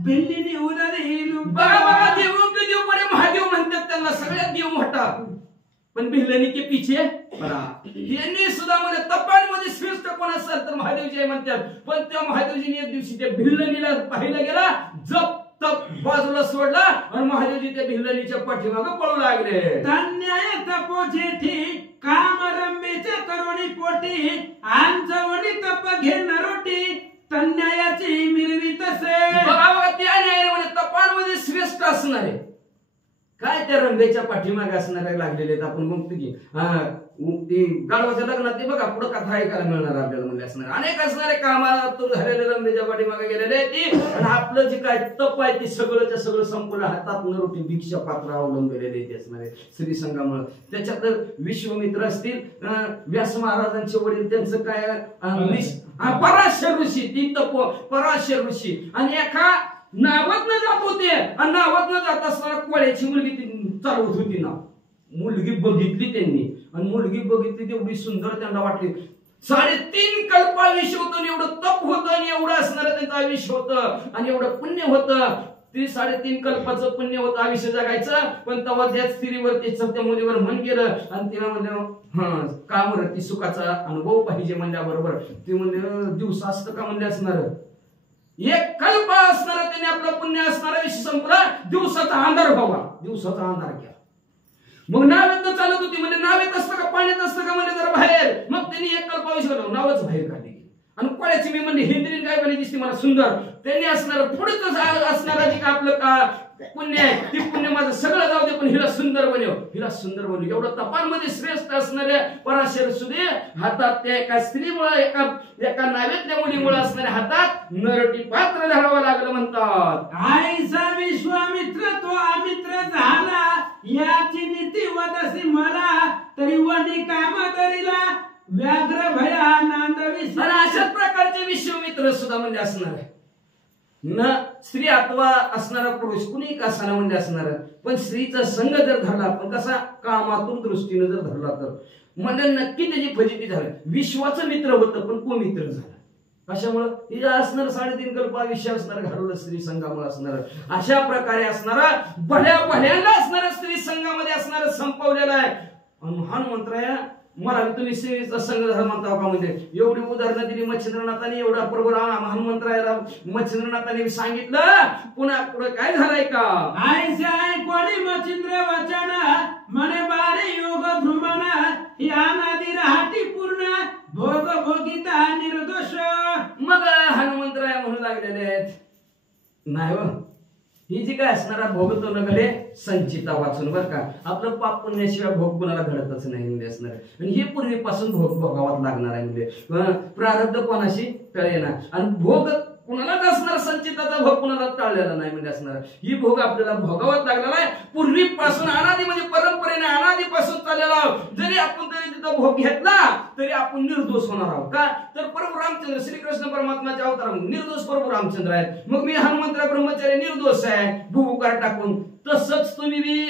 भिल्लीनी उदरी बघा देव के देव बरे महादेव म्हणतात त्यांना. सगळ्यात देव मोठा पण भिल्लनी के पीछे यांनी सुद्धा म्हणजे तपांमध्ये श्रेष्ठ कोण असतात तर महादेवजी म्हणतात. पण त्या महादेवजीने एक दिवशी त्या भिल्लनीला पाहिला गेला, जप तप बाजूला सोडला आणि महादेवजी त्या भिल्लनीच्या पाठीमागे पळू लागले. धन्याय तपो जेठी, काम रंबेच्या करोणी पोटी. आंजवणी तप घे नरोटी, तन्यायाची मिरवी तसे. बघा त्या न्यायाने तपांमध्ये श्रेष्ठ असणारे काय त्या रंभेच्या पाठीमागे असणारे लागलेले आहेत. आपण बघतो की ते गाढवाच्या लग्नात ते बघा पुढे कथा ऐकायला मिळणार आपल्याला. म्हणजे असणार अनेक असणारे कामातून झालेले रंभेच्या पाठीमागे गेलेले आहेत. आणि आपलं जे काय तप आहे ते सगळंच्या सगळं संपूर्ण हातात नरोटी भिक्षा पात्र अवलंबलेले ते असणारे स्त्री संघामुळे. त्याच्यात विश्वमित्र असतील, व्यास महाराजांचे वडील त्यांचं काय पराशर ऋषी, ती तप पराशर ऋषी. आणि एका नावातनं जात होते आणि नावातनं जात असताना कोळ्याची मुलगी चालवत होती नाव. मुलगी बघितली त्यांनी आणि मुलगी बघितली तेवढी सुंदर त्यांना वाटली. 3.5 कल्प आयुष्य होतं, एवढं तप होतं आणि एवढं असणार त्यांचं आयुष्य होतं आणि एवढं पुण्य होतं. ती 3.5 कल्पाचं पुण्य होतं आयुष्य जगायचं. पण तेव्हा त्या स्त्रीवर त्या मुलीवर मन गेलं आणि तिला म्हणलं कामरती सुखाचा अनुभव पाहिजे म्हणल्याबरोबर ती म्हणले दिवस असतं का म्हणले असणार. एक कल्प असणार त्याने आपलं पुण्य असणारा विषय संपला. दिवसाचा अंधार व्हावा, दिवसाचा अंधार केला. मग नावेत चालत होती म्हणजे नावेत असतं का पाण्यात असतं का म्हणजे जरा बाहेर. मग त्यांनी एक कल्पाविषय नावच बाहेर काढली. आणि कोळ्याची मी म्हणजे हिंद्रीन काय बनी दिसते मला सुंदर. त्यांनी असणार पुढेच असणारा जे का आपलं का पुण्य आहे ती पुण्य माझं सगळं जाऊ दे पण हिला सुंदर बनव, हिला सुंदर बनव. एवढं तपांमध्ये श्रेष्ठ असणाऱ्या पराशर सुदे हातात त्या एका स्त्रीमुळे एका नावेतल्या मुलीमुळे असणाऱ्या हातात नरटी पात्र धरावं लागलं म्हणतात. आईचा विश्वामित्र तो अमित्र झाला, याची नीती वदसी मला. तरी वडी काम करीला, व्याघ्र भया नांदवी. अशाच प्रकारचे विश्वमित्र सुद्धा म्हणजे असणार आहे. न स्त्री अथवा असणारा पुरुष कुणी का असणार म्हणजे असणार. पण स्त्रीचा संघ जर धरला पण कसा कामातून दृष्टीने जर धरला तर म्हणजे नक्की त्याची फजिती झाली. विश्वाचं मित्र होतं पण को मित्र झाला. कशामुळं हे असणार 3.5 कल्प आयुष्य असणार घालवलं स्त्री संघामुळे असणार अशा प्रकारे असणारा भल्याला असणारा स्त्री संघामध्ये असणारा संपवलेला आहे. हनुमंतराया मला तुम्ही स्त्रीचा संघ धर्म म्हणता का म्हणजे एवढी उदाहरणं दिली मच्छिंद्रनाथाने एवढा प्रभू हनुमंतरायाला मच्छिंद्रनाथाने सांगितलं पुन्हा पुढे काय झालंय का कोणी मच्छिंद्र वचन मने बारे योग ध्रुमन या नादी राहती पूर्ण भोग भोगिता निर्दोष. मग हनुमंतराय म्हणू लागलेले आहेत नाही हो ही जी काय असणारा भोगतो न घडे संचिता वाचून बर का आपलं पाप पुण्याशिवाय भोग कुणाला घडतच नाही म्हणजे असणार आणि हे पूर्वीपासून भोग भोगावाच लागणार आहे म्हणजे प्रारब्ध कोणाशी टळेना आणि भोग कुणालाच असणार संचिताचा भोग कुणाला टाळलेला नाही म्हणजे असणार ही भोग आपल्याला भोगावत लागणार आहे पूर्वीपासून अनादी म्हणजे परंपरेने अनादीपासून चाललेला जरी आपण तरी तिथं भोग घेतला तरी आपण निर्दोष होणार आहोत का तर प्रभू रामचंद्र श्रीकृष्ण परमात्माच्या अवतार निर्दोष प्रभू रामचंद्र आहेत मग मी हनुमंतराय ब्रह्मचारी निर्दोष आहे भूभुकार टाकून तसंच तुम्ही बी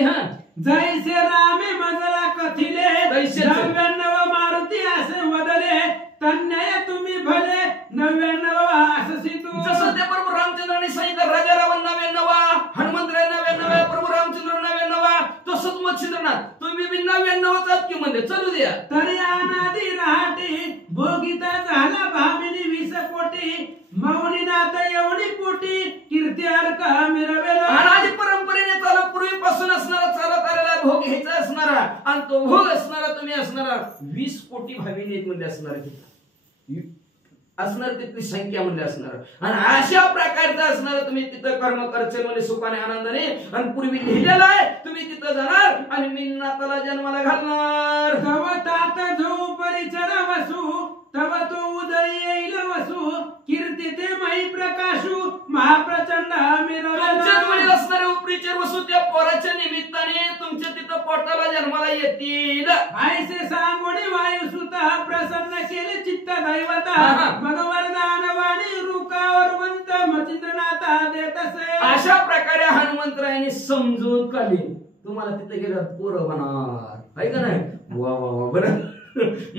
जैसे रामे मजला कथिले 99 मारुती असे वदले तन्मय तुम्ही भले 99 अससी तू जसं ते प्रभू रामचंद्राने सांगितलं राजा रावण 99 हनुमंतराय 99 प्रभू रामचंद्र 99 तसंच मच्छिंद्रनाथ तुम्ही बी 99 की म्हणजे चलू द्या तरी अनादी राहटी भोगिता झाला भामिनी 20 कोटी मौनी नाथ एवढी पोटी कीर्ती अर्क मिरवेला अनादी परंपरेने चालत पूर्वीपासून असणारा चालत आलेला भोग घ्यायचा असणारा आणि तो भोग असणारा तुम्ही असणारा 20 कोटी भाविनी म्हणजे असणार तिथली संख्या म्हणजे असणार आणि अशा प्रकारचं असणार तुम्ही तिथं कर्म करचेल म्हणजे सुखाने आनंदाने आणि पूर्वी लिहिलेलं आहे तुम्ही तिथं जाणार आणि मी नाताला जन्माला घालणार तव तात जो परिचर वसू तव तो उदय येईल वसू कीर्ती ते मही प्रकाशू महाप्रचंड तुमच्यात असणारे उपरीचर वसू त्या पोराच्या निमित्ताने तुमच्या तिथं पोटाला जन्माला येतील ऐसे सांगोडी वायुसुता प्रसन्न केले चित्त दैवता भगवरदान वाणी रुकावर वंत मच्छिंद्रनाथा देत असे अशा प्रकारे हनुमंतरायाने समजून काढली तुम्हाला तिथे गेल्यावर पोरं होणार आहे का नाही वा वा वा बरं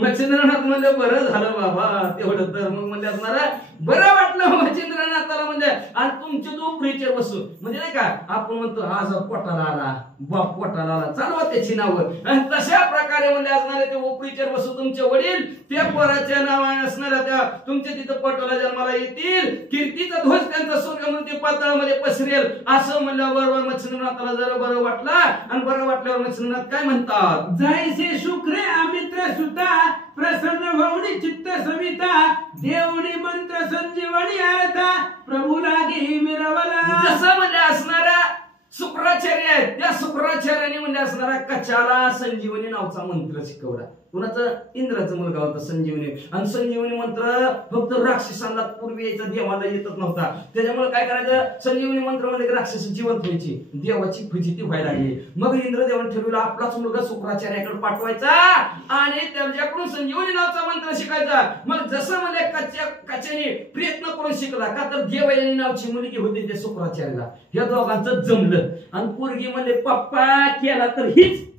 मच्छिंद्रनाथ म्हणजे बरं झालं बाबा तेवढं तर मग म्हणजे असणार बरं वाटलं मच्छिंद्रनाथाला म्हणजे आणि तुमचे जो प्रिचर बसू म्हणजे नाही का आपण म्हणतो आज पोटाला आला बाप पोटाला आला चालवा त्याची नावं आणि तशा प्रकारे म्हणजे असणारे ते ओपरीचर बसू तुमचे वडील त्या पोराच्या नावाने असणाऱ्या त्या तुमच्या तिथं पोटाला जन्माला येतील कीर्तीचा ध्वज त्यांचा स्वर्गमंत्री पाताळामध्ये पसरेल असं म्हणल्याबरोबर मच्छिंद्रनाथाला जरा बरं वाटलं आणि बरं वाटल्यावर मच्छिंद्रनाथ काय म्हणतात जैसे शुक्रे अमित्र सुता प्रसन्न भवनी चित्त सविता देवणी मंत्र संजीवनी अर्था प्रभू लागे मिरवला जसं म्हणजे असणारा शुक्राचार्य आहेत त्या शुक्राचार्याने म्हणजे असणारा कचाला संजीवनी नावाचा मंत्र शिकवला कुणाचं इंद्राचा मुलगा होता संजीवनी आणि संजीवनी मंत्र फक्त राक्षसांना पूर्वी यायचा देवाला येतच नव्हता त्याच्यामुळे काय करायचं संजीवनी मंत्रामध्ये राक्षस जिवंत व्हायची देवाची फजिती व्हायला लागली मग इंद्रदेवाने ठरवलं आपलाच मुलगा शुक्राचार्याकडे पाठवायचा आणि त्याच्याकडून संजीवनी नावाचा मंत्र शिकायचा मग जसं म्हणजे कच्याने प्रयत्न करून शिकला का तर देवयानी नावाची मुलगी होती त्या शुक्राचार्याला या दोघांचं जमलं आणि पोरगी म्हणजे पप्पा केला तर हीच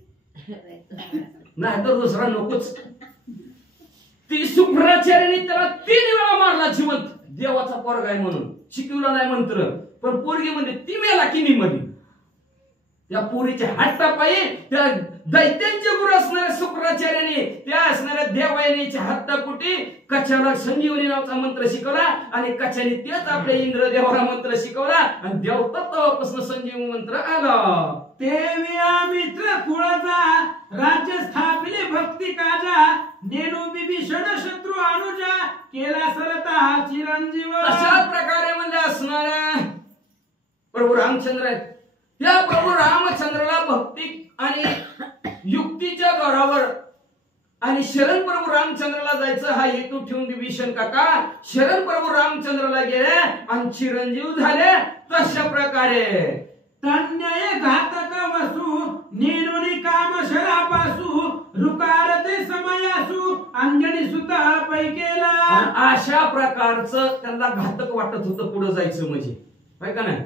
नाही तर दुसरा नकोच ती शुक्राचार्याने त्याला 3 वेळा मारला जिवंत देवाचा पोरगा आहे म्हणून शिकवला नाही मंत्र पण पोरगी म्हणजे ती मेला किनी मध्ये त्या पोरीच्या हट्टापायी त्या दैत्यांचे गुरु असणाऱ्या शुक्राचार्याने त्या असणाऱ्या देवयानीच्या हट्टापोटी कचाला संजीवनी नावाचा मंत्र शिकवला आणि कचाने तेच आपल्या इंद्रदेवाला मंत्र शिकवला आणि देवतत्वापासून संजीवनी मंत्र आला देविया मित्र कुळाचा राज्य स्थापिले भक्ती काजा नेणू विभीषण शत्रू अनुजा केला सरता चिरंजीव अशा प्रकारे म्हणजे असणाऱ्या प्रभू रामचंद्र आहेत त्या प्रभू रामचंद्राला भक्ती आणि युक्तीच्या जोरावर आणि शरण प्रभू रामचंद्राला जायचं हा हेतू ठेवून विभीषण काका शरण प्रभू रामचंद्राला गेले आणि चिरंजीव झाले तशा प्रकारे तन्मय घातक वसू नेणुनी काम शरापासू रुकारते समयासू अंजनी सुता पैकेला अशा प्रकारचं त्यांना घातक वाटत होतं पुढे जायचं म्हणजे काय का नाही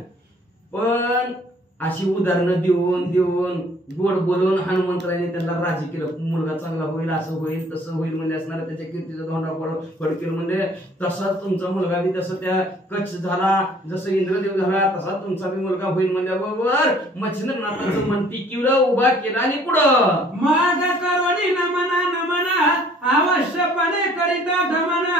पण अशी उदाहरणं देऊन देऊन गोड बोलून हनुमंतराने त्यांना राजी केलं. मुलगा चांगला होईल, असं होईल, तसं होईल म्हणजे असणार. त्याच्या कीर्तीचा धोंडा फडकेल म्हणजे तसाच तुमचा मुलगा बी तसं त्या कच्छ झाला, जसं इंद्रदेव झाला तसा तुमचा बी मुलगा होईल म्हणल्याबरोबर मच्छिंद्रनाथाचं मन टिकवलं, उभा केला आणि पुढं माग करोनी नमना नमना अवश्यपणे करिता गमना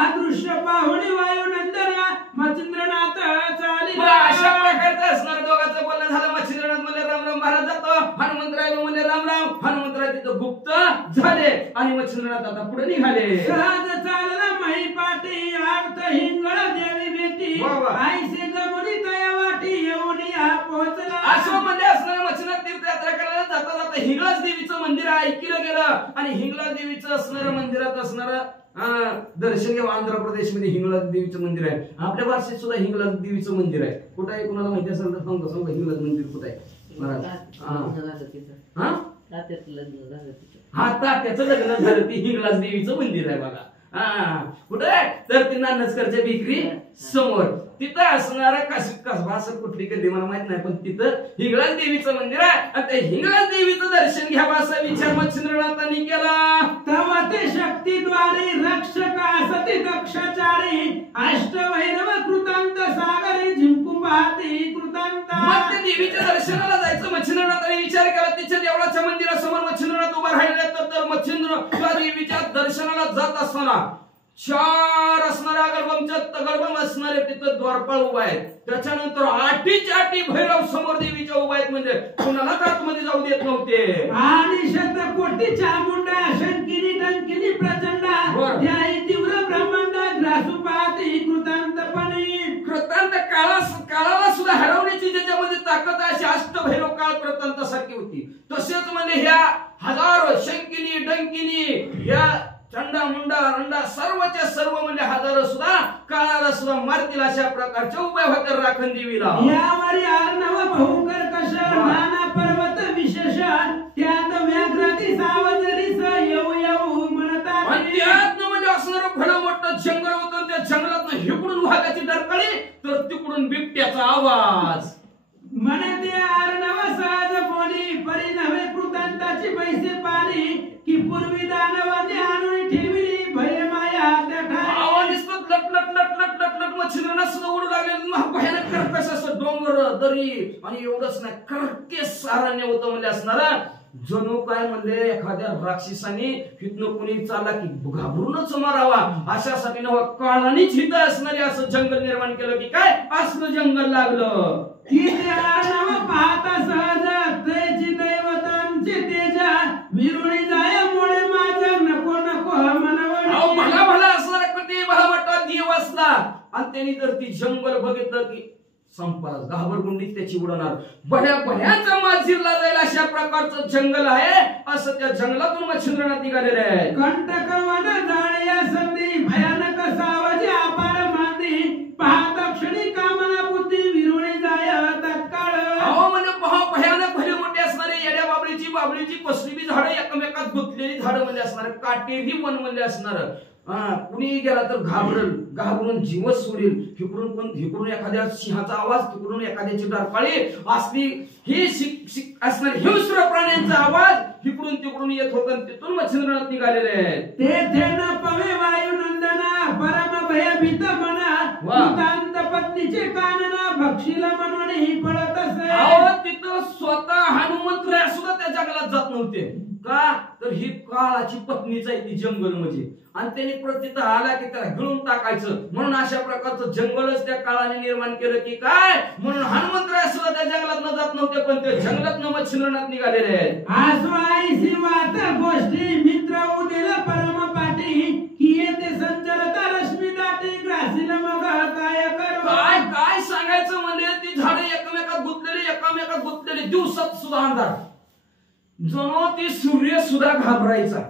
अदृश्य पाहुणे वायुनंदना मच्छिंद्रनाथ चाली. अशा प्रकारचं असणार. दोघांचं बोलणं झालं. मच्छिंद्रनाथ म्हणले राम राम महाराज जातो, हनुमंतराय म्हणले राम राम. हनुमंतराय तिथं गुप्त झाले आणि मच्छिंद्रनाथ आता पुढे निघाले. सहज चालला महिपाटी आर्त हिंगळ देवी बेटी आईसे गमुनी तया वाटी येऊन या पोहोचला. असं म्हणजे असणार. मच्छिंद्रनाथ तीर्थयात्रा करायला जाता जाता हिंगलाज देवीचं मंदिर ऐकलं गेलं आणि हिंगलाज देवीचं असणार मंदिरात असणार दर्शन घ्यावं. आंध्र प्रदेश मध्ये हिंगलाज देवीचं मंदिर आहे. आपल्या भाषेत सुद्धा हिंगलाज देवीचं मंदिर आहे. कुठं आहे कुणाला माहिती असेल तर सांगा हिंगलाज मंदिर कुठं आहे. हा तात्याचं लग्न झालं ती हिंगलाज देवीचं मंदिर आहे बघा. कुठं आहे तर ती नानसकरच्या बेकरी समोर. तिथं असणार कसबा असं कुठली कधी मला माहित नाही, पण तिथं हिंगलाज देवीचं मंदिर आहे आणि त्या हिंगलाज देवीचं दर्शन घ्यावं असा विचार मच्छिंद्रनाथांनी केला. तव ते शक्तीद्वारे रक्षक असती दक्षाचारी अष्टभैरव कृतांत सागरी जिंकू पाहती कृतांत. मग त्या देवीच्या दर्शनाला जायचं मच्छिंद्रनाथांनी विचार केला. तिच्या देवळाच्या मंदिरासमोर मच्छिंद्रनाथ उभा राहिले तर मच्छिंद्र त्या देवीच्या दर्शनाला जात असताना 4 असणाऱ्या गर्भम असणारे तिथं द्वारपाळ उभा आहेत. त्याच्यानंतर 8 भैरव समोर देवीच्या उभा आहेत म्हणजे कुणालाच आतमध्ये जाऊ देत नव्हते. आणि शतकोटी चामुंडा शंकिनी टंकिनी प्रचंडा त्याही तीव्र ब्रह्मांड ग्रासू पाहती कृतांतपणे. कृतांत काळाला सुद्धा हरवण्याची ज्याच्यामध्ये ताकद अशी अष्टभैरव काळ कृतांतासारखी होती. तसेच म्हणजे ह्या हजारो शंकिनी डंकिनी या चंडा मुंडा रंडा सर्वच्या सर्व म्हणजे हजारो सुद्धा काळाला सुद्धा मारतील अशा प्रकारच्या उभ्या होत्या राखण देवीला. यावरी अर्णव बहुकर कश नाना पर्वत विशेष त्यात व्याघ्रती सावजरीस येऊ येऊ म्हणतात. आणि त्यात म्हणजे असणारं भलं मोठं जंगल होतं. त्या जंगलात हिकडून वाघाची डरकाळी तर तिकडून बिबट्याचा आवाज. म्हणते अर्णव सहज बोली परी नव्हे कृतांताची पैसे पारी की पूर्वी दानवाने आणून ठेवली भय माया त्या आवाज दिसतो. लट लट लट लट लट लट मच्छिंद्रनाथ सुद्धा उडू लागले. भयानक कर्कश असं डोंगर दरी आणि एवढंच नाही कर्केस अरण्य होतं म्हणजे असणारा. जणू काय म्हणजे एखाद्या राक्षसाने हितनं कोणी चालला की घाबरूनच मारावा अशासाठी नव काळानेच हित असणारे असं जंगल निर्माण केलं की काय असलं जंगल लागलं. की ते अर्णव पाहता सहज तेची दैवतांची तेजा विरुणी जाय मुळे माझं नको नको मनवणी. भला भला असणारा कधी भला मोठा देव असला आणि त्यांनी जर ती जंगल बघितलं की संपाला घाबरगुंडीत त्याची उडवणार. बड्या बड्याचा माजीरला जाईल अशा प्रकारचं जंगल आहे. असं त्या जंगलातून मच्छिंद्रनाथ निघालेले आहे. कंटक वन जाळया संधी भयानक सावजी अपार मांदी पाहता क्षणी कामना बुद्धी विरुणी जाय तत्काळ. अहो म्हणजे भयानक भले मोठे असणारे येड्या बाबळीची पसरीबी झाडं एकमेकात गुंतलेली झाडं म्हणजे असणार. काटेरी वन म्हणजे असणार. कुणी गेला तर घाबरून जीवच सोडेल. हिकडून एखाद्या सिंहाचा आवाज तिकडून एखाद्याची डरकाळी असली हे असणार हिंस्र प्राण्यांचा आवाज हिकडून तिकडून येत होता. तिथून मच्छिंद्रनाथ निघालेले आहेत. ते न पवे वायुनंदना परम भयभीत मना कृतांत पत्नीचे कानना भक्षील म्हणून पळत असे. अहो तिथं स्वतः हनुमंतराय सुद्धा त्या जंगलात जात नव्हते. का तर ही काळाची पत्नीच आहे ती जंगल म्हणजे. आणि त्यांनी तिथं आला की त्याला गिळून टाकायचं म्हणून अशा प्रकारचं जंगलच त्या काळाने निर्माण केलं की काय म्हणून हनुमंतराय सुद्धा त्या जंगलात न जात नव्हते पण ते जंगलात न मच्छिंद्रनाथ निघालेले आहेत. आसवाईसी वात गोष्टी मित्र उदेल परम पाठी की येते संचरता रश्मी दाटी ग्रासील मग काय करू. काय सांगायचं म्हणजे ती झाडे एकामेकात गुंतलेली दिवसात सुद्धा अंधार. जणू ती सूर्य सुद्धा घाबरायचा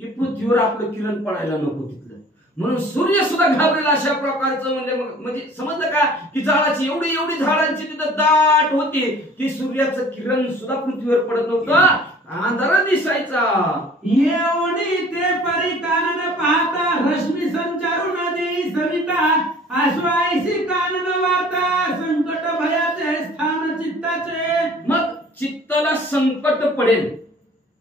की पृथ्वीवर आपलं किरण पडायला नको तिथलं म्हणून सूर्य सुद्धा घाबरेल अशा प्रकारचं म्हणजे समजलं का की झाडाची एवढी झाडांची तिथं दाट होती की सूर्याचं किरण सुद्धा पृथ्वीवर पडत नव्हतं. अंधार दिसायचा. येवणी ते परी कानन पाहता रश्मी संचारू न देई सविता आश्वाईसी कानन वार्ता संकट भयाचे स्थान चित्ताचे. मग चित्ताला संकट संकट पडेल,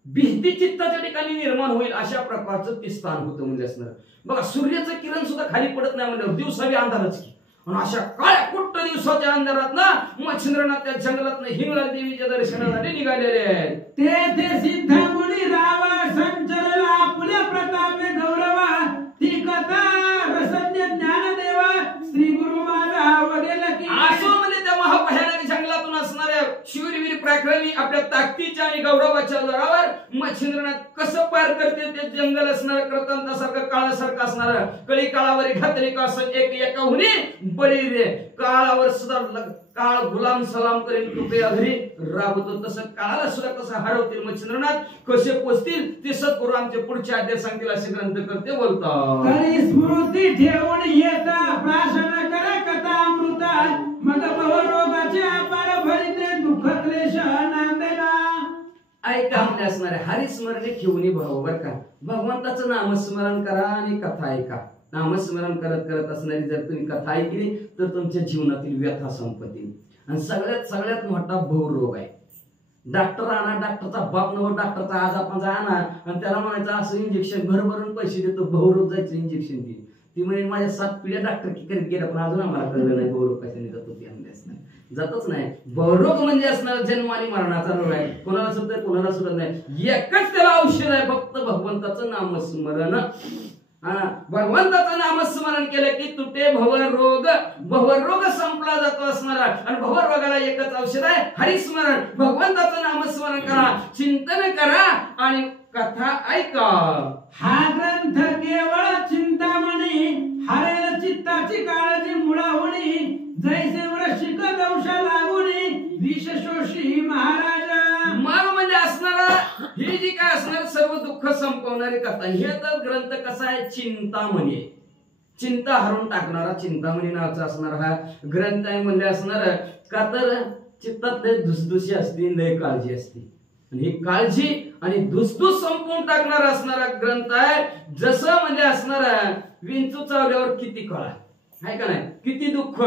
भीती चित्ताच्या ठिकाणी निर्माण होईल, अशा प्रकारचं ते स्थान होतं म्हणजे असणार. बघा सूर्याचं किरण सुद्धा खाली पडत नाही म्हणजे दिवसावी अंधारच की. आणि अशा काळ्या कुट्ट दिवसाच्या अंधारात ना मच्छिंद्रनाथ त्या जंगलात हिंगलाज देवीच्या दर्शनासाठी निघालेले आहेत. ते सिद्ध मुनी रावा संचरला आपल्या प्रतापे गौरवा, ती कथा रसज्ञ ज्ञानदेवा श्री गुरु माझा वगेल की. असो म्हणजे त्या महाभयानक जंगलातून असणाऱ्या शिवरीवीर पराक्रमी आपल्या ताकदीच्या आणि गौरवाच्या जोरावर मच्छिंद्रनाथ कसं पार करते ते जंगल असणार, करतांतासारखं काळासारखं असणार. कळी काळावर घातली का असं एका हुनी बळी रे. काळावर सुद्धा काळ गुलाम सलाम करेल तुपे अघरी राबतो, तसं काळाला सुद्धा कसं हरवतील मच्छिंद्रनाथ, कसे पोचतील ते सद्गुरु आमचे पुढचे अध्याय सांगतील असे ग्रंथकर्ते बोलतात. तरी स्मृती ठेवून येता प्राशन कर कथा अमृता, मग भवरोगाचे अपार भरिते दुःख क्लेश नांदेना. ऐका म्हणजे असणारे हरिस्मरणे ठेवून बरोबर का, भगवंताचं नामस्मरण करा आणि कथा ऐका. नामस्मरण करत करत असणारी जर तुम्ही कथा ऐकली तर तुमच्या जीवनातील व्यथा संपत्ती. आणि सगळ्यात मोठा भवरोग आहे. डॉक्टर आणा, डॉक्टरचा बाप नवर डॉक्टरचा आजापांचा आणा आणि त्याला म्हणायचं असं इंजेक्शन भरभरून पैसे देतो, भवरोग जायचं इंजेक्शन दे. ती म्हणे माझ्या 7 पिढ्या डॉक्टर करीत गेल्या पण अजून आम्हाला कळलं नाही भवरोग कशाने जातो. ती आम्ही असणार जातच नाही. भवरोग म्हणजे असणार जन्म आणि मरणाचा रोग आहे. कोणाला सुद्धा कोणाला सुद्धा नाही. एकच त्याला औषध आहे, फक्त भगवंताचं नामस्मरण. भगवंताचं नामस्मरण केलं की तुटे भवरोग, भवरोग संपला जातो असणारा. आणि भवरोगाला एकच औषध आहे हरिस्मरण. भगवंताचं नामस्मरण करा, चिंतन करा आणि कथा ऐका. हा ग्रंथ केवळ चिंतामणी, हरेल चित्ताची काळजी मुळावणी, जैसे वृश्चिक दंशा लागुनी विषशोषी महाराजा. मग म्हणजे असणारा ही जी काय असणार सर्व दुःख संपवणारी कथा. हे तर ग्रंथ कसा आहे, चिंतामणी, चिंता हरून टाकणारा चिंतामणी नावाचा असणार हा ग्रंथ आहे. म्हणजे असणार का तर चित्तात लय धुसधुशी असते, लय काळजी असते, आणि ही काळजी आणि धुसधुस संपवून टाकणारा असणारा ग्रंथ आहे. जसं म्हणजे असणारा विंचू चावल्यावर किती कळा आहे का नाही, किती दुःख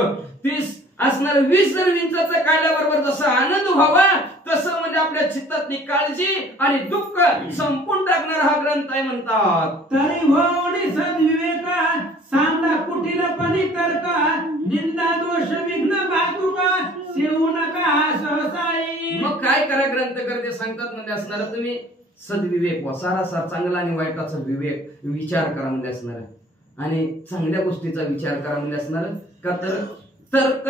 तीस असणार. विष जर विंचाचं काढल्याबरोबर जसा आनंद व्हावा तसं म्हणजे आपल्या चित्तातली काळजी आणि दुःख संपून टाकणारा हा ग्रंथ आहे म्हणतात. तरी होणी सद्विवेका, सांगा कुटीलपणी तर्का, निंदा दोष विघ्न भातुका, सेवू नका सहसाई. मग काय करा ग्रंथ करते सांगतात म्हणजे असणार तुम्ही सद्विवेक वा, सारासार चांगला आणि वाईटाचा विवेक विचार करा म्हणजे असणार, आणि चांगल्या गोष्टीचा विचार करा म्हणजे असणार. का तर तर्क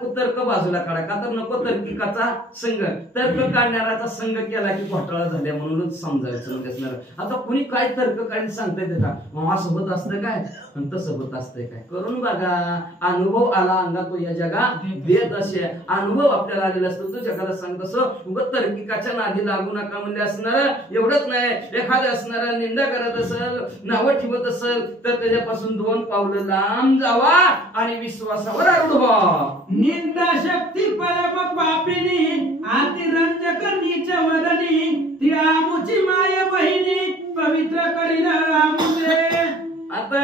कुतर्क बाजूला काढा, का तर नको तर्किकाचा संघ. तर्क काढणाराचा संघ केला की घोटाळा झाल्या म्हणूनच समजायचं म्हणजे असणार. आता कुणी काय तर्क काढून सांगता येते का, असं होत असतं काय आणि तसं होत असतंय काय, करून बघा. अनुभव आला अंगात तो या जगा देत असे. अनुभव आपल्याला आलेला असतो तो जगाला सांगत असो. उगाच तर्किकाच्या नादी लागू नका म्हणजे असणार. एवढंच नाही, एखादं असणार निंदा करत असेल, नावं ठेवत असेल तर त्याच्यापासून 2 पावलं लांब जावा आणि विश्वासावर निंदा शक्ती परम पापिनी, अतिरंजक नीच वदनी, ती आमुची माय बहिणी पवित्र करील आमुचे. आता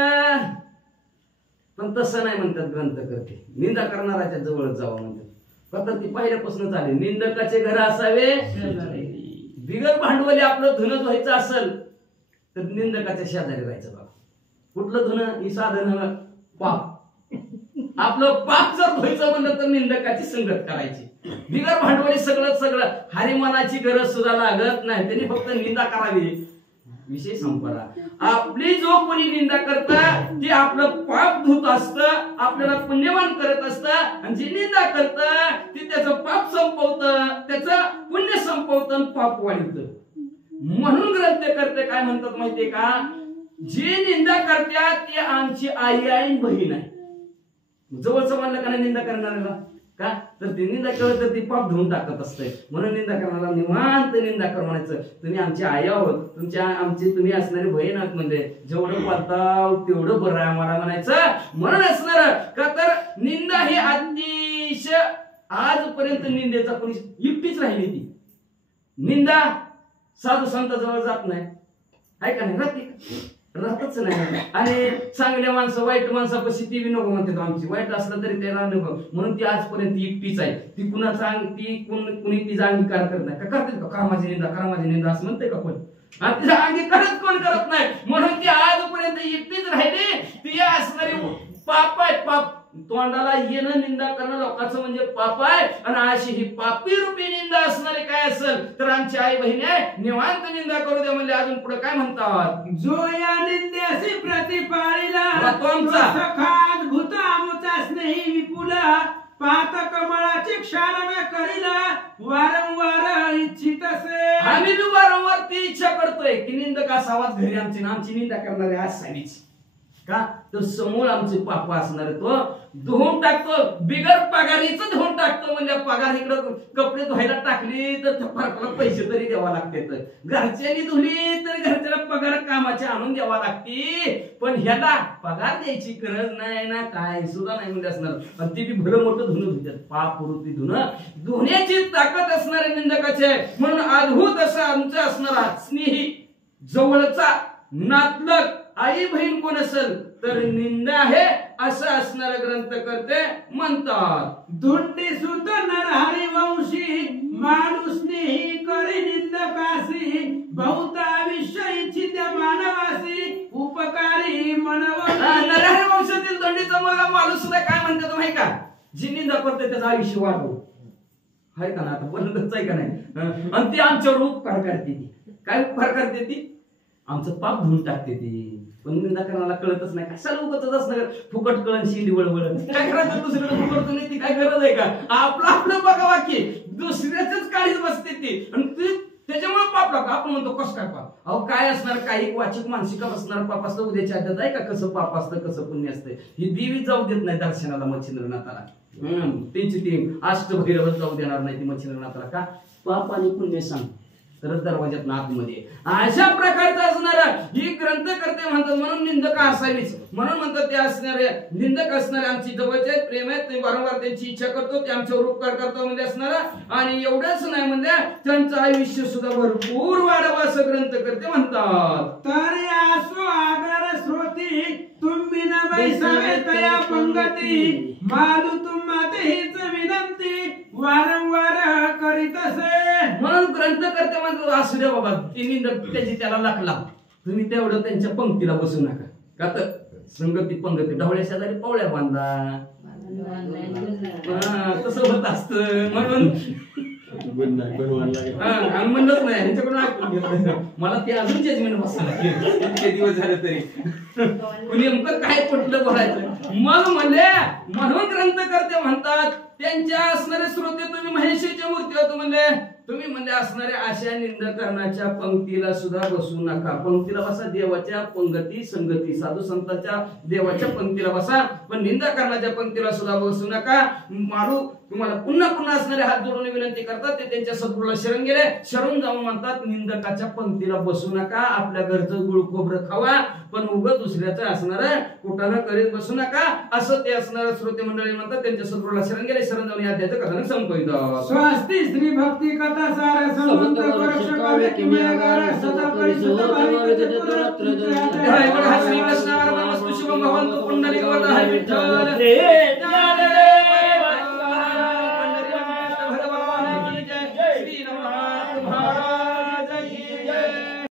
पण तसं नाही म्हणतात ग्रंथ करते, निंदा करणाऱ्याच्या जवळ जावं म्हणतात. फक्त ती पहिल्यापासून चालेल. निंदकाचे घर असावे बिगर भांडवली. आपलं धुणं व्हायचं असेल तर निंदकाच्या शेजारी राहायचं. बघा कुठलं धुणं, ही साधन पाप. आपलं पाप जर व्हायचं म्हणलं तर निंदकाची संगत करायची. बिगर भांडवली सगळं हरिमानाची गरज सुद्धा लागत नाही. त्यांनी फक्त निंदा करावी, विषय संपला. आपली जो कोणी निंदा करता ते आपलं पाप धुत असतं, आपल्याला पुण्यवान करत असतं. आणि जे निंदा करत ते त्याचं पाप संपवतं, त्याचं पुण्य संपवतं, पाप वाढतं. म्हणून ग्रंथ करते काय म्हणतात माहितीये का, जे निंदा करतात ते आमची आई आणि बहीण आहे. जवळचं म्हणलं का नाही निंदा करणाऱ्याला, का तर ती निंदा केलं तर ती पाप धुवून टाकत असते. म्हणून निंदा करणारा निवांत निंदा कर म्हणायचं. तुम्ही आमची आई आहोत, तुम्ही असणारी बहीण आहात. म्हणजे जेवढं पाळताव तेवढं बरं आहे आम्हाला म्हणायचं. म्हणून असणार का तर निंदा ही अतिशय आजपर्यंत निंदेचा कोणी युक्तीच राहिली. ती निंदा साधू संत जवळ जात नाही, आहे का नाही, राहतच काहीच नाही. आणि चांगल्या माणसं वाईट माणसापाशी ती बी नको म्हणतात आमची. वाईट असलं तरी त्याला नको म्हणून ती आजपर्यंत एकटीच आहे. ती कुणाचा कुणी तिचा अंगीकार करत नाही. का करतात का माझी निंदा असं म्हणते का कोण? आणि तिचा अंगीकारच कोण करत नाही म्हणून ती आजपर्यंत एकटीच राहिली. ती असणारी पाप आहे. पाप तोंडाला येणं निंदा करणं लोकांचं म्हणजे पाप आहे. आणि अशी ही पापी रूपी निंदा असणारे काय असेल तर आमची आई बहिणी आहे निवांत निंदा करू द्या म्हणजे अजून पुढे काय म्हणतात? जो या निंद्यासी प्रतिपाळीला तो आमचा सखात भूत आमुचा स्नेही विपुल पात कमळाचे क्षालन करीला वारंवार इच्छितसे. आम्ही बी वारंवार ती इच्छा करतोय की निंदक असावाच घरी आमची निंदा करणारे असावीच. का तर समोर आमचे पाप असणार तो धुवून टाकतो. बिगर पगारीच धुवून टाकतो. म्हणजे पगार इकडं कपडे धुवायला टाकली तर फरकाला पैसे तरी द्यावा लागतात. घरच्यांनी धुली तरी घरच्याला पगार कामाचे आणून द्यावा लागते. पण ह्याला पगार द्यायची गरज नाही ना काय सुद्धा नाही म्हणजे असणार. आणि ती बी भलं मोठं धुणं धुतात. पाप वृत्ती धुण्याची ताकद असणारे निंदकाचे. म्हणून अद्भुत असं आमचं असणारा स्नेही जवळचा नातलग आई बहीण कोण असेल तर निंदा आहे असं असणारा ग्रंथ करते म्हणतात. धुंडी सुत नरहरी वंशी माणूस स्नेही करी निंदकासी बहुत आयुष्य इच्छित मानवासी उपकारी मनव. नरहरी वंशातील धोंडीचा मुलगा माणूस सुद्धा काय म्हणतात माहिती का? जी निंदा करते त्याचं आयुष्य वाढव आहे का ना. आता बोलतच आहे का नाही. आणि ती आमच्यावर उपकार करते. ती काय उपकार करते? ती आमचं पाप धुवून टाकते. ती पण निंदा करण्याला कळतच नाही. कशाला उगतच असणार फुकट कळण शिंदी वळवळ काय करायचं दुसरीकडे फुकट नाही. ती काय गरज आहे का? आपलं बघावा की दुसऱ्याच काळीच बसते ती. आणि त्याच्यामुळे पाप लागतो. आपण म्हणतो कसं काय पाप? अहो काय असणार काही वाचिक मानसिका बसणार पाप असतं. उद्याच्या आद्यात आहे का कसं पाप असतं कसं पुण्य असतं. ही देवी जाऊ देत नाही दर्शनाला मच्छिंद्रनाथाला. त्यांची ती अष्टभैरवच जाऊ देणार नाही ती मच्छिंद्रनाथाला. का? पाप आणि पुण्य सांग तर दरवाज्यात आतमध्ये अशा प्रकारचा असणारा ही ग्रंथ करते म्हणतात. म्हणून निंदक असावीच. म्हणून म्हणतात ते असणारे निंदक असणारे आमची जवळचे प्रेम आहेत. ते वारंवार त्यांची इच्छा करतो. ते आमच्यावर उपकार करतो म्हणजे असणारा. आणि एवढंच नाही म्हणजे त्यांचं आयुष्य सुद्धा भरपूर वाढवा असं ग्रंथ करते म्हणतात. तर आसो आगर श्रोती तुम्ही न बैसावे तया पंगती मालू तुम्हा हीच विनंती वारंवार करीत असे. म्हणून ग्रंथ करते म्हणतात असू द्या बाबा ती निंदक त्याची त्याला लागला. तुम्ही तेवढं त्यांच्या पंक्तीला बसू नका. का तर संगती पंगती ढवळ्या शेजारी पवळ्या बांधा तसं होत असत. म्हणून म्हणलंच नाही ह्यांच्याकडून ऐकून घेतलं. मला ते अजून जजमेंट बसायला इतके दिवस झाले तरी नेमकं काय पटलं बोलायचं. मग म्हणून ग्रंथ करते म्हणतात त्यांच्या असणारे श्रोते तुम्ही महेशीच्या मूर्ती होतो म्हणले. तुम्ही म्हणजे असणारे अशा निंदकरणाच्या पंक्तीला सुद्धा बसू नका. पंक्तीला बसा देवाच्या पंगती संगती साधू संतांच्या देवाच्या पंक्तीला बसा. पण निंदकरणाच्या पंक्तीला सुद्धा बसू नका. मारू तुम्हाला पुन्हा पुन्हा असणारे हात जोडून विनंती करतात. ते त्यांच्या सद्गुरूला शरण गेले. शरण जाऊन म्हणतात निंदकाच्या पंक्तीला बसू नका. आपल्या घरचं गुळ खोबरं खावा पण उगत दुसऱ्याचं असणार कुठानं करीत बसू नका असं ते असणारे श्रोते मंडळी म्हणतात. त्यांच्या सद्गुरूला शरण गेले. शरण जाऊन या अध्यायाचं कथन संपवितं. स्वस्ती श्री भक्ती कथा सार संबंध गोरक्षकाव्य किमयागार सदा परिशुद्ध भाविक चतुरात्र जय श्री कृष्ण शुभम भवन्तु पुंडलिक वरद हरि विठ्ठल